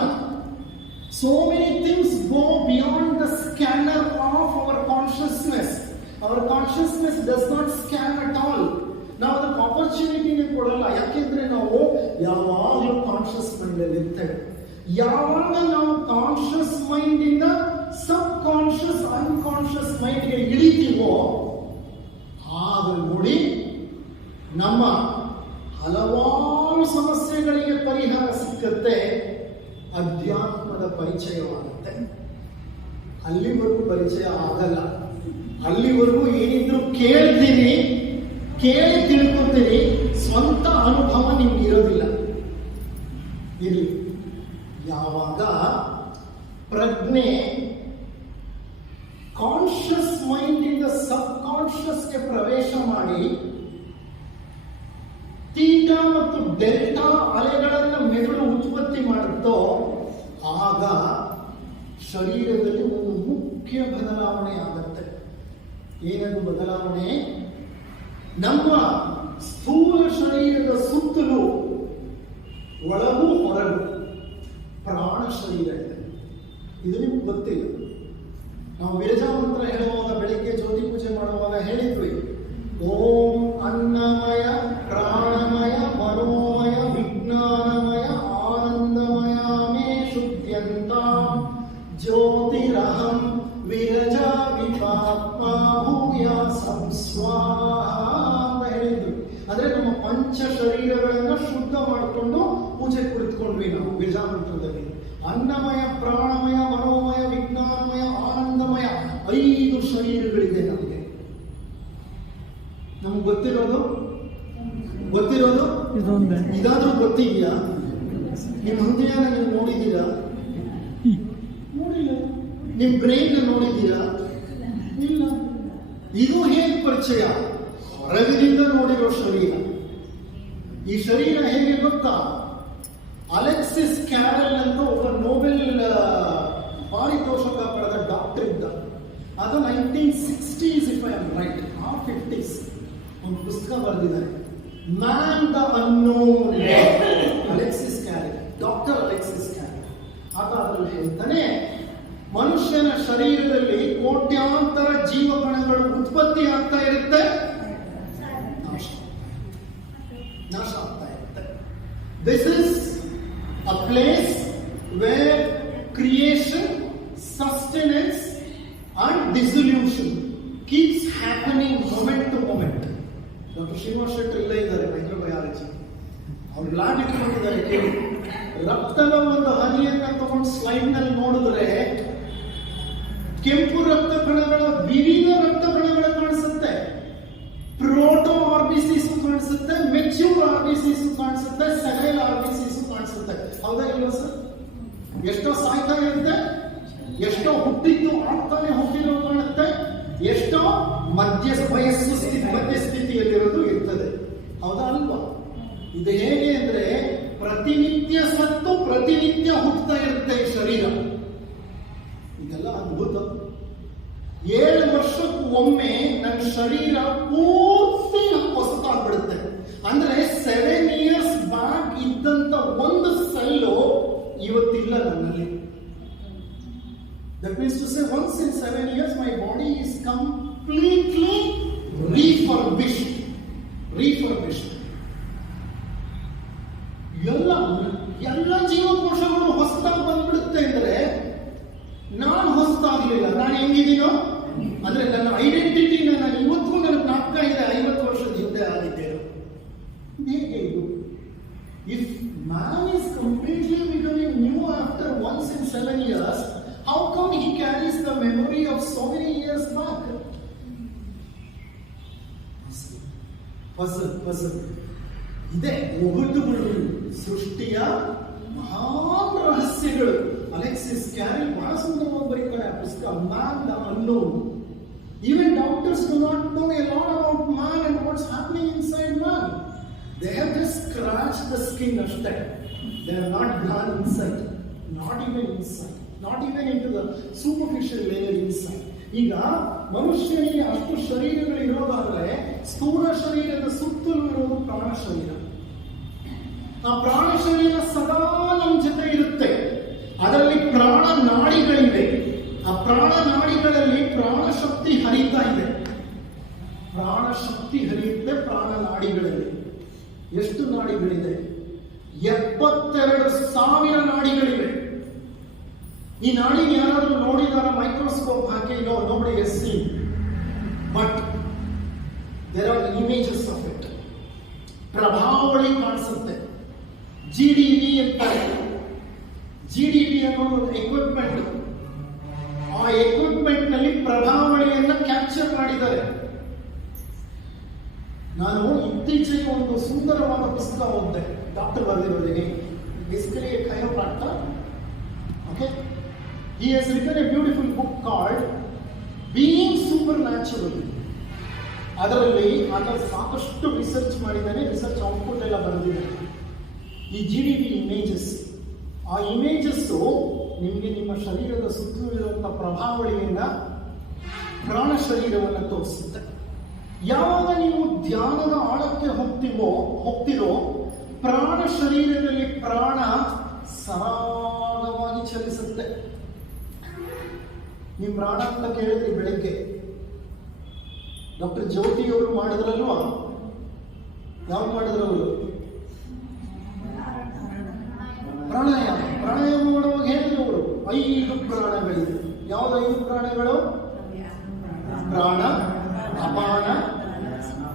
So many things go beyond the scanner of our consciousness. Our consciousness does not scan at all. ನಾವು ಅದಕ್ಕೆ ಆಪರ್ಚುನಿಟಿನೇ ಕೊಡಲ್ಲ. ಯಾಕೆಂದ್ರೆ ನಾವು ಯಾವಾಗಲೂ ಕಾನ್ಷಿಯಸ್ ಮೈಂಡ್ ಅಲ್ಲಿ ಇರ್ತೇವೆ. ಯಾವಾಗ ನಾವು ಕಾನ್ಷಿಯಸ್ ಮೈಂಡ್ ಇಂದ ಸಬ್ ಕಾನ್ಷಿಯಸ್ ಅನ್ಕಾನ್ಷಿಯಸ್ ಮೈಂಡ್ಗೆ ಇಳಿತೀವೋ, ಆಗ ನೋಡಿ ನಮ್ಮ ಹಲವಾರು ಸಮಸ್ಯೆಗಳಿಗೆ ಪರಿಹಾರ ಸಿಕ್ಕತ್ತೆ. ಅಧ್ಯಾತ್ಮದ ಪರಿಚಯವಾಗುತ್ತೆ. ಅಲ್ಲಿವರೆಗೂ ಪರಿಚಯ ಆಗಲ್ಲ. ಅಲ್ಲಿವರೆಗೂ ಏನಿದ್ರು ಕೇಳ್ತೀನಿ, ಕೇಳಿ ತಿಳ್ಕೊತೀನಿ, ಸ್ವಂತ ಅನುಭವ ನಿಮ್ಗೆ ಇರೋದಿಲ್ಲ. ಇರಲಿ, ಅದನ್ನೇ ಕಾನ್ಷಿಯಸ್ ಮೈಂಡ್ ಇಂದ ಸಬ್ ಕಾನ್ಷಿಯಸ್ಗೆ ಪ್ರವೇಶ ಮಾಡಿ ಥೀಟಾ ಮತ್ತು ಡೆಲ್ಟಾ ಅಲೆಗಳನ್ನು ಮೆದುಳು ಉತ್ಪತ್ತಿ ಮಾಡುತ್ತೋ ಆಗ ಶರೀರದಲ್ಲಿ ಒಂದು ಮುಖ್ಯ ಬದಲಾವಣೆ ಆಗುತ್ತೆ. ಏನದು ಬದಲಾವಣೆ? ನಮ್ಮ ಸ್ಥೂಲ ಶರೀರದ ಸುತ್ತಲೂ ಒಳಗೂ ಹೊರಗೂ ಪ್ರಾಣ ಶರೀರ ಇದೆ. ಇದು ನಿಮ್ಗೆ ಗೊತ್ತಿಲ್ಲ. ನಾವು ವಿರಜಾ ಮಂತ್ರ ಹೇಳುವಾಗ, ಬೆಳಿಗ್ಗೆ ಜ್ಯೋತಿ ಪೂಜೆ ಮಾಡುವಾಗ ಹೇಳಿದ್ವಿ, ಓಂ ಅನ್ನಮಯ ಪ್ರಾಣಮಯ ಮನೋಮಯ ವಿಜ್ಞಾನಮಯ ಆನಂದಮಯ ಮೇ ಶುದ್ಧ್ಯಂತ ಜ್ಯೋತಿರಹಂ ವಿರಜಾ ವಿಪಾತ್ಮ ಭೂಯ ಸಂಸ್ವಾಹ ಅಂತ ಹೇಳಿದ್ವಿ. ಅಂದ್ರೆ ನಮ್ಮ ಪಂಚ ಶರೀರಗಳನ್ನ ಶುದ್ಧ ಮಾಡಿಕೊಂಡು ಪೂಜೆ ಕುಳಿತುಕೊಂಡ್ವಿ ನಾವು ವಿರಜಾ ಮಂತ್ರದಲ್ಲಿ. ಅನ್ನಮಯ ಪ್ರಾಣಮಯ ಮನೋಮಯ ವಿಜ್ಞಾನಮಯ ಆನಂದಮಯ 5 ಶರೀರಗಳಿದೆ ನಮಗೆ. ನಮ್ಗೆ ಗೊತ್ತಿರೋದು ಇದಾದ್ರೂ ಗೊತ್ತಿದ್ಯಾ? ನಿಮ್ಮ ಹೃದಯನ ನೀವು ನೋಡಿದ್ದೀರಾ? ನೋಡಿಲ್ಲ. ನಿಮ್ ಬ್ರೈನ್ ನೋಡಿದ್ದೀರಾ? ಇಲ್ಲ. ಇದು ಹೇಗೆ ಪರಿಚಯ? ಹೊರಗಿನಿಂದ ನೋಡಿರೋ ಶರೀರ. ಈ ಶರೀರ ಹೇಗೆ ಗೊತ್ತಾ? ಅಲೆಕ್ಸಿಸ್ ಕ್ಯಾರಲ್ ಅಂತ ಒಬ್ಬ ನೋಬೆಲ್ ಪಾರಿತೋಷಕ ಪಡೆದ ಡಾಕ್ಟರ್ ಇದ್ದ. ಅದು 1960s if I am right, or 50s ಒಂದು ಪುಸ್ತಕ ಬರೆದಿದ್ದಾರೆ, man the unknown. Alexis Carrel, doctor Alexis Carrel. ಆತ ಅದರಲ್ಲಿ ಹೇಳ್ತಾನೆ, ಮನುಷ್ಯನ ಶರೀರದಲ್ಲಿ ಕೋಟ್ಯಾಂತರ ಜೀವಕಣಗಳು ಉತ್ಪತ್ತಿ ಆಗ್ತಾ ಇರುತ್ತೆ, ನಾಶ ಆಗ್ತಾ ಇರುತ್ತೆ. This is a place where creation, sustenance and dissolution keeps happening moment to moment. Doctor Srinivas Shettar ಇಲ್ಲೇ ಇದ್ದಾರೆ, ಮೈಕ್ರೋಬಯಾಲಜಿ. ಅವ್ರು ಲ್ಯಾಬ್ ಇಟ್ಕೊಂಡಿದ್ದಾರೆ. ಕೇಳಿ, ರಕ್ತದ ಒಂದು ಹನಿಯನ್ನ ತಗೊಂಡು ಸ್ಲೈಡ್ ನಲ್ಲಿ ನೋಡಿದ್ರೆ ಕೆಂಪು ರಕ್ತ ಕಣಗಳ ವಿವಿಧ ರಕ್ತ ಕಣಗಳು ಕಾಣಿಸುತ್ತೆ. ಪ್ರೋಟೋ ಆರ್ಬಿಸಿಸ್ ಕಾಣಿಸುತ್ತೆ, ಮೆಚ್ಯೂರ್ ಆರ್ಬಿಸಿಸ್ ಕಾಣಿಸುತ್ತೆ, ಸೆರೈಲ್ ಆರ್ಬಿಸಿಸ್ ಕಾಣಿಸುತ್ತೆ. ಹೌದಾ ಇಲ್ವಾ ಸರ್? ಎಷ್ಟೋ ಸಾಯ್ತಾ ಇರುತ್ತೆ, ಎಷ್ಟೋ ಹುಟ್ಟಿದ್ದು ಆಗ್ತಾನೆ ಹುಟ್ಟಿರೋ ಕಾಣುತ್ತೆ, ಎಷ್ಟೋ ಮಧ್ಯಸ್ಥಿತಿಯಲ್ಲಿರೋದು ಇರ್ತದೆ. ಹೌದಾ ಅಲ್ವಾ? ಇದು ಹೇಗೆ ಅಂದ್ರೆ ಪ್ರತಿನಿತ್ಯ ಸತ್ತು ಪ್ರತಿನಿತ್ಯ ಹುಟ್ಟುತ್ತಾ ಇರುತ್ತೆ ಈ ಶರೀರ. ಇದೆಲ್ಲ ಅದ್ಭುತ. 7 ವರ್ಷಕ್ಕೂ ಒಮ್ಮೆ ನನ್ನ ಶರೀರ ಪೂರ್ತಿ ಹೊಸತಾಗ್ಬಿಡುತ್ತೆ. ಅಂದ್ರೆ 7 years ಬ್ಯಾಕ್ ಇದ್ದಂತ ಒಂದು ಸೆಲ್ಲು ಇವತ್ತಿಲ್ಲ ನನ್ನಲ್ಲಿ. That means to say, once in 7 years my body is completely refurbished. ಎಲ್ಲ ಜೀವಕೋಶಗಳು ಹೊಸದಾಗಿ ಬಂದ್ಬಿಡುತ್ತೆ ಅಂದ್ರೆ ನಾನು ಹೊಸದಾಗ್ಲಿಲ್ಲ. ನಾನು ಹೆಂಗಿದ್ದೀನೋ ಅಂದ್ರೆ ನನ್ನ ಐಡೆಂಟಿಟಿನ ನಾನು ಇವತ್ತು ನನಗೆ ನಾಟಕ ಇದೆ 50 ವರ್ಷದ ಹಿಂದೆ ಆಗಿದ್ದೇನೆ. ಹೇಗೆ ಇದು? If man is completely becoming new after once in 7 years, how come he carries the memory of so many years back? Puzzle. ಇದೆ ಒಗಟುಗಳು, ಸೃಷ್ಟಿಯ ಮಹಾನ್ ರಹಸ್ಯಗಳು. ಅಲೆಕ್ಸಿಸ್ ಕ್ಯಾರಲ್ ಬಹಳ ಸುಂದರವಾಗಿ ಬರೀತಾರೆ ಆ ಪುಸ್ತಕ, man the unknown. Even doctors do not know a lot about man and what's happening inside man. They have just scratched the skin ashte. They have not gone inside. Not even inside. Not even into the superficial layer inside. ಈಗ ಮನುಷ್ಯನಿಗೆ ಅಷ್ಟು ಶರೀರಗಳು ಇರೋದಾದ್ರೆ ಸ್ಥೂಲ ಶರೀರದ ಸುತ್ತಲೂ ಇರೋದು ಪ್ರಾಣ ಶರೀರ. ಆ ಪ್ರಾಣ ಶರೀರ ಸದಾ ನಮ್ಮ ಜೊತೆ ಇರುತ್ತೆ. ಅದರಲ್ಲಿ ಪ್ರಾಣ ನಾಡಿಗಳಿವೆ. ಆ ಪ್ರಾಣ ನಾಡಿಗಳಲ್ಲಿ ಪ್ರಾಣ ಶಕ್ತಿ ಹರಿತಾ ಇದೆ. ಪ್ರಾಣ ಶಕ್ತಿ ಹರಿಯುತ್ತೆ ಪ್ರಾಣ ನಾಡಿಗಳಲ್ಲಿ. ಎಷ್ಟು ನಾಡಿಗಳಿದೆ? 72,000 ನಾಡಿಗಳಿವೆ. ಈ ನಾಡಿ ಯಾರಾದ್ರೂ ನೋಡಿದಾರ ಮೈಕ್ರೋಸ್ಕೋಪ್ ಹಾಕಿ? nobody has seen, but there are images of it. ಪ್ರಭಾವಳಿ ಕಾಣಿಸುತ್ತೆ. GDP ಅಂತಾರೆ. GDP ಅನ್ನೋದು ಎಕ್ವಿಪ್ಮೆಂಟ್. ಆ ಎಕ್ವಿಪ್ಮೆಂಟ್ ನಲ್ಲಿ ಪ್ರಭಾವಳಿಯನ್ನ ಕ್ಯಾಪ್ಚರ್ ಮಾಡಿದ್ದಾರೆ. ನಾನು ಇತ್ತೀಚೆಗೆ ಒಂದು ಸುಂದರವಾದ ಪುಸ್ತಕ ಓದಿದೆ, ಡಾಕ್ಟರ್ ಬರೆದಿರೋದೇನೆ, basically chiropractor. Okay, He has written a beautiful book called Being Supernatural. ಅದರಲ್ಲಿ ಆತ ಸಾಕಷ್ಟು ರಿಸರ್ಚ್ ಮಾಡಿದ್ದಾನೆ, ರಿಸರ್ಚ್ ಔಟ್ಪುಟ್ ಎಲ್ಲ ಬರೆದಿದ್ದಾನೆ. ಈ GDP ಇಮೇಜಸ್, ಆ ಇಮೇಜಸ್ಸು ನಿಮಗೆ ನಿಮ್ಮ ಶರೀರದ ಸುತ್ತಲೂ ಇರುವಂಥ ಪ್ರಭಾವಳಿಯಿಂದ ಪ್ರಾಣ ಶರೀರವನ್ನು ತೋರಿಸುತ್ತೆ. ಯಾವಾಗ ನೀವು ಧ್ಯಾನದ ಆಳಕ್ಕೆ ಹೋಗ್ತಿರೋ ಪ್ರಾಣ ಶರೀರದಲ್ಲಿ ಪ್ರಾಣ ಸರಾಗವಾಗಿ ಚಲಿಸುತ್ತೆ. ನೀವು ಪ್ರಾಣ ಅಂತ ಕೇಳಿದ್ರಿ ಬೆಳಿಗ್ಗೆ, ಡಾಕ್ಟರ್ ಜ್ಯೋತಿ ಅವರು ಮಾಡಿದ್ರಲ್ವಾ? ಯಾವಾಗ ಮಾಡಿದ್ರು ಅವರು? ಪ್ರಾಣಾಯಾಮ ಮಾಡುವಾಗ ಹೇಳಿದ್ರು ಅವರು 5 ಪ್ರಾಣಗಳಿವೆ. ಯಾವ್ದು 5 ಪ್ರಾಣಗಳು? ಪ್ರಾಣ, ಅಪಾನ,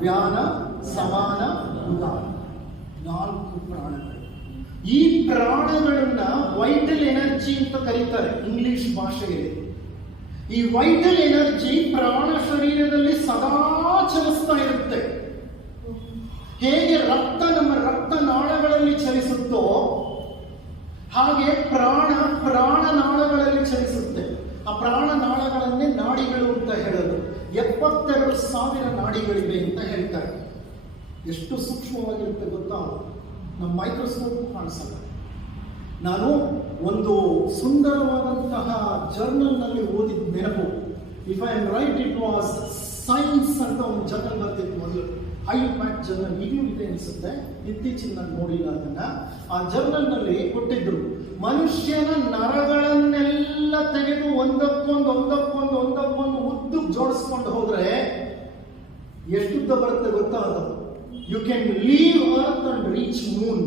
ವ್ಯಾನ, ಸಮಾನ, ಉದಾನ. 4 ಪ್ರಾಣಗಳು. ಈ ಪ್ರಾಣಗಳನ್ನ ವೈಟಲ್ ಎನರ್ಜಿ ಅಂತ ಕರೀತಾರೆ ಇಂಗ್ಲಿಷ್ ಭಾಷೆಯಲ್ಲಿ. ಈ ವೈಟಲ್ ಎನರ್ಜಿ ಪ್ರಾಣ ಶರೀರದಲ್ಲಿ ಸದಾ ಚಲಿಸ್ತಾ ಇರುತ್ತೆ. ಹೇಗೆ ನಮ್ಮ ರಕ್ತನಾಳಗಳಲ್ಲಿ ಚಲಿಸುತ್ತೋ ಹಾಗೆ ಪ್ರಾಣನಾಳಗಳಲ್ಲಿ ಚಲಿಸುತ್ತೆ. ಆ ಪ್ರಾಣನಾಳಗಳನ್ನೇ ನಾಡಿಗಳು ಅಂತ ಹೇಳೋದು. 72,000 ನಾಡಿಗಳಿವೆ ಅಂತ ಹೇಳ್ತಾರೆ. ಎಷ್ಟು ಸೂಕ್ಷ್ಮವಾಗಿರುತ್ತೆ ಗೊತ್ತಾ? ನಮ್ಮ ಮೈಕ್ರೋಸ್ಕೋಪ್ ಕಾಣಿಸಲ್ಲ. ನಾನು ಒಂದು ಸುಂದರವಾದಂತಹ ಜರ್ನಲ್ನಲ್ಲಿ ಓದಿದ ನೆನಪು. If I am right, it was science ಅಂತ ಒಂದು ಜರ್ನಲ್ ಬರ್ತಿತ್ತು ಮೊದಲು. ಹೈ ಇಂಪ್ಯಾಕ್ಟ್ ಜರ್ನಲ್, ಈಗಲೂ ಇದೆ ಅನಿಸುತ್ತೆ, ಇತ್ತೀಚಿನ ನಾನು ನೋಡಿಲ್ಲ ಅದನ್ನ. ಆ ಜರ್ನಲ್ನಲ್ಲಿ ಕೊಟ್ಟಿದ್ರು, ಮನುಷ್ಯನ ನರಗಳನ್ನೆಲ್ಲ ತೆಗೆದು ಒಂದಕ್ಕೊಂದು ಉದ್ದು ಜೋಡಿಸ್ಕೊಂಡು ಹೋದ್ರೆ ಎಷ್ಟುದ್ದ ಬರುತ್ತೆ ಗೊತ್ತಾ? ಅದು you can leave earth and reach moon.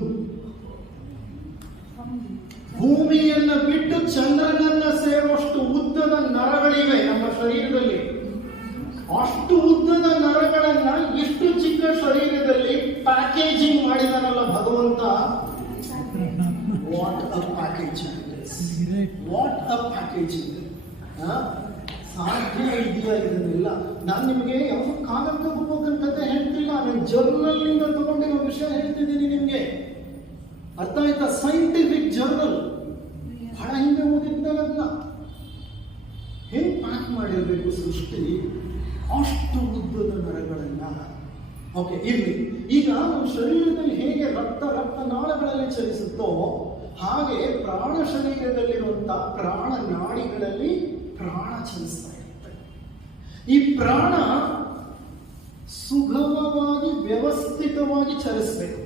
ಭೂಮಿಯನ್ನ ಬಿಟ್ಟು ಚಂದ್ರನನ್ನ ಸೇರುವಷ್ಟು ಉದ್ದದ ನರಗಳಿವೆ ನಮ್ಮ ಶರೀರದಲ್ಲಿ. ಅಷ್ಟು ಉದ್ದದ ನರಗಳನ್ನ ಇಷ್ಟು ಚಿಕ್ಕ ಶರೀರದಲ್ಲಿ ಪ್ಯಾಕೇಜಿಂಗ್ ಮಾಡಿದಾನಲ್ಲ ಭಗವಂತ. What a packaging! What a packaging! ಸಾಧ್ಯ ಇದೆಯಾ ಇದನ್ನೆಲ್ಲ? ನಾನು ನಿಮಗೆ ಯಾವ ಕಾಗದ ಹೋಗ್ಬೇಕಂತ ಹೇಳ್ತಿಲ್ಲ, ನಾನು ಜರ್ನಲ್ ನಿಂದ ತಗೊಂಡಿರೋ ವಿಷಯ ಹೇಳ್ತಿದ್ದೀನಿ ನಿಮ್ಗೆ. ಅರ್ಥ ಆಯ್ತಾ? ಸೈಂಟಿಫಿಕ್ ಜರ್ನಲ್, ಬಹಳ ಹಿಂದೆ ಓದಿದ್ದಲ್ಲ. ಹೆಂಗ್ ಪ್ಯಾಕ್ ಮಾಡಿರಬೇಕು ಸೃಷ್ಟಿ ಅಷ್ಟು ಉದ್ದದ ನರಗಳನ್ನ. ಓಕೆ, ಇರ್ಲಿ. ಈಗ ನಮ್ಮ ಶರೀರದಲ್ಲಿ ಹೇಗೆ ರಕ್ತನಾಳಗಳಲ್ಲಿ ಚಲಿಸುತ್ತೋ ಹಾಗೆ ಪ್ರಾಣ ಶರೀರದಲ್ಲಿರುವಂತಹ ಪ್ರಾಣ ನಾಡಿಗಳಲ್ಲಿ ಪ್ರಾಣ ಚಲಿಸ್ತಾ ಇರುತ್ತೆ. ಈ ಪ್ರಾಣ ಸುಗಮವಾಗಿ ವ್ಯವಸ್ಥಿತವಾಗಿ ಚಲಿಸಬೇಕು.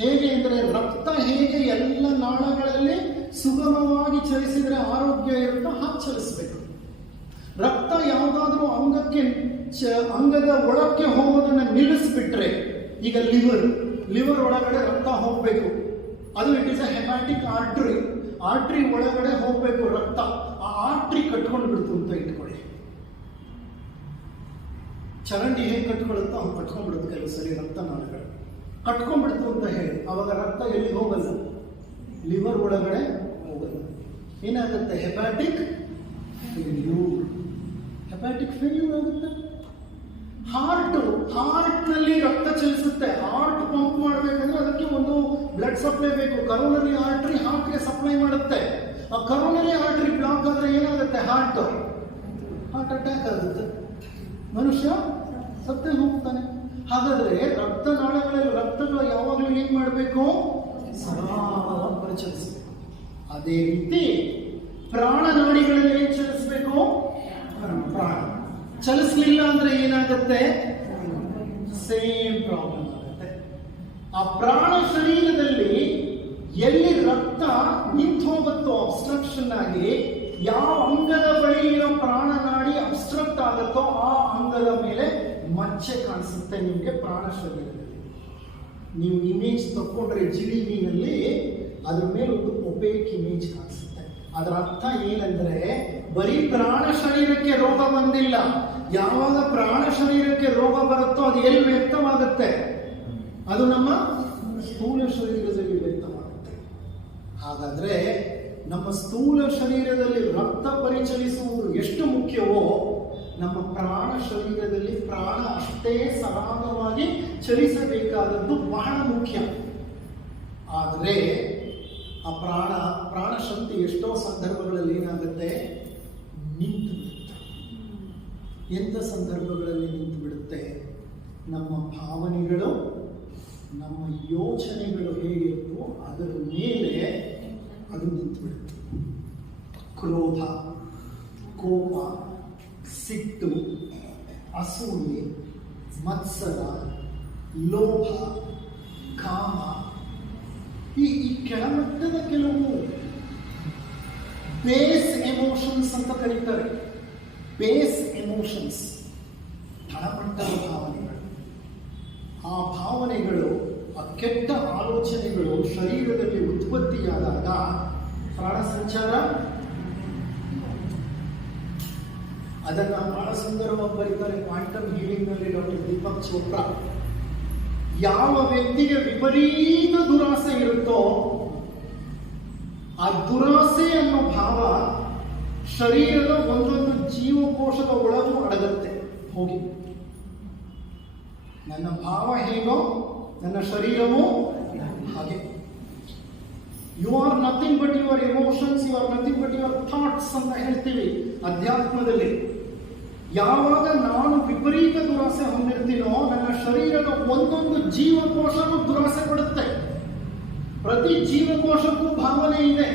ಹೇಗೆ ಅಂದರೆ, ರಕ್ತ ಹೇಗೆ ಎಲ್ಲ ನಾಳಗಳಲ್ಲಿ ಸುಗಮವಾಗಿ ಚಲಿಸಿದರೆ ಆರೋಗ್ಯ ಇರುತ್ತೋ ಹಾಗೆ ಚಲಿಸಬೇಕು. ರಕ್ತ ಯಾವುದಾದ್ರೂ ಅಂಗದ ಒಳಕ್ಕೆ ಹೋಗೋದನ್ನ ನಿಲ್ಲಿಸ್ಬಿಟ್ರೆ, ಈಗ ಲಿವರ್ ಒಳಗಡೆ ರಕ್ತ ಹೋಗ್ಬೇಕು, ಅದು it is a hepatic artery ಒಳಗಡೆ ಹೋಗ್ಬೇಕು ರಕ್ತ. ಆ ಆರ್ಟ್ರಿ ಕಟ್ಕೊಂಡು ಬಿಡ್ತು ಅಂತ ಇಟ್ಕೊಳ್ಳಿ. ಚರಂಡಿ ಹೇಗೆ ಕಟ್ಕೊಳ್ಳುತ್ತೋ ಅವ್ನು ಕಟ್ಕೊಂಡ್ಬಿಡುತ್ತೆ. ಕೆಲವು ಸರಿ ರಕ್ತನಾಳಗಳು ಕಟ್ಕೊಂಡ್ಬಿಡ್ತು ಅಂತ ಹೇಳಿ ಅವಾಗ ರಕ್ತ ಎಲ್ಲಿ ಹೋಗಲ್ಲ, ಲಿವರ್ ಒಳಗಡೆ ಹೋಗಲ್ಲ. ಏನಾಗುತ್ತೆ? ಹೆಪಾಟಿಕ್ ಫೇಲ್ಯೂರ್ ಆಗುತ್ತೆ. ಹಾರ್ಟ್ನಲ್ಲಿ ರಕ್ತ ಚಲಿಸುತ್ತೆ. ಹಾರ್ಟ್ ಪಂಪ್ ಮಾಡಬೇಕಂದ್ರೆ ಅದಕ್ಕೆ ಒಂದು ಬ್ಲಡ್ ಸಪ್ಲೈ ಬೇಕು. ಕರೋನರಿ ಆರ್ಟ್ರಿ ಹಾರ್ಟ್ಗೆ ಸಪ್ಲೈ ಮಾಡುತ್ತೆ. ಆ ಕರೋನರಿ ಆರ್ಟ್ರಿ ಬ್ಲಾಕ್ ಆದ್ರೆ ಏನಾಗುತ್ತೆ? ಹಾರ್ಟ್ ಅಟ್ಯಾಕ್ ಆಗುತ್ತೆ, ಮನುಷ್ಯ ಸತ್ತೇ ಹೋಗ್ತಾನೆ. ಹಾಗಾದ್ರೆ ರಕ್ತನಾಳಗಳಲ್ಲಿ ರಕ್ತಗಳು ಯಾವಾಗಲೂ ಏನ್ ಮಾಡಬೇಕು? ಸರಾಗವಾಗಿ ಪರಿಚಲಿಸಬೇಕು. ಅದೇ ರೀತಿ ಪ್ರಾಣನಾಡಿಗಳಲ್ಲಿ ಏನ್ ಚಲಿಸಬೇಕು? ಪ್ರಾಣ ಚಲಿಸಲಿಲ್ಲ ಅಂದ್ರೆ ಏನಾಗುತ್ತೆ? ಸೇಮ್ ಪ್ರಾಬ್ಲಮ್ ಆಗುತ್ತೆ. ಆ ಪ್ರಾಣ ಶರೀರದಲ್ಲಿ ಎಲ್ಲಿ ರಕ್ತ ನಿಂತು ಹೋಗುತ್ತೋ ಅಬ್ಸ್ಟ್ರಕ್ಷನ್ ಆಗಿ, ಯಾವ ಅಂಗದ ಬಳಿ ಇರೋ ಪ್ರಾಣನಾಡಿ ಅಬ್ಸ್ಟ್ರಕ್ಟ್ ಆಗುತ್ತೋ ಆ ಅಂಗದ ಮೇಲೆ ಮಚ್ಚೆ ಕಾಣಿಸುತ್ತೆ ನಿಮಗೆ ಪ್ರಾಣ ಶರೀರದಲ್ಲಿ. ನೀವು ಇಮೇಜ್ ತಕೊಂಡ್ರೆ GDP-ನಲ್ಲಿ ಅದ್ರ ಮೇಲೆ ಒಂದು ಒಪೇಕ್ ಇಮೇಜ್ ಕಾಣಿಸುತ್ತೆ. ಅದರ ಅರ್ಥ ಏನಂದ್ರೆ, ಬರೀ ಪ್ರಾಣ ಶರೀರಕ್ಕೆ ರೋಗ ಬಂದಿಲ್ಲ. ಯಾವಾಗ ಪ್ರಾಣ ಶರೀರಕ್ಕೆ ರೋಗ ಬರುತ್ತೋ ಅದು ಎಲ್ಲಿ ವ್ಯಕ್ತವಾಗುತ್ತೆ? ಅದು ನಮ್ಮ ಸ್ಥೂಲ ಶರೀರದಲ್ಲಿ ವ್ಯಕ್ತವಾಗುತ್ತೆ. ಹಾಗಾದ್ರೆ ನಮ್ಮ ಸ್ಥೂಲ ಶರೀರದಲ್ಲಿ ರಕ್ತ ಪರಿಚಲಿಸುವುದು ಎಷ್ಟು ಮುಖ್ಯವೋ, ನಮ್ಮ ಪ್ರಾಣ ಶರೀರದಲ್ಲಿ ಪ್ರಾಣ ಅಷ್ಟೇ ಸರಾಗವಾಗಿ ಚಲಿಸಬೇಕಾದದ್ದು ಬಹಳ ಮುಖ್ಯ. ಆದರೆ ಆ ಪ್ರಾಣ ಶಕ್ತಿ ಎಷ್ಟೋ ಸಂದರ್ಭಗಳಲ್ಲಿ ಏನಾಗುತ್ತೆ, ನಿಂತು ಬಿಡುತ್ತೆ. ಎಂಥ ಸಂದರ್ಭಗಳಲ್ಲಿ ನಿಂತು ಬಿಡುತ್ತೆ? ನಮ್ಮ ಭಾವನೆಗಳು, ನಮ್ಮ ಯೋಚನೆಗಳು ಹೇಗಿರುತ್ತೋ ಅದರ ಮೇಲೆ ಅದು ನಿಂತು ಬಿಡುತ್ತೆ. ಕ್ರೋಧ, ಕೋಪ, ಸಿಟ್ಟು, ಅಸೂಯೆ, ಮತ್ಸರ, ಲೋಭ, ಕಾಮ, ಈ ಕೆಳಮಟ್ಟದ ಕೆಲವು ಬೇಸ್ ಎಮೋಷನ್ಸ್ ಅಂತ ಕರೀತಾರೆ. ಬೇಸ್ ಎಮೋಷನ್ಸ್, ತಳಮಟ್ಟದ ಭಾವನೆಗಳು. ಆ ಭಾವನೆಗಳು, ಆ ಕೆಟ್ಟ ಆಲೋಚನೆಗಳು ಶರೀರದಲ್ಲಿ ಉತ್ಪತ್ತಿಯಾದಾಗ ಪ್ರಾಣ ಸಂಚಾರ, ಅದನ್ನ ಬಹಳ ಸುಂದರವಾಗಿ ಬರೀತಾರೆ ಕ್ವಾಂಟಮ್ ಹೀಲಿಂಗ್ ನಲ್ಲಿ ಡಾಕ್ಟರ್ ದೀಪಕ್ ಚೋಪ್ರಾ. ಯಾವ ವ್ಯಕ್ತಿಗೆ ವಿಪರೀತ ದುರಾಸೆ ಇರುತ್ತೋ ಆ ದುರಾಸೆ ಅನ್ನೋ ಭಾವ ಶರೀರದ ಒಂದೊಂದು ಜೀವಕೋಶದ ಒಳಗೂ ಅಡಗತ್ತೆ. ಹೋಗಿ ನನ್ನ ಭಾವ ಹೇಗೋ ನನ್ನ ಶರೀರವೂ ಹಾಗೆ. You are nothing but your emotions, you are nothing but your thoughts ಅಂತ ಹೇಳ್ತೀವಿ ಅಧ್ಯಾತ್ಮದಲ್ಲಿ. ಯಾವಾಗ ನಾನು ವಿಪರೀತ ದುರಾಸೆ ಹೊಂದಿರ್ತೀನೋ ನನ್ನ ಶರೀರದ ಒಂದೊಂದು ಜೀವಕೋಶವೂ ದುರಾಸೆ ಪಡುತ್ತೆ. ಪ್ರತಿ ಜೀವಕೋಶಕ್ಕೂ ಭಾವನೆ ಇದೆ.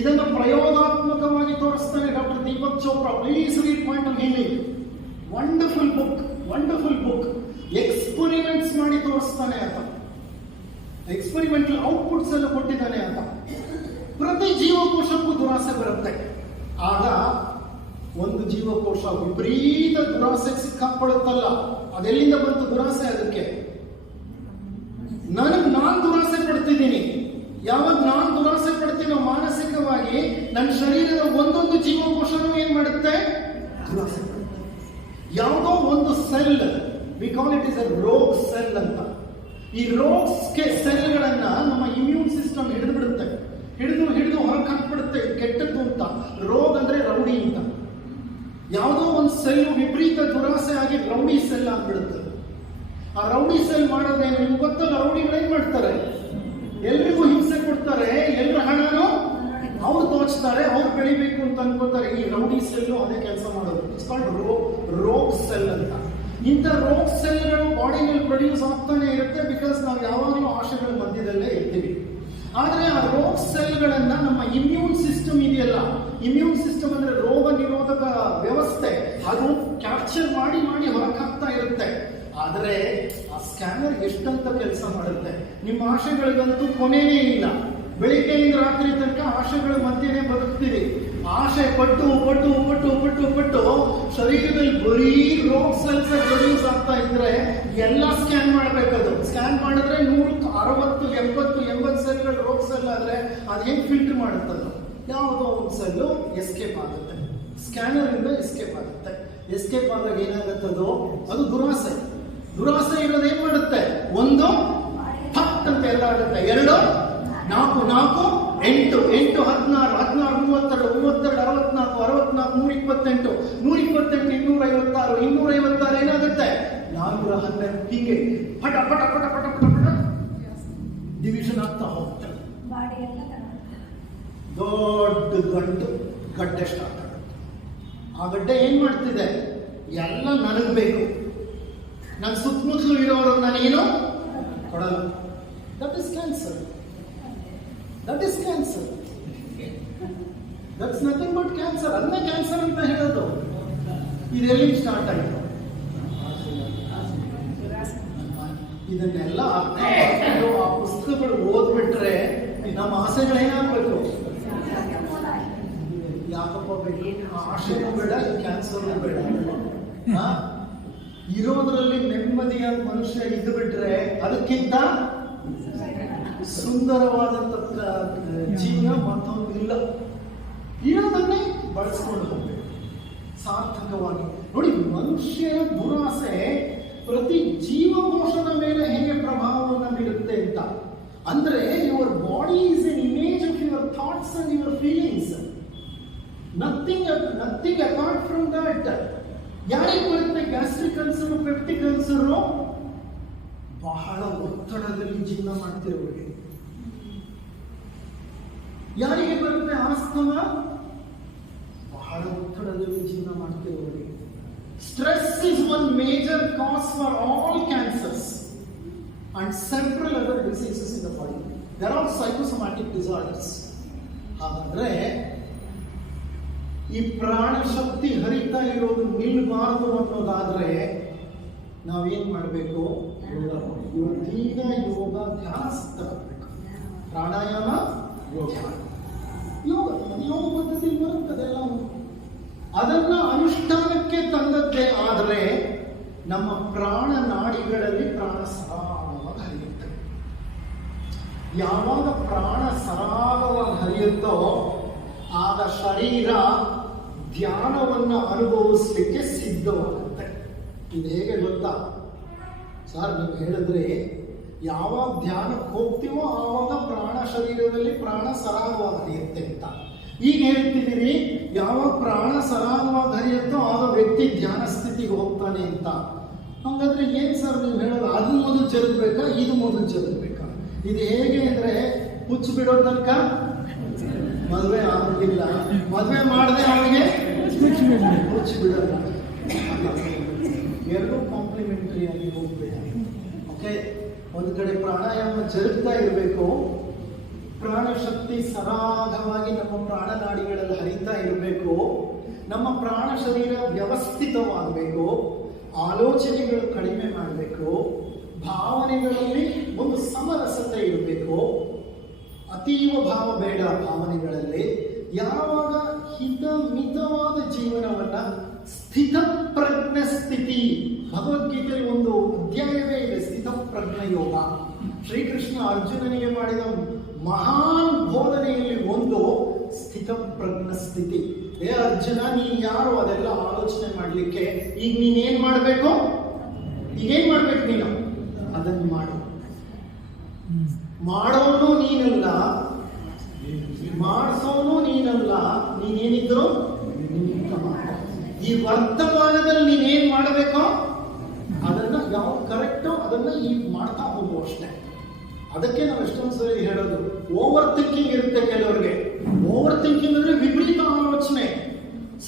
ಇದನ್ನು ಪ್ರಯೋಗಾತ್ಮಕವಾಗಿ ತೋರಿಸ್ತಾನೆ doctor Deepak Chopra. Please read quantum healing. Wonderful book, wonderful book. Experiments ಮಾಡಿ ತೋರಿಸ್ತಾನೆ ಆತ. ಎಕ್ಸ್ಪರಿಮೆಂಟಲ್ ಔಟ್ಪುಟ್ಸ್ ಎಲ್ಲ ಕೊಟ್ಟಿದ್ದಾನೆ ಆತ. ಪ್ರತಿ ಜೀವಕೋಶಕ್ಕೂ ದುರಾಸೆ ಬರುತ್ತೆ. ಆಗ ಒಂದು ಜೀವಕೋಶ ವಿಪರೀತ ದುರಾಸೆ ಸಿಕ್ಕಾಕೊಳ್ಳುತ್ತಲ್ಲ, ಅದೆಲ್ಲಿಂದ ಬಂತು ದುರಾಸೆ? ಅದಕ್ಕೆ ನಾನು ದುರಾಸೆ ಪಡ್ತಿದ್ದೀನಿ. ಯಾವಾಗ ನಾನು ದುರಾಸೆ ಪಡ್ತೀನೋ ಮಾನಸಿಕವಾಗಿ ನನ್ನ ಶರೀರದ ಒಂದೊಂದು ಜೀವಕೋಶನೂ ಏನ್ ಮಾಡುತ್ತೆ? ದುರಾಸೆ ಪಡುತ್ತೆ. ಯಾವುದೋ ಒಂದು cell, we call it is a ರೋಗ್ ಸೆಲ್ ಅಂತ. ಈ ರೋಗ್ ಸೆಲ್ಗಳನ್ನ ನಮ್ಮ ಇಮ್ಯೂನ್ ಸಿಸ್ಟಮ್ ಹಿಡಿದು ಬಿಡುತ್ತೆ. ಹಿಡಿದು ಹೊರಗೆ ಹಾಕ್ಬಿಡುತ್ತೆ ಕೆಟ್ಟದ್ದು ಅಂತ. ರೋಗ್ ಅಂದ್ರೆ ರೌಡಿ ಅಂತ. ಯಾವುದೋ ಒಂದು ಸೆಲ್ ವಿಪರೀತ ದುರಾಸೆ ಆಗಿ ರೌಡಿ ಸೆಲ್ ಆಗ್ಬಿಡುತ್ತೆ. ಆ ರೌಡಿ ಸೆಲ್ ಮಾಡೋದೇನು ನಿಮ್ಗೆ ಗೊತ್ತಲ್ಲ? ರೌಡಿಗಳು ಏನ್ ಮಾಡ್ತಾರೆ? ಎಲ್ರಿಗೂ ಹಿಂಸೆ ಕೊಡ್ತಾರೆ, ಎಲ್ಲರ ಹಣನೂ ಅವ್ರು ದೋಚ್ತಾರೆ, ಅವ್ರು ಬೆಳಿಬೇಕು ಅಂತ ಅನ್ಕೋತಾರೆ. ಈ ರೌಡಿ ಸೆಲ್ ಅದೇ ಕೆಲಸ ಮಾಡೋದು. ಇಟ್ಸ್ ಕಾಲ್ಡ್ ರೋಗ್ ಸೆಲ್ ಅಂತ. ಇಂಥ ರೋಗ್ ಸೆಲ್ಗಳು ಬಾಡಿನಲ್ಲಿ ಪ್ರೊಡ್ಯೂಸ್ ಆಗ್ತಾನೆ ಇರುತ್ತೆ, ಬಿಕಾಸ್ ನಾವು ಯಾವಾಗಲೂ ಆಶೆಗಳ ಮಧ್ಯದಲ್ಲೇ ಇರ್ತೀವಿ. ಆದರೆ ಆ ರೋಗ್ ಸೆಲ್ಗಳನ್ನ ನಮ್ಮ ಇಮ್ಯೂನ್ ಸಿಸ್ಟಮ್ ಇದೆಯಲ್ಲ, ಇಮ್ಯೂನ್ ಸಿಸ್ಟಮ್ ಅಂದ್ರೆ ರೋಗ ನಿರೋಧಕ ವ್ಯವಸ್ಥೆ, ಅದು ಕ್ಯಾಪ್ಚರ್ ಮಾಡಿ ಹೊರಗೆ ಹಾಕ್ತಾ ಇರುತ್ತೆ. ಆದರೆ ಆ ಸ್ಕ್ಯಾನರ್ ಎಷ್ಟಂತ ಕೆಲಸ ಮಾಡುತ್ತೆ? ನಿಮ್ಮ ಆಶೆಗಳಿಗಂತೂ ಕೊನೆಯೇ ಇಲ್ಲ. ಬೆಳಿಗ್ಗೆಯಿಂದ ರಾತ್ರಿ ತನಕ ಆಶೆಗಳ ಮಧ್ಯೆನೇ ಬದುಕ್ತೀರಿ. ಆಶೆ ಪಟ್ಟು ಪಟ್ಟು ಪಟ್ಟು ಪಟ್ಟು ಪಟ್ಟು ಶರೀರದಲ್ಲಿ ಬರೀ ರೋಗ್ ಸೆಲ್ಸ್ ಪ್ರೊಡ್ಯೂಸ್ ಆಗ್ತಾ ಇದ್ರೆ ಎಲ್ಲ ಸ್ಕ್ಯಾನ್ ಮಾಡಬೇಕದು. ಸ್ಕ್ಯಾನ್ ಮಾಡಿದ್ರೆ 160, 70, 80 ಸೆಲ್ಗಳು ರೋಗ್ ಸೆಲ್ ಆದ್ರೆ ಅದು ಹೇಗೆ ಫಿಲ್ಟರ್ ಮಾಡುತ್ತದು? ಯಾವುದೋ ಒಂದು ಸೆಲ್ಲು ಎಸ್ಕೇಪ್ ಆಗುತ್ತೆ, ಸ್ಕ್ಯಾನರ್ ಇಂದ ಎಸ್ಕೇಪ್ ಆಗುತ್ತೆ. ಎಸ್ಕೇಪ್ ಆದಾಗ ಏನಾಗುತ್ತದೋ ಅದು ದುರಾಸೆ. ದುರಾಸೆ ಇರೋದು ಏನ್ ಮಾಡುತ್ತೆ? ಒಂದು ಹತ್ತು ಅಂತ ಎಲ್ಲ ಆಗುತ್ತೆ. 2, 4, 4, 8, 8, 16, 16, 32, 32, 64, 64, 128, 256, 256 ಏನಾಗುತ್ತೆ? 412. ಹೀಗೆ ಪಟ ಪಟ ಪಟ ಪಟ ಪಟ ಪಟ ಡಿವಿಷನ್ ಆಗ್ತಾ ಹೋಗುತ್ತೆ. ದೊಡ್ಡ ಗಡ್ಡೆ ಸ್ಟಾರ್ಟ್ ಆಗುತ್ತೆ. ಆ ಗಡ್ಡೆ ಏನ್ ಮಾಡ್ತಿದೆ? ಎಲ್ಲ ನನಗೆ ಬೇಕು, ನನ್ನ ಸುತ್ತಮುತ್ತಲು ಇರೋರು ನಾನೇನು ಕೊಡಲ್ಲ. That is cancer. That is cancer. That's nothing but cancer. ಅದನ್ನೇ ಕ್ಯಾನ್ಸರ್ ಅಂತ ಹೇಳೋದು. ಇದೆಲ್ಲಿ ಸ್ಟಾರ್ಟ್ ಆಯಿತು? ಇದನ್ನೆಲ್ಲ ಆ ಪುಸ್ತಕಗಳು ಓದ್ಬಿಟ್ರೆ ನಮ್ಮ ಆಸೆಗಳೇನಾಗಬೇಕು? ಯಾಕಪ್ಪ ಬೇಕು? ಆಶೆನೂ ಬೇಡ, ಕ್ಯಾನ್ಸರ್ನೂ ಬೇಡ. ಇರೋದ್ರಲ್ಲಿ ನೆಮ್ಮದಿಯ ಮನುಷ್ಯ ಇದ್ದು ಬಿಟ್ರೆ ಅದಕ್ಕಿಂತ ಸುಂದರವಾದಂತ ಜೀವನ ಮತ್ತೊಂದು ಇಲ್ಲ. ಇರೋದನ್ನೇ ಬಳಸ್ಕೊಂಡು ಹೋಗ್ಬೇಕು ಸಾರ್ಥಕವಾಗಿ. ನೋಡಿ, ಮನುಷ್ಯನ ದುರಾಸೆ ಪ್ರತಿ ಜೀವಕೋಶದ ಮೇಲೆ ಹೇಗೆ ಪ್ರಭಾವವನ್ನು ಬೀರುತ್ತೆ ಅಂತ. ಅಂದ್ರೆ your body is N image of your thoughts and your feelings. Nothing apart from that. ಯಾರಿಗೆ ಬರುತ್ತೆ ಗ್ಯಾಸ್ಟ್ರಿಕ್ ಅಲ್ಸರು, ಪೆಪ್ಟಿಕ್ ಅಲ್ಸರು? ಬಹಳ ಒತ್ತಡದಲ್ಲಿ ಜೀವನ ಮಾಡ್ತಿರೋರಿಗೆ. ಯಾರಿಗೆ ಬರುತ್ತೆ ಆಸ್ತಮ? ಬಹಳ ಒತ್ತಡದಲ್ಲಿ ಜೀವನ ಮಾಡ್ತಿರೋರಿಗೆ. Stress is one major cause for all cancers and several other diseases in the body. There are psychosomatic disorders. ಹಾಗಾದ್ರೆ ಈ ಪ್ರಾಣ ಶಕ್ತಿ ಹರಿತಾ ಇರೋದು ನಿಲ್ಬಾರದು ಅನ್ನೋದಾದ್ರೆ ನಾವೇನ್ ಮಾಡಬೇಕು? ಇವತ್ತಿನ ಯೋಗ ಧ್ಯಾನ ಸಿದ್ಧರಾಗಬೇಕು. ಪ್ರಾಣಾಯಾಮ, ಯೋಗ ಪದ್ಧತಿ ಬರುತ್ತದೆಲ್ಲ. ಅದನ್ನ ಅನುಷ್ಠಾನಕ್ಕೆ ತಂದದ್ದೇ ಆದರೆ ನಮ್ಮ ಪ್ರಾಣ ನಾಡಿಗಳಲ್ಲಿ ಪ್ರಾಣ ಸರಾಗವಾಗಿ ಹರಿಯುತ್ತೆ. ಯಾವಾಗ ಪ್ರಾಣ ಸರಾಗವಾಗಿ ಹರಿಯುತ್ತೋ ಆಗ ಶರೀರ ಧ್ಯಾನವನ್ನು ಅನುಭವಿಸಲಿಕ್ಕೆ ಸಿದ್ಧವಾಗುತ್ತೆ. ಇದು ಹೇಗೆ ಗೊತ್ತಾ ಸರ್? ನೀವು ಹೇಳಿದ್ರೆ ಯಾವಾಗ ಧ್ಯಾನಕ್ಕೆ ಹೋಗ್ತೀವೋ ಆವಾಗ ಪ್ರಾಣ ಶರೀರದಲ್ಲಿ ಪ್ರಾಣ ಸರಾಗವಾಗಿ ಹರಿಯುತ್ತೆ ಅಂತ. ಈಗ ಹೇಳ್ತಿದ್ದೀರಿ ಯಾವಾಗ ಪ್ರಾಣ ಸರಾಗವಾಗಿ ಹರಿಯುತ್ತೋ ಆಗ ವ್ಯಕ್ತಿ ಧ್ಯಾನ ಸ್ಥಿತಿಗೆ ಹೋಗ್ತಾನೆ ಅಂತ. ಹಾಗಾದ್ರೆ ಏನ್ ಸರ್ ನೀವು ಹೇಳೋದು? ಅದು ಮೊದಲು ಜರುಗಬೇಕಾ, ಇದು ಮೊದಲು ಜರುಗಬೇಕಾ? ಇದು ಹೇಗೆ ಅಂದ್ರೆ ಹುಚ್ಚು ಬಿಡೋ ತನಕ ಮದುವೆ ಆಗೋದಿಲ್ಲ, ಮದುವೆ ಮಾಡದೆ ಅವನಿಗೆ ಹುಚ್ಚು ಬಿಡಲ್ಲ. ಎರಡೂ ಕಾಂಪ್ಲಿಮೆಂಟರಿ ಆಗಿ ಹೋಗ್ಬೇಕು. ಓಕೆ, ಒಂದು ಕಡೆ ಪ್ರಾಣಾಯಾಮ ಜರುಗ್ತಾ ಇರಬೇಕು, ಪ್ರಾಣ ಶಕ್ತಿ ಸರಾಗವಾಗಿ ನಮ್ಮ ಪ್ರಾಣನಾಡಿಗಳಲ್ಲಿ ಹರಿತಾ ಇರಬೇಕು, ನಮ್ಮ ಪ್ರಾಣ ಶರೀರ ವ್ಯವಸ್ಥಿತವಾಗಬೇಕು, ಆಲೋಚನೆಗಳು ಕಡಿಮೆ ಮಾಡಬೇಕು, ಭಾವನೆಗಳಲ್ಲಿ ಒಂದು ಸಮರಸತೆ ಇರಬೇಕು, ಅತೀವ ಭಾವ ಬೇಡ ಭಾವನೆಗಳಲ್ಲಿ. ಯಾವಾಗ ಮಿತವಾದ ಜೀವನವನ್ನ ಸ್ಥಿತಪ್ರಜ್ಞ ಸ್ಥಿತಿ, ಭಗವದ್ಗೀತೆಯಲ್ಲಿ ಒಂದು ಅಧ್ಯಾಯವೇ ಇದೆ ಸ್ಥಿತಪ್ರಜ್ಞ ಯೋಗ. ಶ್ರೀಕೃಷ್ಣ ಅರ್ಜುನನಿಗೆ ಮಾಡಿದ ಮಹಾನ್ ಬೋಧನೆಯಲ್ಲಿ ಒಂದು ಸ್ಥಿತಪ್ರಜ್ಞ ಸ್ಥಿತಿ. ಏ ಅರ್ಜುನ, ನೀನ್ ಯಾರು ಅದೆಲ್ಲ ಆಲೋಚನೆ ಮಾಡ್ಲಿಕ್ಕೆ? ಈಗ ನೀನೇನ್ ಮಾಡ್ಬೇಕು? ಈಗೇನ್ ಮಾಡ್ಬೇಕು? ನೀನು ಅದನ್ನು ಮಾಡು. ಮಾಡೋನು ನೀನಲ್ಲ, ಮಾಡಿಸೋನು ನೀನಲ್ಲ, ನೀನೇನಿದ್ರು ಈ ವರ್ತಮಾನದಲ್ಲಿ ನೀನೇನ್ ಮಾಡಬೇಕೋ ಅದನ್ನ ಯಾವ ಕರೆಕ್ಟೋ ಅದನ್ನ ಈಗ ಮಾಡ್ತಾ ಹೋಗು ಅಷ್ಟೇ. ಅದಕ್ಕೆ ನಾವು ಎಷ್ಟೊಂದು ಸರಿ ಹೇಳೋದು, ಓವರ್ ಥಿಂಕಿಂಗ್ ಇರುತ್ತೆ ಕೆಲವರಿಗೆ. ಓವರ್ ಥಿಂಕಿಂಗ್ ಅಂದ್ರೆ ವಿಪರೀತ ಆಲೋಚನೆ.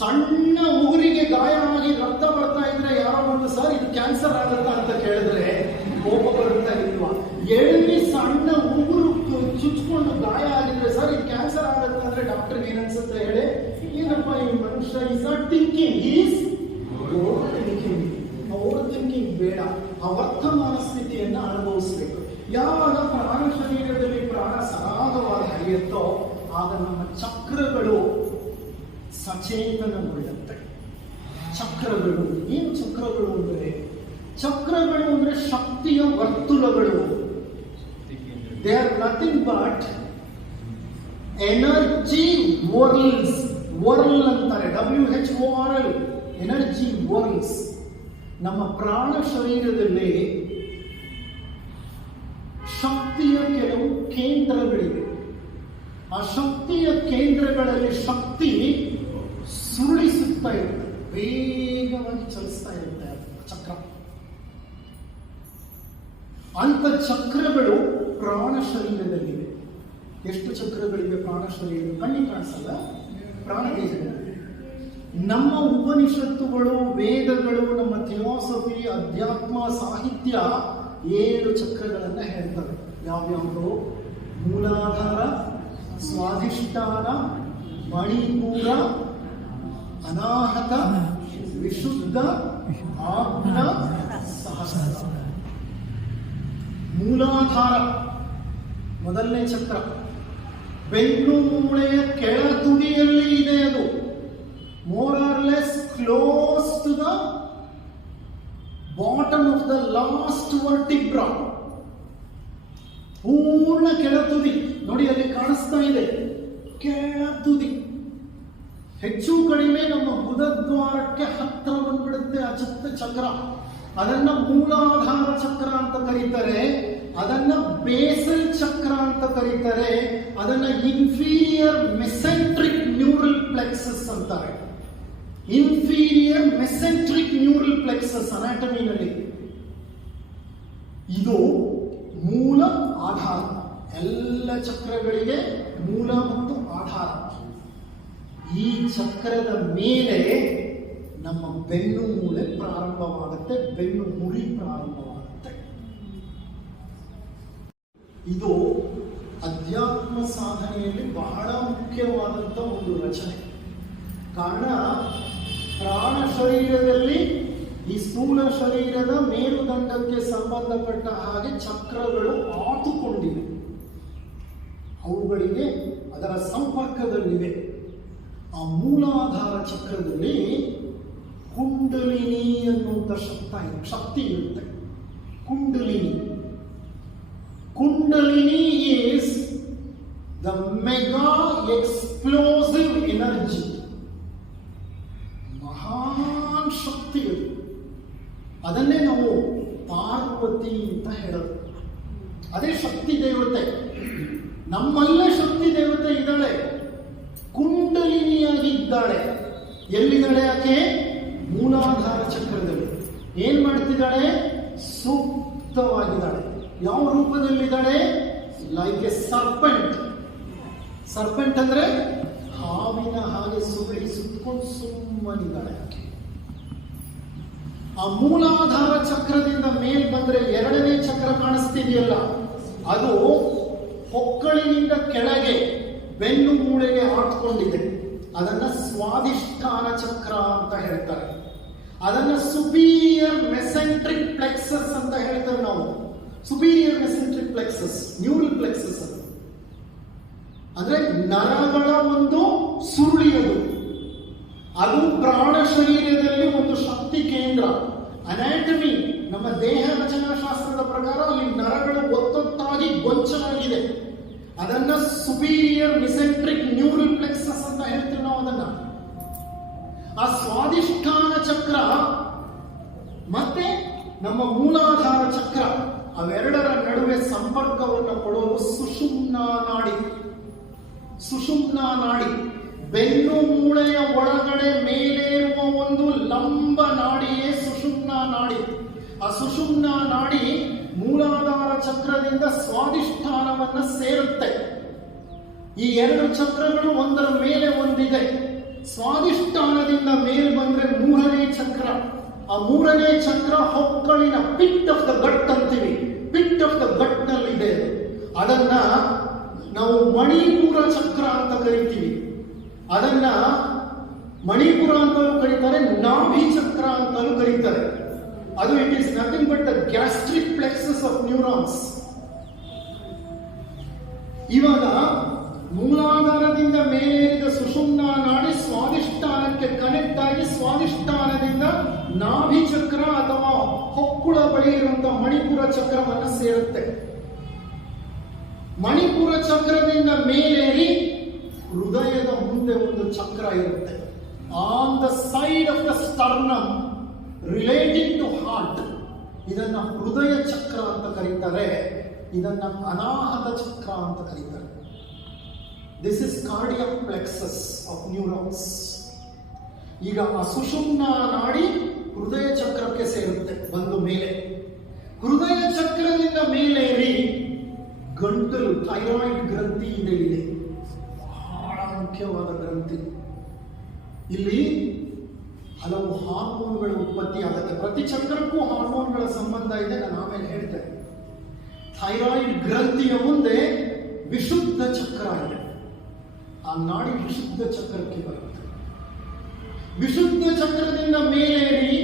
ಸಣ್ಣ ಉಗುರಿಗೆ ಗಾಯ ಆಗಿ ರಕ್ತ ಬರ್ತಾ ಇದ್ರೆ ಯಾರೋ ಒಂದು ಸರ್ ಇದು ಕ್ಯಾನ್ಸರ್ ಆಗುತ್ತಾ ಅಂತ ಕೇಳಿದ್ರೆ ಕೋಪ ಬರುತ್ತಾ ಇಲ್ವಾ? ಎಳ್ಳಿ ಸಣ್ಣ ಉಗುರು ಚುಚ್ಕೊಂಡು ಗಾಯ ಆಗಿದ್ರೆ ಸರ್ ಇದು ಕ್ಯಾನ್ಸರ್ ಆಗುತ್ತೆ ಅಂದ್ರೆ ಡಾಕ್ಟರ್ಗೆ ಏನನ್ಸುತ್ತೆ ಹೇಳಿ? ಏನಪ್ಪ ಈ ಮನುಷ್ಯ is not thinking, is over thinking. Over thinking ಬೇಡ. ಆ ವರ್ತಮಾನ ಸ್ಥಿತಿಯನ್ನ ಅನುಭವಿಸಬೇಕು. ಯಾವಾಗ ಪ್ರಾಣ ಶರೀರದಲ್ಲಿ ಪ್ರಾಣ ಸರಾಗವಾಗಿ ಹರಿಯುತ್ತೋ ಆಗ ನಮ್ಮ ಚಕ್ರಗಳು ಸಚೇತನಗೊಳ್ಳುತ್ತೆ. ಚಕ್ರಗಳು ಏನು? ಚಕ್ರಗಳು ಅಂದ್ರೆ ಶಕ್ತಿಯ ವರ್ತುಲಗಳು. They are nothing but energy whorls. Whorl ಅಂತಾರೆ, WHORL, ಎನರ್ಜಿ ವರ್ಲ್ಸ್. ನಮ್ಮ ಪ್ರಾಣ ಶರೀರದಲ್ಲಿ ಶಕ್ತಿಯ ಕೆಲವು ಕೇಂದ್ರಗಳಿವೆ. ಆ ಶಕ್ತಿಯ ಕೇಂದ್ರಗಳಲ್ಲಿ ಶಕ್ತಿ ಸುರುಳಿಸುತ್ತಾ ಇರುತ್ತೆ, ವೇಗವಾಗಿ ಚಲಿಸ್ತಾ ಇರುತ್ತೆ ಚಕ್ರ. ಅಂತ ಚಕ್ರಗಳು ಪ್ರಾಣ ಶರೀರದಲ್ಲಿವೆ. ಎಷ್ಟು ಚಕ್ರಗಳಿವೆ ಪ್ರಾಣ ಶರೀರ? ಕಣ್ಣಿಗೆ ಕಾಣಿಸಲ್ಲ, ಪ್ರಾಣ ತೇಜಗಳು. ನಮ್ಮ ಉಪನಿಷತ್ತುಗಳು, ವೇದಗಳು, ನಮ್ಮ ಥಿಲಾಸಫಿ, ಅಧ್ಯಾತ್ಮ, ಸಾಹಿತ್ಯ 7 ಚಕ್ರಗಳನ್ನ ಹೇಳ್ತವೆ. ಯಾವ್ಯಾವುದು? ಮೂಲಾಧಾರ, ಸ್ವಾಧಿಷ್ಠಾನ, ಮಣಿಪೂರ, ಅನಾಹತ, ವಿಶುದ್ಧ, ಆಜ್ಞ, ಸಹಸ್ರ. ಮೂಲಾಧಾರ ಮೊದಲನೇ ಚಕ್ರ, ಬೆನ್ನು ಮೂಳೆಯ ಕೆಳ ತುದಿಯಲ್ಲಿ ಇದೆ. ಅದು more or less close to the bottom of the last vertebra. ಪೂರ್ಣ ಕೆಳತುದಿ ನೋಡಿ, ಅಲ್ಲಿ ಕಾಣಿಸ್ತಾ ಇದೆ ಕೆಳತುದಿ. ಹೆಚ್ಚು ಕಡಿಮೆ ನಮ್ಮ ಬುಧದ್ವಾರಕ್ಕೆ ಹತ್ತಿರ ಬಂದ್ಬಿಡುತ್ತೆ ಆ ಚಕ್ರ. ಅದನ್ನ ಮೂಲಾಧಾರ ಚಕ್ರ ಅಂತ ಕರೀತಾರೆ, ಅದನ್ನ ಬೇಸಲ್ ಚಕ್ರ ಅಂತ ಕರೀತಾರೆ, ಅದನ್ನ ಇನ್ಫೀರಿಯರ್ ಮೆಸೆಂಟ್ರಿಕ್ ನ್ಯೂರಲ್ ಪ್ಲೆಕ್ಸಸ್ ಅಂತಾರೆ. ಇನ್ಫೀರಿಯರ್ ಮೆಸೆಂಟ್ರಿಕ್ ನ್ಯೂರಲ್ ಪ್ಲೆಕ್ಸಸ್ ಅನಾಟಮಿನಲ್ಲಿ. ಇದು ಮೂಲ ಆಧಾರ. ಎಲ್ಲ ಚಕ್ರಗಳಿಗೆ ಮೂಲ ಮತ್ತು ಆಧಾರ. ಈ ಚಕ್ರದ ಮೇಲೆ ನಮ್ಮ ಬೆನ್ನು ಮೂಳೆ ಪ್ರಾರಂಭವಾಗುತ್ತೆ, ಬೆನ್ನು ಮುರಿ ಪ್ರಾರಂಭವಾಗುತ್ತೆ. ಇದು ಅಧ್ಯಾತ್ಮ ಸಾಧನೆಯಲ್ಲಿ ಬಹಳ ಮುಖ್ಯವಾದಂಥ ಒಂದು ರಚನೆ. ಕಾರಣ, ಪ್ರಾಣ ಶರೀರದಲ್ಲಿ ಈ ಸ್ಥೂಲ ಶರೀರದ ಮೇರುದಂಡಕ್ಕೆ ಸಂಬಂಧಪಟ್ಟ ಹಾಗೆ ಚಕ್ರಗಳು ಆತುಕೊಂಡಿವೆ, ಅವುಗಳಿಗೆ ಅದರ ಸಂಪರ್ಕದಲ್ಲಿವೆ. ಆ ಮೂಲಾಧಾರ ಚಕ್ರದಲ್ಲಿ ಕುಂಡಲಿನಿ ಅನ್ನುವಂಥ ಶಕ್ತಿ ಇರುತ್ತೆ. Kundalini is the mega explosive energy. ಮಹಾನ್ ಶಕ್ತಿ ಅದು. ಅದನ್ನೇ ನಾವು ಪಾರ್ವತಿ ಅಂತ ಹೇಳೋದು. ಅದೇ ಶಕ್ತಿ ದೇವತೆ. ನಮ್ಮಲ್ಲೇ ಶಕ್ತಿ ದೇವತೆ ಇದ್ದಾಳೆ, ಕುಂಡಲಿನಿಯಾಗಿದ್ದಾಳೆ. ಎಲ್ಲಿದ್ದಾಳೆ ಆಕೆ? ಮೂಲಾಧಾರ ಚಕ್ರದಲ್ಲಿ. ಏನ್ ಮಾಡ್ತಿದ್ದಾಳೆ? ಸೂಕ್ತವಾಗಿದ್ದಾಳೆ. ಯಾವ ರೂಪದಲ್ಲಿದ್ದಾಳೆ? Like a serpent. ಸರ್ಪೆಂಟ್ ಅಂದ್ರೆ ಹಾವಿನ ಹಾಗೆ ಸುಗಡಿ ಸುತ್ತಕೊಂಡು ಸುಮ್ಮನಿದ್ದಾಳೆ ಆಕೆ. ಆ ಮೂಲಾಧಾರ ಚಕ್ರದಿಂದ ಮೇಲ್ ಬಂದ್ರೆ ಎರಡನೇ ಚಕ್ರ ಕಾಣಿಸ್ತಿದೆಯಲ್ಲ, ಅದು ಹೊಕ್ಕಳಿನಿಂದ ಕೆಳಗೆ ಬೆನ್ನು ಮೂಳೆಗೆ ಹಾಕೊಂಡಿದೆ. ಅದನ್ನ ಸ್ವಾದಿಷ್ಠಾನ ಚಕ್ರ ಅಂತ ಹೇಳ್ತಾರೆ. ಅದನ್ನ ಸುಪೀರಿಯರ್ ಮೆಸೆಂಟ್ರಿಕ್ ಪ್ಲೆಕ್ಸಸ್ ಅಂತ ಹೇಳ್ತಾರೆ ನಾವು. ಸುಪೀರಿಯರ್ ಮೆಸೆಂಟ್ರಿಕ್ ಪ್ಲೆಕ್ಸಸ್, ನ್ಯೂರಲ್ ಪ್ಲೆಕ್ಸಸ್ ಅಂದ್ರೆ ನರಗಳ ಒಂದು ಸುರುಳಿಯದು. ಅದು ಪ್ರಾಣ ಶರೀರದಲ್ಲಿ ಒಂದು ಶಕ್ತಿ ಕೇಂದ್ರ. ಅನಾಟಮಿ, ನಮ್ಮ ದೇಹ ರಚನಾಶಾಸ್ತ್ರದ ಪ್ರಕಾರ ಅಲ್ಲಿ ನರಗಳು ಒತ್ತೊತ್ತಾಗಿ ಗೊಂಚಲಾಗಿದೆ. ಅದನ್ನ ಸುಪೀರಿಯರ್ ಮೆಸೆಂಟ್ರಿಕ್ ನ್ಯೂರಲ್ ಪ್ಲೆಕ್ಸಸ್ ಅಂತ ಹೇಳ್ತೀವಿ ನಾವು ಅದನ್ನ. ಆ ಸ್ವಾದಿಷ್ಠಾನ ಚಕ್ರ ಮತ್ತೆ ನಮ್ಮ ಮೂಲಾಧಾರ ಚಕ್ರ, ಅವೆರಡರ ನಡುವೆ ಸಂಪರ್ಕವನ್ನು ಕೊಡೋದು ಸುಷುಮ್ನಾ ನಾಡಿ. ಸುಷುಮ್ನಾ ನಾಡಿ ಬೆನ್ನು ಮೂಳೆಯ ಒಳಗಡೆ ಮೇಲೆ ಇರುವ ಒಂದು ಲಂಬ ನಾಡಿಯೇ ಸುಷುಮ್ನಾ ನಾಡಿ. ಆ ಸುಷುಮ್ನಾ ನಾಡಿ ಮೂಲಾಧಾರ ಚಕ್ರದಿಂದ ಸ್ವಾದಿಷ್ಠಾನವನ್ನ ಸೇರುತ್ತೆ. ಈ ಎರಡು ಚಕ್ರಗಳು ಒಂದರ ಮೇಲೆ ಒಂದಿದೆ. ಸ್ವಾದಿಷ್ಠಾನದಿಂದ ಮೇಲ್ ಬಂದ್ರೆ ಮೂರನೇ ಚಕ್ರ. ಆ ಮೂರನೇ ಚಕ್ರ ಹೊಕ್ಕಳಿನ ಪಿಟ್ ಆಫ್ ದ ಗಟ್ ಅಂತೀವಿ. ಪಿಟ್ ಆಫ್ ದ ಗಟ್ ನಲ್ಲಿದೆ. ಅದನ್ನ ನಾವು ಮಣಿಪುರ ಚಕ್ರ ಅಂತ ಕರಿತೀವಿ. ಅದನ್ನ ಮಣಿಪುರ ಅಂತಲೂ ಕರೀತಾರೆ, ನಾಭಿ ಚಕ್ರ ಅಂತಲೂ ಕರೀತಾರೆ. ಅದು it is nothing but the gastric plexus of neurons. ಇವಾಗ ಮೂಲಾಧಾರದಿಂದ ಮೇಲೇರಿದ ಸುಷುಮ್ನಾ ನಾಡಿ ಸ್ವಾದಿಷ್ಠಾನಕ್ಕೆ ಕನೆಕ್ಟ್ ಆಗಿ ಸ್ವಾದಿಷ್ಠಾನದಿಂದ ನಾಭಿ ಚಕ್ರ ಅಥವಾ ಹೊಕ್ಕುಳ ಬಳಿ ಇರುವಂತಹ ಮಣಿಪುರ ಚಕ್ರವನ್ನು ಸೇರುತ್ತೆ. ಮಣಿಪುರ ಚಕ್ರದಿಂದ ಮೇಲೇರಿ ಹೃದಯದ ಮುಂದೆ ಒಂದು ಚಕ್ರ ಇರುತ್ತೆ. On the side of the sternum relating to heart. ಇದನ್ನ ಹೃದಯ ಚಕ್ರ ಅಂತ ಕರೀತಾರೆ. ಇದನ್ನ ಅನಾಹತ ಚಕ್ರ ಅಂತ ಕರೀತಾರೆ. This is cardiac plexus of neurons. ಈಗ ಆ ಸುಷುಮ್ನಾ ನಾಡಿ ಹೃದಯ ಚಕ್ರಕ್ಕೆ ಸೇರುತ್ತೆ ಬಂದು ಮೇಲೆ. ಹೃದಯ ಚಕ್ರದಿಂದ ಮೇಲೇರಿ ಗಂಟಲು ಥೈರಾಯ್ಡ್ ಗ್ರಂಥಿ ಇದೆ. ಬಹಳ ಮುಖ್ಯವಾದ ಗ್ರಂಥಿ. ಇಲ್ಲಿ ಹಲವು ಹಾರ್ಮೋನ್ಗಳ ಉತ್ಪತ್ತಿ ಆಗುತ್ತೆ. ಪ್ರತಿ ಚಕ್ರಕ್ಕೂ ಹಾರ್ಮೋನ್ಗಳ ಸಂಬಂಧ ಇದೆ, ನಾನು ಆಮೇಲೆ ಹೇಳ್ತೇನೆ. ಥೈರಾಯ್ಡ್ ಗ್ರಂಥಿಯ ಮುಂದೆ ವಿಶುದ್ಧ ಚಕ್ರ ಇದೆ. ಆ ನಾಡಿ ವಿಶುದ್ಧ ಚಕ್ರಕ್ಕೆ ಬರುತ್ತೆ. ವಿಶುದ್ಧ ಚಕ್ರದಿಂದ ಮೇಲೇರಿ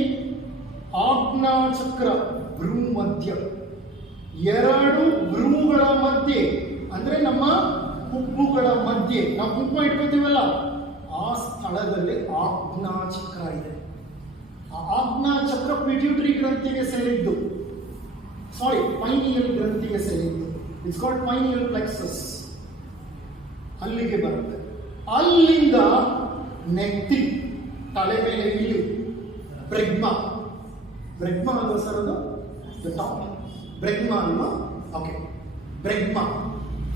ಆಜ್ಞಾ ಚಕ್ರ, ಭ್ರೂ ಮಧ್ಯ. ಎರಡು ಭ್ರೂಗಳ ಮಧ್ಯೆ ಅಂದ್ರೆ ನಮ್ಮ ಹುಬ್ಬುಗಳ ಮಧ್ಯೆ ನಾವು ಕುಂಕುಮ ಇಟ್ಕೋತೀವಲ್ಲ, ಆ ಸ್ಥಳದಲ್ಲಿ ಆಜ್ಞಾ ಚಕ್ರ ಇದೆ. ಆ ಆಜ್ಞಾ ಚಕ್ರ ಪಿಟ್ಯೂಟರಿ ಗ್ರಂಥಿಗೆ ಸೇರಿದ್ದು, ಪೈನಿಯಲ್ ಗ್ರಂಥಿಗೆ ಸೇರಿದ್ದು. It's called pineal plexus. ಅಲ್ಲಿಗೆ ಬರುತ್ತೆ. ಅಲ್ಲಿಂದ ನೆತ್ತಿ ತಲೆ ಮೇಲೆ ಇಲ್ಲಿ ಬ್ರೆಗ್ಮಾ. ಬ್ರೆಗ್ಮಾ ಅಲ್ವಾ ಸರ್? ಅದು ಟಾಪ್ ಬ್ರೆಗ್ಮಾ ಅಲ್ವಾ? ಓಕೆ, ಬ್ರೆಗ್ಮಾ.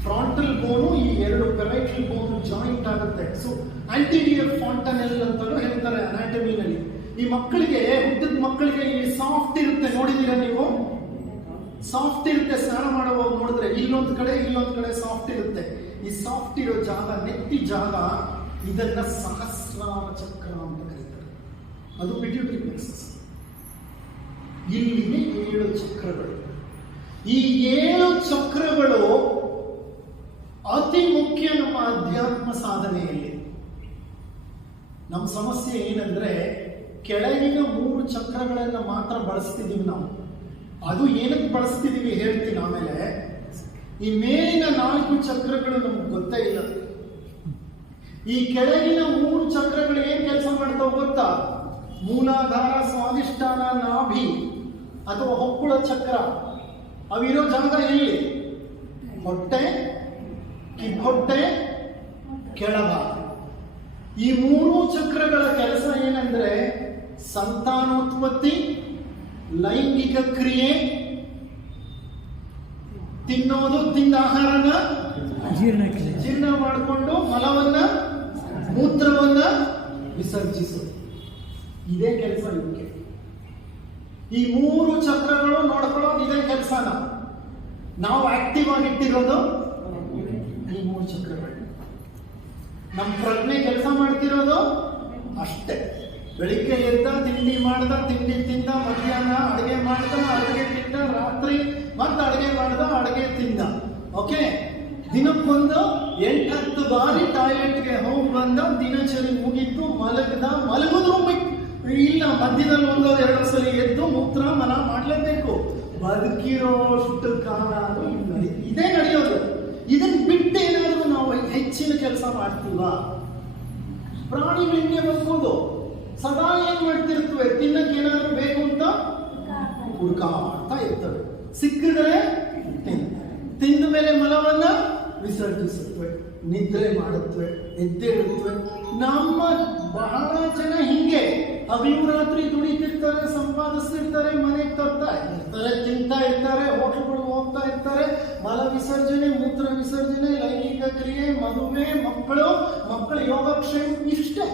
ಫ್ರಾಂಟಲ್ ಬೋನು ಈ ಎರಡು ಪೆರೈಟಲ್ ಬೋನ್ ಜಾಯಿಂಟ್ ಆಗುತ್ತೆ. ಸೊ ಆಂಟಿರಿಯರ್ ಫಾಂಟನೆಲ್ ಅಂತಲೂ ಹೇಳ್ತಾರೆ ಅನಾಟಮಿನಲ್ಲಿ. ಈ ಮಕ್ಕಳಿಗೆ, ಹುಟ್ಟಿದ ಮಕ್ಕಳಿಗೆ ಈ ಸಾಫ್ಟ್ ಇರುತ್ತೆ, ನೋಡಿದ್ದೀರಾ ನೀವು? ಸಾಫ್ಟ್ ಇರುತ್ತೆ. ಸ್ನಾನ ಮಾಡುವಾಗ ನೋಡಿದ್ರೆ ಇಲ್ಲೊಂದು ಕಡೆ ಸಾಫ್ಟ್ ಇರುತ್ತೆ. ಈ ಸಾಫ್ಟ್ ಇರೋ ಜಾಗ, ನೆತ್ತಿ ಜಾಗ, ಇದನ್ನ ಸಹಸ್ರಾರ ಚಕ್ರ ಅಂತ ಕರೀತಾರೆ. ಅದು ಪಿಟ್ಯೂಟರಿ ಪ್ಲೆಕ್ಸಸ್. ಇಲ್ಲಿಗೆ 7 ಚಕ್ರಗಳು. ಈ 7 ಚಕ್ರಗಳು ಅತಿ ಮುಖ್ಯ ನಮ್ಮ ಅಧ್ಯಾತ್ಮ ಸಾಧನೆಯಲ್ಲಿ. ನಮ್ಮ ಸಮಸ್ಯೆ ಏನಂದ್ರೆ ಕೆಳಗಿನ 3 ಚಕ್ರಗಳನ್ನ ಮಾತ್ರ ಬಳಸ್ತಿದೀವಿ ನಾವು. ಅದು ಏನಕ್ಕೆ ಬಳಸ್ತಿದೀವಿ ಹೇಳ್ತೀನಿ ಆಮೇಲೆ. ಈ ಮೇಲಿನ 4 ಚಕ್ರಗಳು ನಮ್ಗೆ ಗೊತ್ತೇ ಇಲ್ಲ. ಈ ಕೆಳಗಿನ 3 ಚಕ್ರಗಳು ಏನ್ ಕೆಲಸ ಮಾಡ್ತಾವ ಗೊತ್ತಾ? ಮೂಲಾಧಾರ, ಸ್ವಾಧಿಷ್ಠಾನ, ನಾಭಿ ಅಥವಾ ಹೊಕ್ಕುಳ ಚಕ್ರ. ಅವಿರೋ ಜಾಗ ಎಲ್ಲಿ? ಹೊಟ್ಟೆ, ಕಿಬ್ಬೊಟ್ಟೆ, ಕೆಳಭಾಗ. ಈ 3 ಚಕ್ರಗಳ ಕೆಲಸ ಏನಂದ್ರೆ ಸಂತಾನೋತ್ಪತ್ತಿ, ಲೈಂಗಿಕ ಕ್ರಿಯೆ, ತಿನ್ನೋದು, ತಿಂದ ಆಹಾರನ ಜೀರ್ಣ ಮಾಡಿಕೊಂಡು ಮಲವನ್ನ, ಮೂತ್ರವನ್ನ ವಿಸರ್ಜಿಸೋದು. ಇದೇ ಕೆಲಸ ಇವಕ್ಕೆ. ಈ 3 ಚಕ್ರಗಳು ನೋಡ್ಕೊಳ್ಳೋದು ಇದೇ ಕೆಲಸನ. ನಾವು ಆಕ್ಟಿವ್ ಆಗಿಟ್ಟಿರೋದು ಈ 3 ಚಕ್ರಗಳು. ನಮ್ಮ ಪ್ರಜ್ಞೆ ಕೆಲಸ ಮಾಡ್ತಿರೋದು ಅಷ್ಟೇ. ಬೆಳಿಗ್ಗೆ ಎದ್ದ, ತಿಂಡಿ ಮಾಡ್ದ, ತಿಂಡಿ ತಿಂದ, ಮಧ್ಯಾಹ್ನ ಅಡುಗೆ ಮಾಡ್ದ, ಅಡುಗೆ ತಿಂದ, ರಾತ್ರಿ ಮತ್ತೆ ಅಡುಗೆ ಮಾಡ್ದ, ಅಡುಗೆ ತಿಂದ. ಓಕೆ, ದಿನಕ್ಕೊಂದು 8-10 ಬಾರಿ ಟಾಯ್ಲೆಟ್ಗೆ ಹೋಗಿ ಬಂದ, ದಿನಚರಿ ಮುಗಿತು, ಮಲಗಿದ್ರು ಇಲ್ಲ, ಮಧ್ಯದಲ್ಲಿ 1-2 ಸಲ ಎದ್ದು ಮೂತ್ರ ಮಲ ಮಾಡಲೇಬೇಕು. ಬದುಕಿರೋಷ್ಟು ಕಾಲ ಇದೇ ನಡೆಯೋದು. ಇದನ್ನ ಬಿಟ್ಟು ಏನಾದರೂ ನಾವು ಹೆಚ್ಚಿನ ಕೆಲಸ ಮಾಡ್ತೀವ? ಪ್ರಾಣಿಗಳಿಂದ ಬದುಕೋದು. ಸದಾ ಏನ್ ಮಾಡ್ತಿರ್ತವೆ? ತಿನ್ನಕ್ಕೆ ಏನಾದ್ರು ಬೇಕು ಅಂತ ಹುಡುಕಾಡ್ತಾ ಇರ್ತವೆ. ಸಿಕ್ಕಿದ್ರೆ ತಿಂದ ಮೇಲೆ ಮಲವನ್ನ ವಿಸರ್ಜಿಸುತ್ತವೆ, ನಿದ್ರೆ ಮಾಡುತ್ತವೆ, ಎದ್ದೇಳುತ್ತವೆ. ನಮ್ಮ ಬಹಳ ಜನ ಹಿಂಗೆ ಹಗಲು ರಾತ್ರಿ ದುಡಿತಿರ್ತಾರೆ, ಸಂಪಾದಿಸ್ತಿರ್ತಾರೆ, ಮನೆಗೆ ತರ್ತಾ ಇರ್ತಾರೆ, ತಿಂತಾ ಇರ್ತಾರೆ, ಹೋಟೆಲ್ಗಳು ಹೋಗ್ತಾ ಇರ್ತಾರೆ. ಮಲ ವಿಸರ್ಜನೆ, ಮೂತ್ರ ವಿಸರ್ಜನೆ, ಲೈಂಗಿಕ ಕ್ರಿಯೆ, ಮದುವೆ, ಮಕ್ಕಳ ಯೋಗಕ್ಷೇಮ ಇಷ್ಟೇ.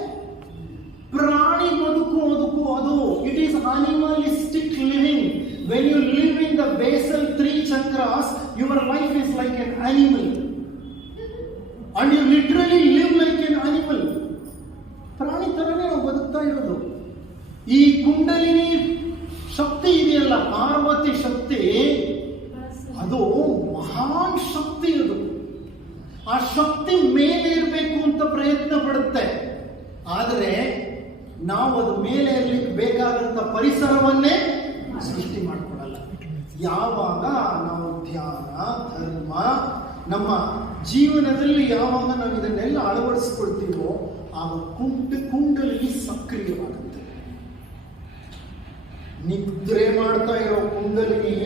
ಪ್ರಾಣಿ ಬದುಕು ಅದು. It is animalistic living. When you live in the basal 3 chakras, your life is like an animal. And you literally live like an animal. ಪ್ರಾಣಿ ತರನೇ ನಾವು ಬದುಕ್ತಾ ಇರೋದು. ಈ ಕುಂಡಲಿನಿ ಶಕ್ತಿ ಇದೆಯಲ್ಲ, ಪಾರ್ವತಿ ಶಕ್ತಿ, ಅದು ಮಹಾನ್ ಶಕ್ತಿ. ಅದು ಆ ಶಕ್ತಿ ಮೇಲೆ ಇರಬೇಕು ಅಂತ ಪ್ರಯತ್ನ ಪಡುತ್ತೆ. ಆದರೆ ನಾವು ಅದು ಮೇಲೆ ಇರ್ಲಿಕ್ಕೆ ಬೇಕಾದಂತ ಪರಿಸರವನ್ನೇ ಸೃಷ್ಟಿ ಮಾಡ್ಕೊಡಲ್ಲ. ಯಾವಾಗ ನಾವು ಧ್ಯಾನ, ಧರ್ಮ ನಮ್ಮ ಜೀವನದಲ್ಲಿ ಯಾವಾಗ ನಾವು ಇದನ್ನೆಲ್ಲ ಅಳವಡಿಸ್ಕೊಳ್ತೀವೋ ಆಗ ಕುಂಡಲಿನಿ ಸಕ್ರಿಯವಾಗುತ್ತೆ. ನಿದ್ರೆ ಮಾಡ್ತಾ ಇರೋ ಕುಂಡಲಿನಿ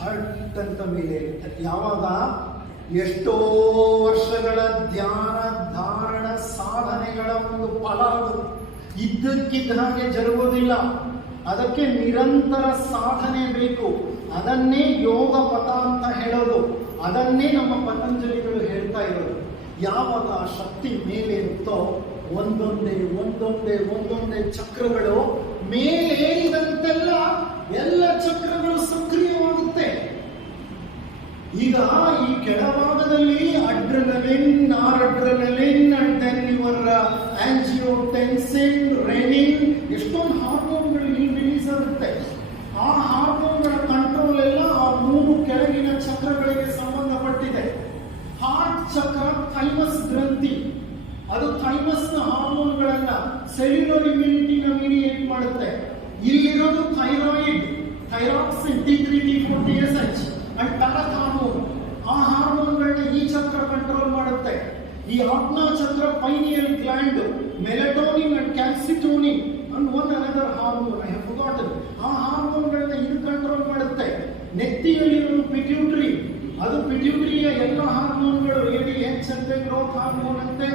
ಹರ್ಟ್ ಅಂತ ಮೇಲೆ ಇರುತ್ತೆ. ಯಾವಾಗ ಎಷ್ಟೋ ವರ್ಷಗಳ ಧ್ಯಾನ, ಧಾರಣ, ಸಾಧನೆಗಳ ಒಂದು ಫಲ ಅದು ಇದ್ದಕ್ಕಿದ್ದ ಹಾಗೆ ಜರುಗೋದಿಲ್ಲ. ಅದಕ್ಕೆ ನಿರಂತರ ಸಾಧನೆ ಬೇಕು. ಅದನ್ನೇ ಯೋಗ ಪಥ ಅಂತ ಹೇಳೋದು. ಅದನ್ನೇ ನಮ್ಮ ಪತಂಜಲಿಗಳು ಹೇಳ್ತಾ ಇರೋದು. ಯಾವಾಗ ಆ ಶಕ್ತಿ ಮೇಲೆ ಇರುತ್ತೋ ಒಂದೊಂದೇ ಚಕ್ರಗಳು ಮೇಲೆ ಏರಿದಂತೆಲ್ಲ ಎಲ್ಲ ಚಕ್ರಗಳು ಸಕ್ರಿಯವಾಗುತ್ತೆ. ಈಗ ಈ ಕೆಳಭಾಗದಲ್ಲಿ adrenaline, noradrenaline and then your angiotensin, renin, ಎಷ್ಟೊಂದು ಹಾರ್ಮೋನ್ಗಳು ರಿಲೀಸ್ ಆಗುತ್ತೆ. ಆ ಹಾರ್ಮೋನ್ಗಳ ಕಂಟ್ರೋಲ್ ಎಲ್ಲ ಆ 3 ಕೆಳಗಿನ ಚಕ್ರಗಳಿಗೆ ಸಂಬಂಧಪಟ್ಟಿದೆ. ಹಾರ್ಟ್ ಚಕ್ರ ಥೈಮಸ್ ಗ್ರಂಥಿ, ಅದು ಥೈಮಸ್ನ ಹಾರ್ಮೋನ್ಗಳನ್ನ ಸೆಲ್ಯುಲರ್ ಇಮ್ಯುನಿಟಿನ ಮೀಡಿಯೇಟ್ ಮಾಡುತ್ತೆ. ಇಲ್ಲಿರೋದು thyroid, thyroxine, T3, T4, TSH and parathormone. ಆ ಹಾರ್ಮೋನ್ಗಳನ್ನ ಈ ಚಕ್ರ ಕಂಟ್ರೋಲ್ ಮಾಡುತ್ತೆ. ಈ ಆಜ್ಞಾ ಚಕ್ರ pineal gland, melatonin and calcitonin and one another hormone, I have forgotten. ಆ ಹಾರ್ಮೋನ್ಗಳನ್ನ ಇದು ಕಂಟ್ರೋಲ್ ಮಾಡುತ್ತೆ. ನೆತ್ತಿಯಲ್ಲಿರೋ ಪಿಟ್ಯೂಟರಿ, ಅದು ಪಿಟ್ಯೂಟರಿಯ ಎಲ್ಲ ಹಾರ್ಮೋನ್ಗಳು, ADH ಅಂತೆ, ಗ್ರೋತ್ ಹಾರ್ಮೋನ್ ಅಂತೆ,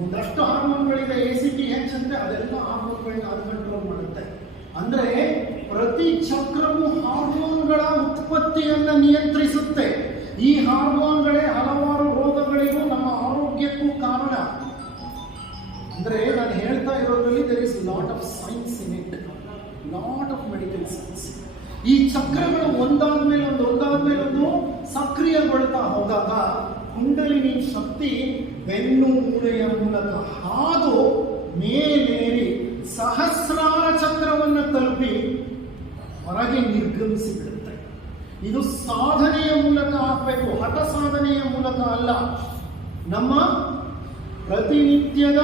ಒಂದಷ್ಟು ಹಾರ್ಮೋನ್ಗಳಿದೆ, ACTH ಅಂತೆ, ಅದೆಲ್ಲ ಹಾರ್ಮೋನ್ಗಳನ್ನ ಅದು ಕಂಟ್ರೋಲ್ ಮಾಡುತ್ತೆ. ಅಂದ್ರೆ ಪ್ರತಿ ಚಕ್ರವು ಹಾರ್ಮೋನ್ಗಳ ಉತ್ಪತ್ತಿಯನ್ನು ನಿಯಂತ್ರಿಸುತ್ತೆ. ಈ ಹಾರ್ಮೋನ್ಗಳೇ ಹಲವಾರು ರೋಗಗಳಿಗೂ ನಮ್ಮ ಆರೋಗ್ಯಕ್ಕೂ ಕಾರಣ. ಅಂದ್ರೆ ನಾನು ಹೇಳ್ತಾ ಇರೋದ್ರಲ್ಲಿ there is lot of science in it, lot of medical science. ಈ ಚಕ್ರಗಳು ಒಂದಾದ್ಮೇಲೆ ಸಕ್ರಿಯಗೊಳ್ತಾ ಹೋದಾಗ ಕುಂಡಲಿನಿ ಶಕ್ತಿ ಬೆನ್ನು ಮೂಳೆಯ ಮೂಲಕ ಹಾದು ಮೇಲೇರಿ ಸಹಸ್ರಾರ ಚಕ್ರವನ್ನು ತಲುಪಿ ಹೊರಗೆ ನಿರ್ಗಮಿಸಿಬಿಡುತ್ತೆ. ಇದು ಸಾಧನೆಯ ಮೂಲಕ ಆಗಬೇಕು, ಹಠ ಸಾಧನೆಯ ಮೂಲಕ ಅಲ್ಲ. ನಮ್ಮ ಪ್ರತಿನಿತ್ಯದ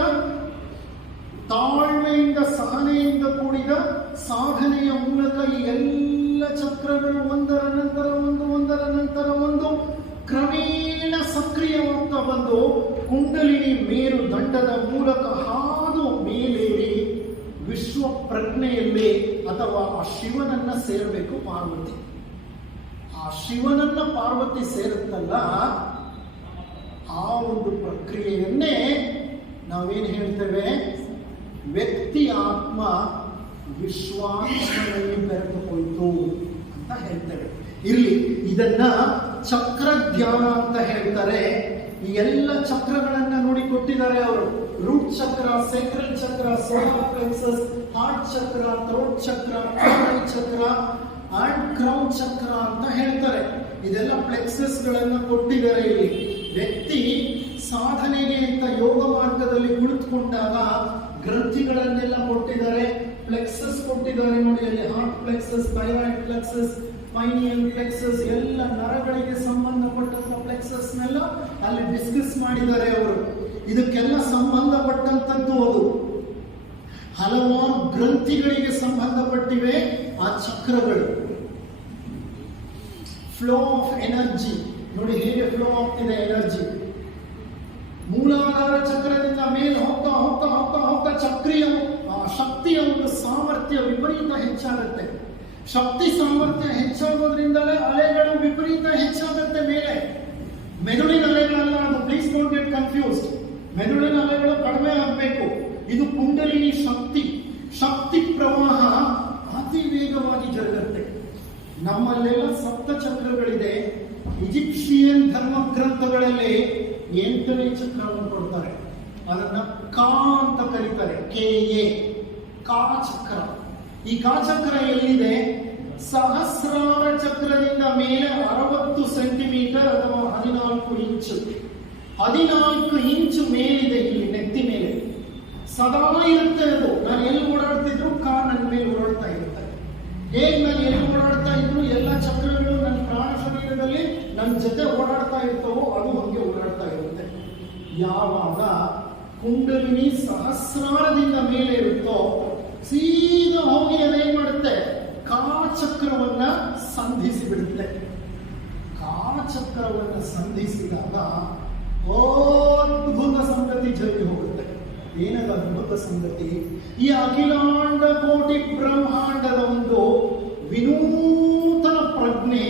ತಾಳ್ಮೆಯಿಂದ ಸಹನೆಯಿಂದ ಕೂಡಿದ ಸಾಧನೆಯ ಮೂಲಕ ಈ ಎಲ್ಲ ಚಕ್ರಗಳು ಒಂದರ ನಂತರ ಒಂದು ಕ್ರಮೇಣ ಸಕ್ರಿಯವಾಗ್ತಾ ಬಂದು ಕುಂಡಲಿನಿ ಮೇರು ದಂಡದ ಮೂಲಕ ಹಾದು ಮೇಲೇರಿ ವಿಶ್ವ ಪ್ರಜ್ಞೆಯಲ್ಲಿ ಅಥವಾ ಆ ಶಿವನನ್ನ ಸೇರಬೇಕು ಪಾರ್ವತಿ. ಆ ಶಿವನನ್ನ ಪಾರ್ವತಿ ಸೇರುತ್ತಲ್ಲ, ಆ ಒಂದು ಪ್ರಕ್ರಿಯೆಯನ್ನೇ ನಾವೇನು ಹೇಳ್ತೇವೆ, ವ್ಯಕ್ತಿ ಆತ್ಮ ವಿಶ್ವಾತ್ಮನಲ್ಲಿ ಬೆರೆತುಕೊಳ್ತು ಅಂತ ಹೇಳ್ತೇವೆ. ಇರ್ಲಿ, ಇದನ್ನ ಚಕ್ರ ಧ್ಯಾನ ಅಂತ ಹೇಳ್ತಾರೆ. ಈ ಎಲ್ಲ ಚಕ್ರಗಳನ್ನ ನೋಡಿ ಕೊಟ್ಟಿದ್ದಾರೆ ಅವರು. ರೂಟ್ ಚಕ್ರ, ಸೇಕ್ರಲ್ ಚಕ್ರ, ಸೋಲಾರ್ ಪ್ಲೆಕ್ಸಸ್, ಹಾರ್ಟ್ ಚಕ್ರ, ಥ್ರೋಟ್ ಚಕ್ರ, ಚಕ್ರ ಅಂಡ್ ಕ್ರೌನ್ ಚಕ್ರ ಅಂತ ಹೇಳ್ತಾರೆ. ಇದೆಲ್ಲ ಪ್ಲೆಕ್ಸಸ್ ಗಳನ್ನ ಕೊಟ್ಟಿದ್ದಾರೆ. ಇಲ್ಲಿ ವ್ಯಕ್ತಿ ಸಾಧನೆಗೆ ಅಂತ ಯೋಗ ಮಾರ್ಗದಲ್ಲಿ ಕುಳಿತುಕೊಂಡಾಗ ಗ್ರಂಥಿಗಳನ್ನೆಲ್ಲ ಕೊಟ್ಟಿದ್ದಾರೆ, ಪ್ಲೆಕ್ಸಸ್ ಕೊಟ್ಟಿದ್ದಾರೆ ನೋಡಿ. ಅಲ್ಲಿ heart plexus, thyroid plexus, pineal plexus, ಎಲ್ಲ ನರಗಳಿಗೆ ಸಂಬಂಧಪಟ್ಟಂತ ಪ್ಲೆಕ್ಸಸ್ನೆಲ್ಲ ಅಲ್ಲಿ ಡಿಸ್ಕಸ್ ಮಾಡಿದ್ದಾರೆ ಅವರು. ಇದಕ್ಕೆಲ್ಲ ಸಂಬಂಧಪಟ್ಟಂತದ್ದು ಅದು ಹಲವಾರು ಗ್ರಂಥಿಗಳಿಗೆ ಸಂಬಂಧಪಟ್ಟಿವೆ ಆ ಚಕ್ರಗಳು. ಫ್ಲೋ ಆಫ್ ಎನರ್ಜಿ ನೋಡಿ, ಹೇಗೆ ಫ್ಲೋ ಆಗ್ತಿದೆ ಎನರ್ಜಿ. ಮೂಲಾಧಾರ ಚಕ್ರದಿಂದ ಮೇಲೆ ಹೋಗ್ತಾ ಹೋಗ್ತಾ ಹೋಗ್ತಾ ಹೋಗ್ತಾ ಚಕ್ರೀಯ ಶಕ್ತಿಯ ಒಂದು ಸಾಮರ್ಥ್ಯ ವಿಪರೀತ ಹೆಚ್ಚಾಗುತ್ತೆ. ಶಕ್ತಿ ಸಾಮರ್ಥ್ಯ ಹೆಚ್ಚಾಗೋದ್ರಿಂದಲೇ ಅಲೆಗಳು ವಿಪರೀತ ಹೆಚ್ಚಾಗುತ್ತೆ ಮೇಲೆ. ಮೆದುಳಿನ ಅಲೆಗಳಲ್ಲ ಅದು, ಪ್ಲೀಸ್ ಡೋಂಟ್ ಗೆಟ್ ಕನ್ಫ್ಯೂಸ್ಡ್. ಮೆದುಳಿನ ಅಲೆಗಳು ಕಡಿಮೆ ಆಗಬೇಕು. ಇದು ಕುಂಡಲಿನಿ ಶಕ್ತಿ ಪ್ರವಾಹ ಅತಿ ವೇಗವಾಗಿ ಜರುಗುತ್ತೆ. ನಮ್ಮಲ್ಲೆಲ್ಲ ಸಪ್ತ ಚಕ್ರಗಳಿದೆ. ಈಜಿಪ್ಷಿಯನ್ ಧರ್ಮ ಗ್ರಂಥಗಳಲ್ಲಿ 8ನೇ ಚಕ್ರವನ್ನು ಕೊಡ್ತಾರೆ. ಅದನ್ನ ಕಾ ಅಂತ ಕರೀತಾರೆ, KA, ಕಾ ಚಕ್ರ. ಈ ಕಾ ಚಕ್ರ ಎಲ್ಲಿದೆ? ಸಹಸ್ರಾರ ಚಕ್ರದಿಂದ ಮೇಲೆ 60 ಸೆಂಟಿಮೀಟರ್ ಅಥವಾ 14 ಇಂಚು. 14 ಇಂಚು ಮೇಲಿದೆ ಇಲ್ಲಿ ನೆತ್ತಿ ಮೇಲೆ. ಸದಾ ಇರುತ್ತೆ ಅದು. ನಾನು ಎಲ್ಲಿ ಓಡಾಡ್ತಿದ್ರು ಕಾ ನನ್ನ ಮೇಲೆ ಓಡಾಡ್ತಾ ಇರುತ್ತೆ. ಹೇಗೆ ನಾನು ಎಲ್ಲಿ ಓಡಾಡ್ತಾ ಇದ್ರು ಎಲ್ಲ ಚಕ್ರಗಳು ನನ್ನ ಪ್ರಾಣ ಶರೀರದಲ್ಲಿ ನನ್ನ ಜೊತೆ ಓಡಾಡ್ತಾ ಇರ್ತವೋ ಅದು ಹಂಗೆ ಓಡಾಡ್ತಾ ಇರುತ್ತೆ. ಯಾವಾಗ ಕುಂಡಲಿನಿ ಸಹಸ್ರಾರದಿಂದ ಮೇಲೆ ಇರುತ್ತೋ ಸೀದಾ ಹೋಗಿ ಅದೇನ್ ಮಾಡುತ್ತೆ, ಕಾಚಕ್ರವನ್ನ ಸಂಧಿಸಿ ಬಿಡುತ್ತೆ. ಕಾಚಕ್ರವನ್ನ ಸಂಧಿಸಿದಾಗ ಅದ್ಭುತ ಸಂಗತಿ ಜರುಗಿ ಹೋಗುತ್ತೆ. ಏನದ ಅದ್ಭುತ ಸಂಗತಿ? ಈ ಅಖಿಲಾಂಡ ಕೋಟಿ ಬ್ರಹ್ಮಾಂಡದ ಒಂದು ವಿನೂತನ ಪ್ರಜ್ಞೆ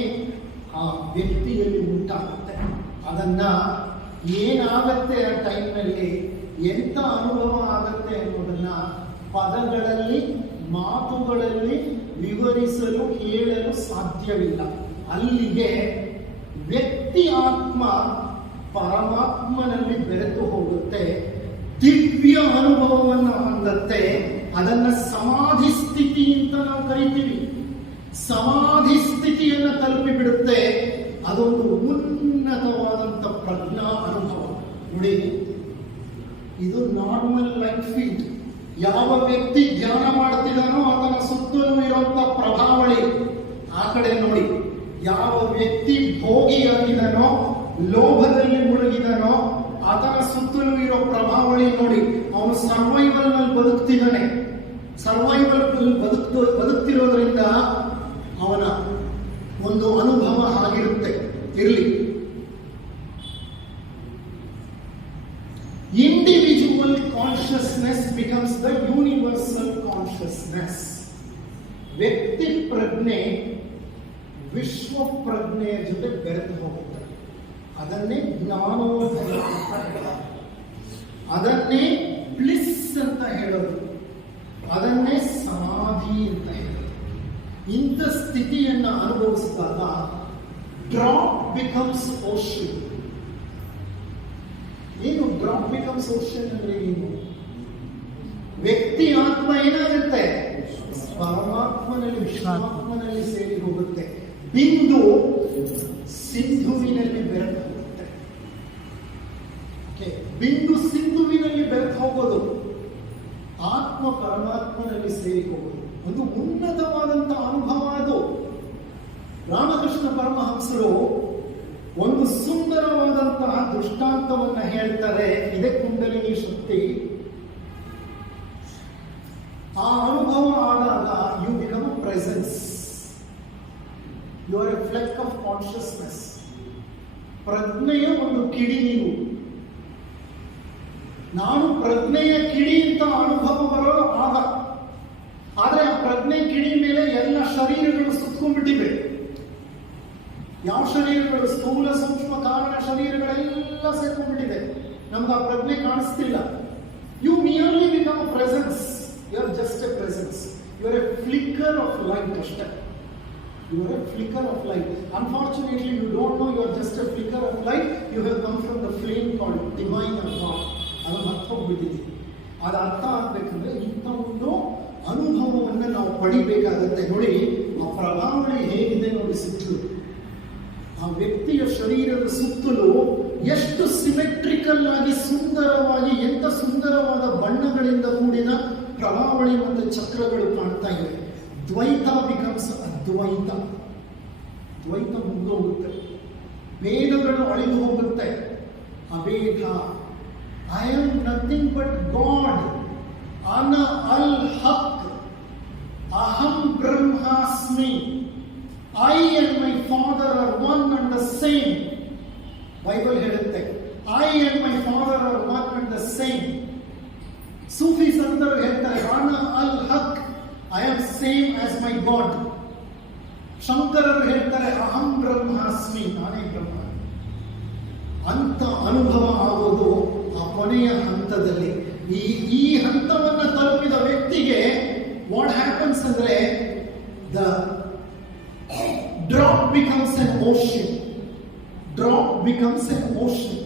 ಆ ವ್ಯಕ್ತಿಯಲ್ಲಿ ಉಂಟಾಗುತ್ತೆ. ಅದನ್ನ ಏನಾಗತ್ತೆ ಆ ಟೈಮ್ನಲ್ಲಿ, ಎಂತ ಅನುಭವ ಆಗತ್ತೆ ಅನ್ನೋದನ್ನ ಪದಗಳಲ್ಲಿ ಮಾತುಗಳಲ್ಲಿ ವಿವರಿಸಲು ಹೇಳಲು ಸಾಧ್ಯವಿಲ್ಲ. ಅಲ್ಲಿಗೆ ವ್ಯಕ್ತಿ ಆತ್ಮ ಪರಮಾತ್ಮನಲ್ಲಿ ಬೆರೆತು ಹೋಗುತ್ತೆ, ದಿವ್ಯ ಅನುಭವವನ್ನು ಹೊಂದತ್ತೆ. ಅದನ್ನ ಸಮಾಧಿ ಸ್ಥಿತಿ ಅಂತ ನಾವು ಕರಿತೀವಿ. ಸಮಾಧಿ ಸ್ಥಿತಿಯನ್ನು ತಲುಪಿ ಬಿಡುತ್ತೆ. ಅದೊಂದು ಉನ್ನತವಾದಂತ ಪ್ರಜ್ಞಾ ಅನುಭವ. ನೋಡಿ, ಇದು ನಾರ್ಮಲ್ ಲೈಫ್ ಫೀಟ್. ಯಾವ ವ್ಯಕ್ತಿ ಧ್ಯಾನ ಮಾಡ್ತಿದ್ದಾನೋ ಆತನ ಸುತ್ತಲೂ ಇರುವಂತ ಪ್ರಭಾವಳಿ ಆ ಕಡೆ ನೋಡಿ. ಯಾವ ವ್ಯಕ್ತಿ ಭೋಗಿಯಾಗಿದ್ದಾನೋ, ಲೋಭದಲ್ಲಿ ಮುಳುಗಿದಾನೋ, ಆತನ ಸುತ್ತಲೂ ಇರೋ ಪ್ರಭಾವಳಿ ನೋಡಿ. ಅವನು ಸರ್ವೈವಲ್ ನಲ್ಲಿ ಬದುಕ್ತಿದ್ದಾನೆ. ಸರ್ವೈವಲ್ ಬದುಕ್ತಿರೋದ್ರಿಂದ ಅವನ ಒಂದು ಅನುಭವ ಆಗಿರುತ್ತೆ. ಇರಲಿ, individual consciousness becomes the universal consciousness. ವ್ಯಕ್ತಿ ಪ್ರಜ್ಞೆ ವಿಶ್ವ ಪ್ರಜ್ಞೆಯ ಜೊತೆ ಬೆರೆತು ಹೋಗುತ್ತೆ. ಅದನ್ನೇ ಜ್ಞಾನೋದಯ ಅಂತ ಹೇಳೋದು, ಅದನ್ನೇ ಬ್ಲಿಸ್ ಅಂತ ಹೇಳೋದು, ಅದನ್ನೇ ಸಮಾಧಿ ಅಂತ ಹೇಳೋದು. ಇಂಥ ಸ್ಥಿತಿಯನ್ನು ಅನುಭವಿಸಿದಾಗ ಡ್ರಾಪ್ ಬಿಕಮ್ಸ್ ಓಷನ್. ಏನು ಡ್ರಾಪ್ ಬಿಕಮ್ಸ್ ಓಷನ್ ಅಂದ್ರೆ ಏನು? ವ್ಯಕ್ತಿ ಆತ್ಮ ಏನಾಗುತ್ತೆ? ಪರಮಾತ್ಮನಲ್ಲಿ ವಿಶ್ವಾತ್ಮನಲ್ಲಿ ಸೇರಿ ಹೋಗುತ್ತೆ. ಬಿಂದು ಸಿಂಧುವಿನಲ್ಲಿ ಬೆರೆತು ಹೋಗುತ್ತೆ. ಬಿಂದು ಸಿಂಧುವಿನಲ್ಲಿ ಬೆರೆತು ಹೋಗೋದು, ಆತ್ಮ ಪರಮಾತ್ಮನಲ್ಲಿ ಸೇರಿಕೊಳ್ಳೋದು ಒಂದು ಉನ್ನತವಾದಂತಹ ಅನುಭವ. ಅದು ರಾಮಕೃಷ್ಣ ಪರಮಹಂಸರು ಒಂದು ಸುಂದರವಾದಂತಹ ದೃಷ್ಟಾಂತವನ್ನ ಹೇಳ್ತಾರೆ. ಇದೇ ಕುಂಡಲಿನಿ ಶಕ್ತಿ. ಆ ಅನುಭವ ಆದಾಗ you become a presence, you are a fleck of consciousness. ಪ್ರಜ್ಞೆಯ ಒಂದು ಕಿಡಿ ನೀವು. ನಾನು ಪ್ರಜ್ಞೆಯ ಕಿಡಿ ಅಂತ ಅನುಭವ ಬರೋದು ಆಗ. ಆದ್ರೆ ಆ ಪ್ರಜ್ಞೆ ಕಿಡಿ ಮೇಲೆ ಎಲ್ಲ ಶರೀರಗಳು ಸುತ್ಕೊಂಡ್ಬಿಟ್ಟಿವೆ. ಯಾವ ಶರೀರಗಳು? ಸ್ಥೂಲ ಸೂಕ್ಷ್ಮ ಕಾರಣ ಶರೀರಗಳೆಲ್ಲ ಸೇರ್ಕೊಂಡ್ಬಿಟ್ಟಿದೆ. ನಮ್ಗೆ ಆ ಪ್ರಜ್ಞೆ ಕಾಣಿಸ್ತಿಲ್ಲ. You merely become a presence. You are just a presence. You are a flicker of light ಅಷ್ಟೇ. You are a flicker of light. Unfortunately, you don't know you are just a flicker of light. You have come from the flame called divine or God. ಅದನ್ನು ಅರ್ಥ ಹೋಗ್ಬಿಟ್ಟಿದೆ. ಅದು ಅರ್ಥ ಆಗ್ಬೇಕಂದ್ರೆ ಇಂಥ ಒಂದು ಅನುಭವವನ್ನು ನಾವು ಪಡಿಬೇಕಾಗತ್ತೆ. ನೋಡಿ, ಆ ಪ್ರಭಾವಳಿ ಹೇಗಿದೆ ನೋಡಿ ಸುತ್ತಲೂ. ಆ ವ್ಯಕ್ತಿಯ ಶರೀರದ ಸುತ್ತಲೂ ಎಷ್ಟು ಸಿಮೆಟ್ರಿಕಲ್ ಆಗಿ ಸುಂದರವಾಗಿ, ಎಂಥ ಸುಂದರವಾದ ಬಣ್ಣಗಳಿಂದ ಕೂಡಿದ ಪ್ರಭಾವಳಿ ಮತ್ತು ಚಕ್ರಗಳು ಕಾಣ್ತಾ ಇವೆ. ದ್ವೈತ ಬಿಕಮ್ಸ್ ಅದ್ವೈತ. ದ್ವೈತ ಮುಗಿದೋಗುತ್ತೆ, ಭೇದಗಳು ಅಳಿದು ಹೋಗುತ್ತೆ. ಅಭೇದ. I am nothing but God. ಅನ ಅಲ್ ಹಕ್. ಅಹಂ ಬ್ರಹ್ಮಾಸ್ಮಿ. I and my father are one and the same. Bible ಹೇಳುತ್ತೆ I and my father are one and the same. ಸೂಫಿ ಸಂತರು ಹೇಳ್ತಾರೆ ಅನ ಅಲ್ ಹಕ್, I am same as my God. ಶಂಕರರು ಹೇಳ್ತಾರೆ ಅಹಂ ಬ್ರಹ್ಮಾಸ್ಮಿ, ನಾನೇ ಬ್ರಹ್ಮ. ಅಂತ ಅನುಭವ ಆಗೋದು ಆ ಕೊನೆಯ ಹಂತದಲ್ಲಿ. ಈ ಹಂತವನ್ನು ತಲುಪಿದ ವ್ಯಕ್ತಿಗೆ ವಾಟ್ ಹ್ಯಾಪನ್ಸ್ ಅಂದ್ರೆ the drop becomes N ocean. Drop becomes N ocean.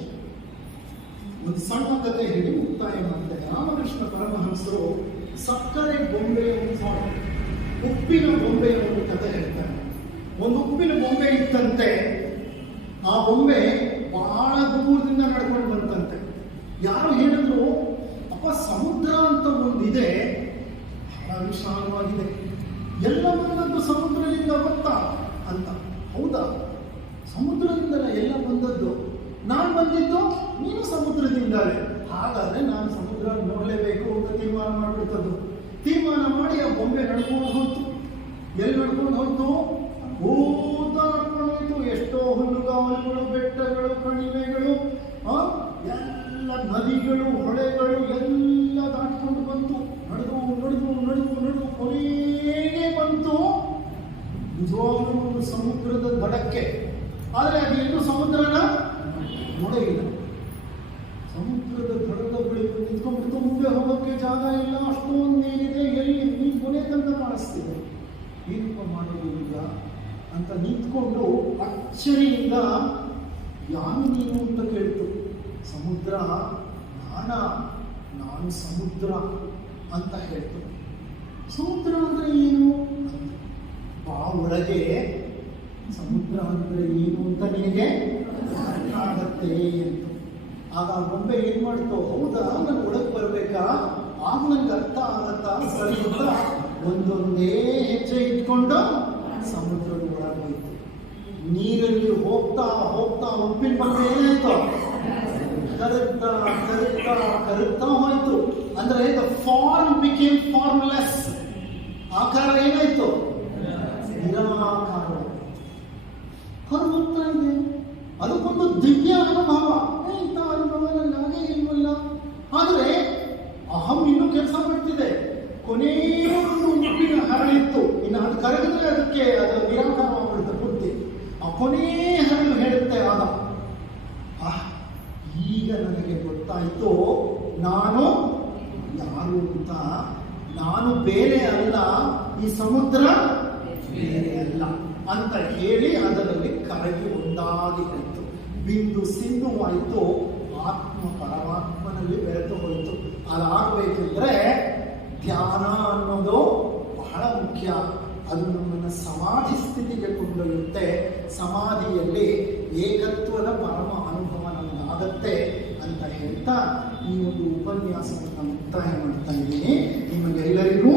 ಒಂದು ಸಣ್ಣ ಕಥೆ ಹೇಳಿ ಮುಕ್ತಾಯ ಮಾಡ್ತಾರೆ. ರಾಮಕೃಷ್ಣ ಪರಮಹಂಸರು ಸಕ್ಕರೆ ಬೊಂಬೆಯ ಉಪ್ಪಿನ ಬೊಂಬೆಯ ಒಂದು ಕಥೆ ಹೇಳ್ತಾರೆ. ಒಂದು ಉಪ್ಪಿನ ಬೊಂಬೆ ಇತ್ತಂತೆ. ಆ ಬೊಂಬೆ ಬಹಳ ದೂರದಿಂದ ನಡ್ಕೊಂಡು ಬಂತಂತೆ. ಯಾರು ಹೇಳಿದ್ರು, ಅಪ್ಪ ಸಮುದ್ರ ಅಂತ ಒಂದಿದೆ, ಬಹಳ ವಿಶಾಲವಾಗಿದೆ, ಎಲ್ಲ ಬಂದದ್ದು ಸಮುದ್ರದಿಂದ ಗೊತ್ತಾ ಅಂತ. ಹೌದಾ? ಸಮುದ್ರದಿಂದಲೇ ಎಲ್ಲ ಬಂದದ್ದು. ನಾನು ಬಂದಿದ್ದು ನೀನು ಸಮುದ್ರದಿಂದಲೇ. ಹಾಗಾದ್ರೆ ನಾನು ಸಮುದ್ರ ನೋಡಲೇಬೇಕು ಅಂತ ತೀರ್ಮಾನ ಮಾಡಿಬಿಡ್ತದ್ದು. ತೀರ್ಮಾನ ಮಾಡಿ ಆ ಬೊಂಬೆ ನಡ್ಕೊಂಡು ಹೋಯ್ತು. ಎಲ್ಲಿ ನಡ್ಕೊಂಡು ಹೋಯ್ತು? ಊತ ನಡ್ಕೊಂಡು ಹೋಯ್ತು. ಎಷ್ಟೋ ಹುಲ್ಲುಗಾವಲುಗಳು, ಬೆಟ್ಟಗಳು, ಕಣಿವೆಗಳು, ಎಲ್ಲ ನದಿಗಳು, ಹೊಳೆಗಳು ಎಲ್ಲ ದಾಟ್ಕೊಂಡು ಬಂತು. ನಡೆದು ನಡೆದು ನಡೆದು ನಡೆದು ಕೊನೆಗೆ ಬಂತು ನಿಜವಾಗ್ಲೂ ಒಂದು ಸಮುದ್ರದ ದಡಕ್ಕೆ. ಆದರೆ ಅದು ಇನ್ನೂ ಸಮುದ್ರನ ನೋಡೇ ಇಲ್ಲ. ಸಮುದ್ರದ ದಡದ ಬಳಿ ನಿಂತ್ಕೊಂಡ್ಬಿಡ್ತು. ಮುಂದೆ ಹೋಗೋಕ್ಕೆ ಜಾಗ ಇಲ್ಲ, ಅಷ್ಟೊಂದು ನೀರಿದೆ, ಎಲ್ಲಿ ನೀರು ಕೊನೆ ತನಕ ಕಾಣಿಸ್ತಿದೆ. ಏನಪ್ಪ ಮಾಡೋದು ಈಗ ಅಂತ ನಿಂತ್ಕೊಂಡು ಅಚ್ಚರಿಯಿಂದ ಯಾರು ನೀನು ಅಂತ ಕೇಳ್ತು. ಸಮುದ್ರ ನಾನು ಸಮುದ್ರ ಅಂತ ಹೇಳ್ತು. ಸಮುದ್ರ ಅಂದ್ರೆ ಏನು? ಬಾ ಒಳಗೆ ಸಮುದ್ರ ಅಂದ್ರೆ ಏನು ಅಂತ ನಿನಗೆ ಅರ್ಥ ಆಗತ್ತೆ ಅಂತ. ಆಗ ಬೊಂಬೆ ಏನ್ ಮಾಡ್ತು? ಹೌದಾ, ನಾನು ಒಳಗೆ ಬರ್ಬೇಕಾ? ಆಗ ನನ್ಗೆ ಅರ್ಥ ಆಗತ್ತಾ? ಸರಿ ಅಂತ ಒಂದೊಂದೇ ಹೆಜ್ಜೆ ಇಟ್ಕೊಂಡು ಸಮುದ್ರದ ಒಳಗೆ ಹೋಯ್ತು. ನೀರಲ್ಲಿ ಹೋಗ್ತಾ ಹೋಗ್ತಾ ಉಪ್ಪಿನ ಬೊಂಬೆ ಏನಾಯ್ತು? ಕರಗ್ತಾ ಕರಗ್ತಾ ಕರಗ್ತಾ ಹೋಯ್ತು. ಅಂದ್ರೆ ದ ಫಾರ್ಮ್ ಬಿಕೇಮ್ ಫಾರ್ಮ್ಲೆಸ್. ಆಕಾರ ಏನಾಯ್ತು? ನಿರಾಕಾರ. ಹೊರಗೋಗ್ತಾ ಇದೆ. ಅದಕ್ಕೊಂದು ದಿವ್ಯ ಅನುಭವ. ಇಂಥ ಅನುಭವ ನನಗೆ ಇಲ್ವಲ್ಲ. ಆದರೆ ಅಹಂ ಇನ್ನೂ ಕೆಲಸ ಮಾಡ್ತಿದೆ. ಕೊನೆಯ ಒಂದು ಉಪ್ಪಿನ ಹರಳಿತ್ತು. ಇನ್ನು ಅದು ಕರಗಿದ್ರೆ ಅದಕ್ಕೆ ಅದರ ನಿರಾಕಾರವಾಗ್ಬಿಡುತ್ತೆ ಬುದ್ಧಿ. ಆ ಕೊನೆಯ ಹರಳು ಹೇಳುತ್ತೆ ಆಗ, ಈಗ ನನಗೆ ಗೊತ್ತಾಯ್ತು ನಾನು ಯಾರು ಅಂತ. ನಾನು ಬೇರೆ ಅಲ್ಲ, ಈ ಸಮುದ್ರ ಬೇರೆ ಅಲ್ಲ ಅಂತ ಹೇಳಿ ಅದರಲ್ಲಿ ಕರಗಿ ಒಂದಾಗಿ ಹೋಯಿತು. ಬಿಂದು ಸಿಂಧುವಾಯಿತು. ಆತ್ಮ ಪರಮಾತ್ಮನಲ್ಲಿ ಬೆರೆತು ಹೋಯಿತು. ಅದಾಗಬೇಕಂದ್ರೆ ಧ್ಯಾನ ಅನ್ನೋದು ಬಹಳ ಮುಖ್ಯ. ಅದು ನಮ್ಮನ್ನು ಸಮಾಧಿ ಸ್ಥಿತಿಗೆ ಕೊಂಡು ಕೊಂಡೊಯ್ಯುತ್ತೆ. ಸಮಾಧಿಯಲ್ಲಿ ಏಕತ್ವದ ಪರಮ ಅನುಭವ ನಮಗಾಗತ್ತೆ ಅಂತ ಹೇಳ್ತಾ ಈ ಒಂದು ಉಪನ್ಯಾಸವನ್ನು ಮುಕ್ತಾಯ ಮಾಡ್ತಾ ಇದ್ದೀನಿ. ನಿಮಗೆಲ್ಲರಿಗೂ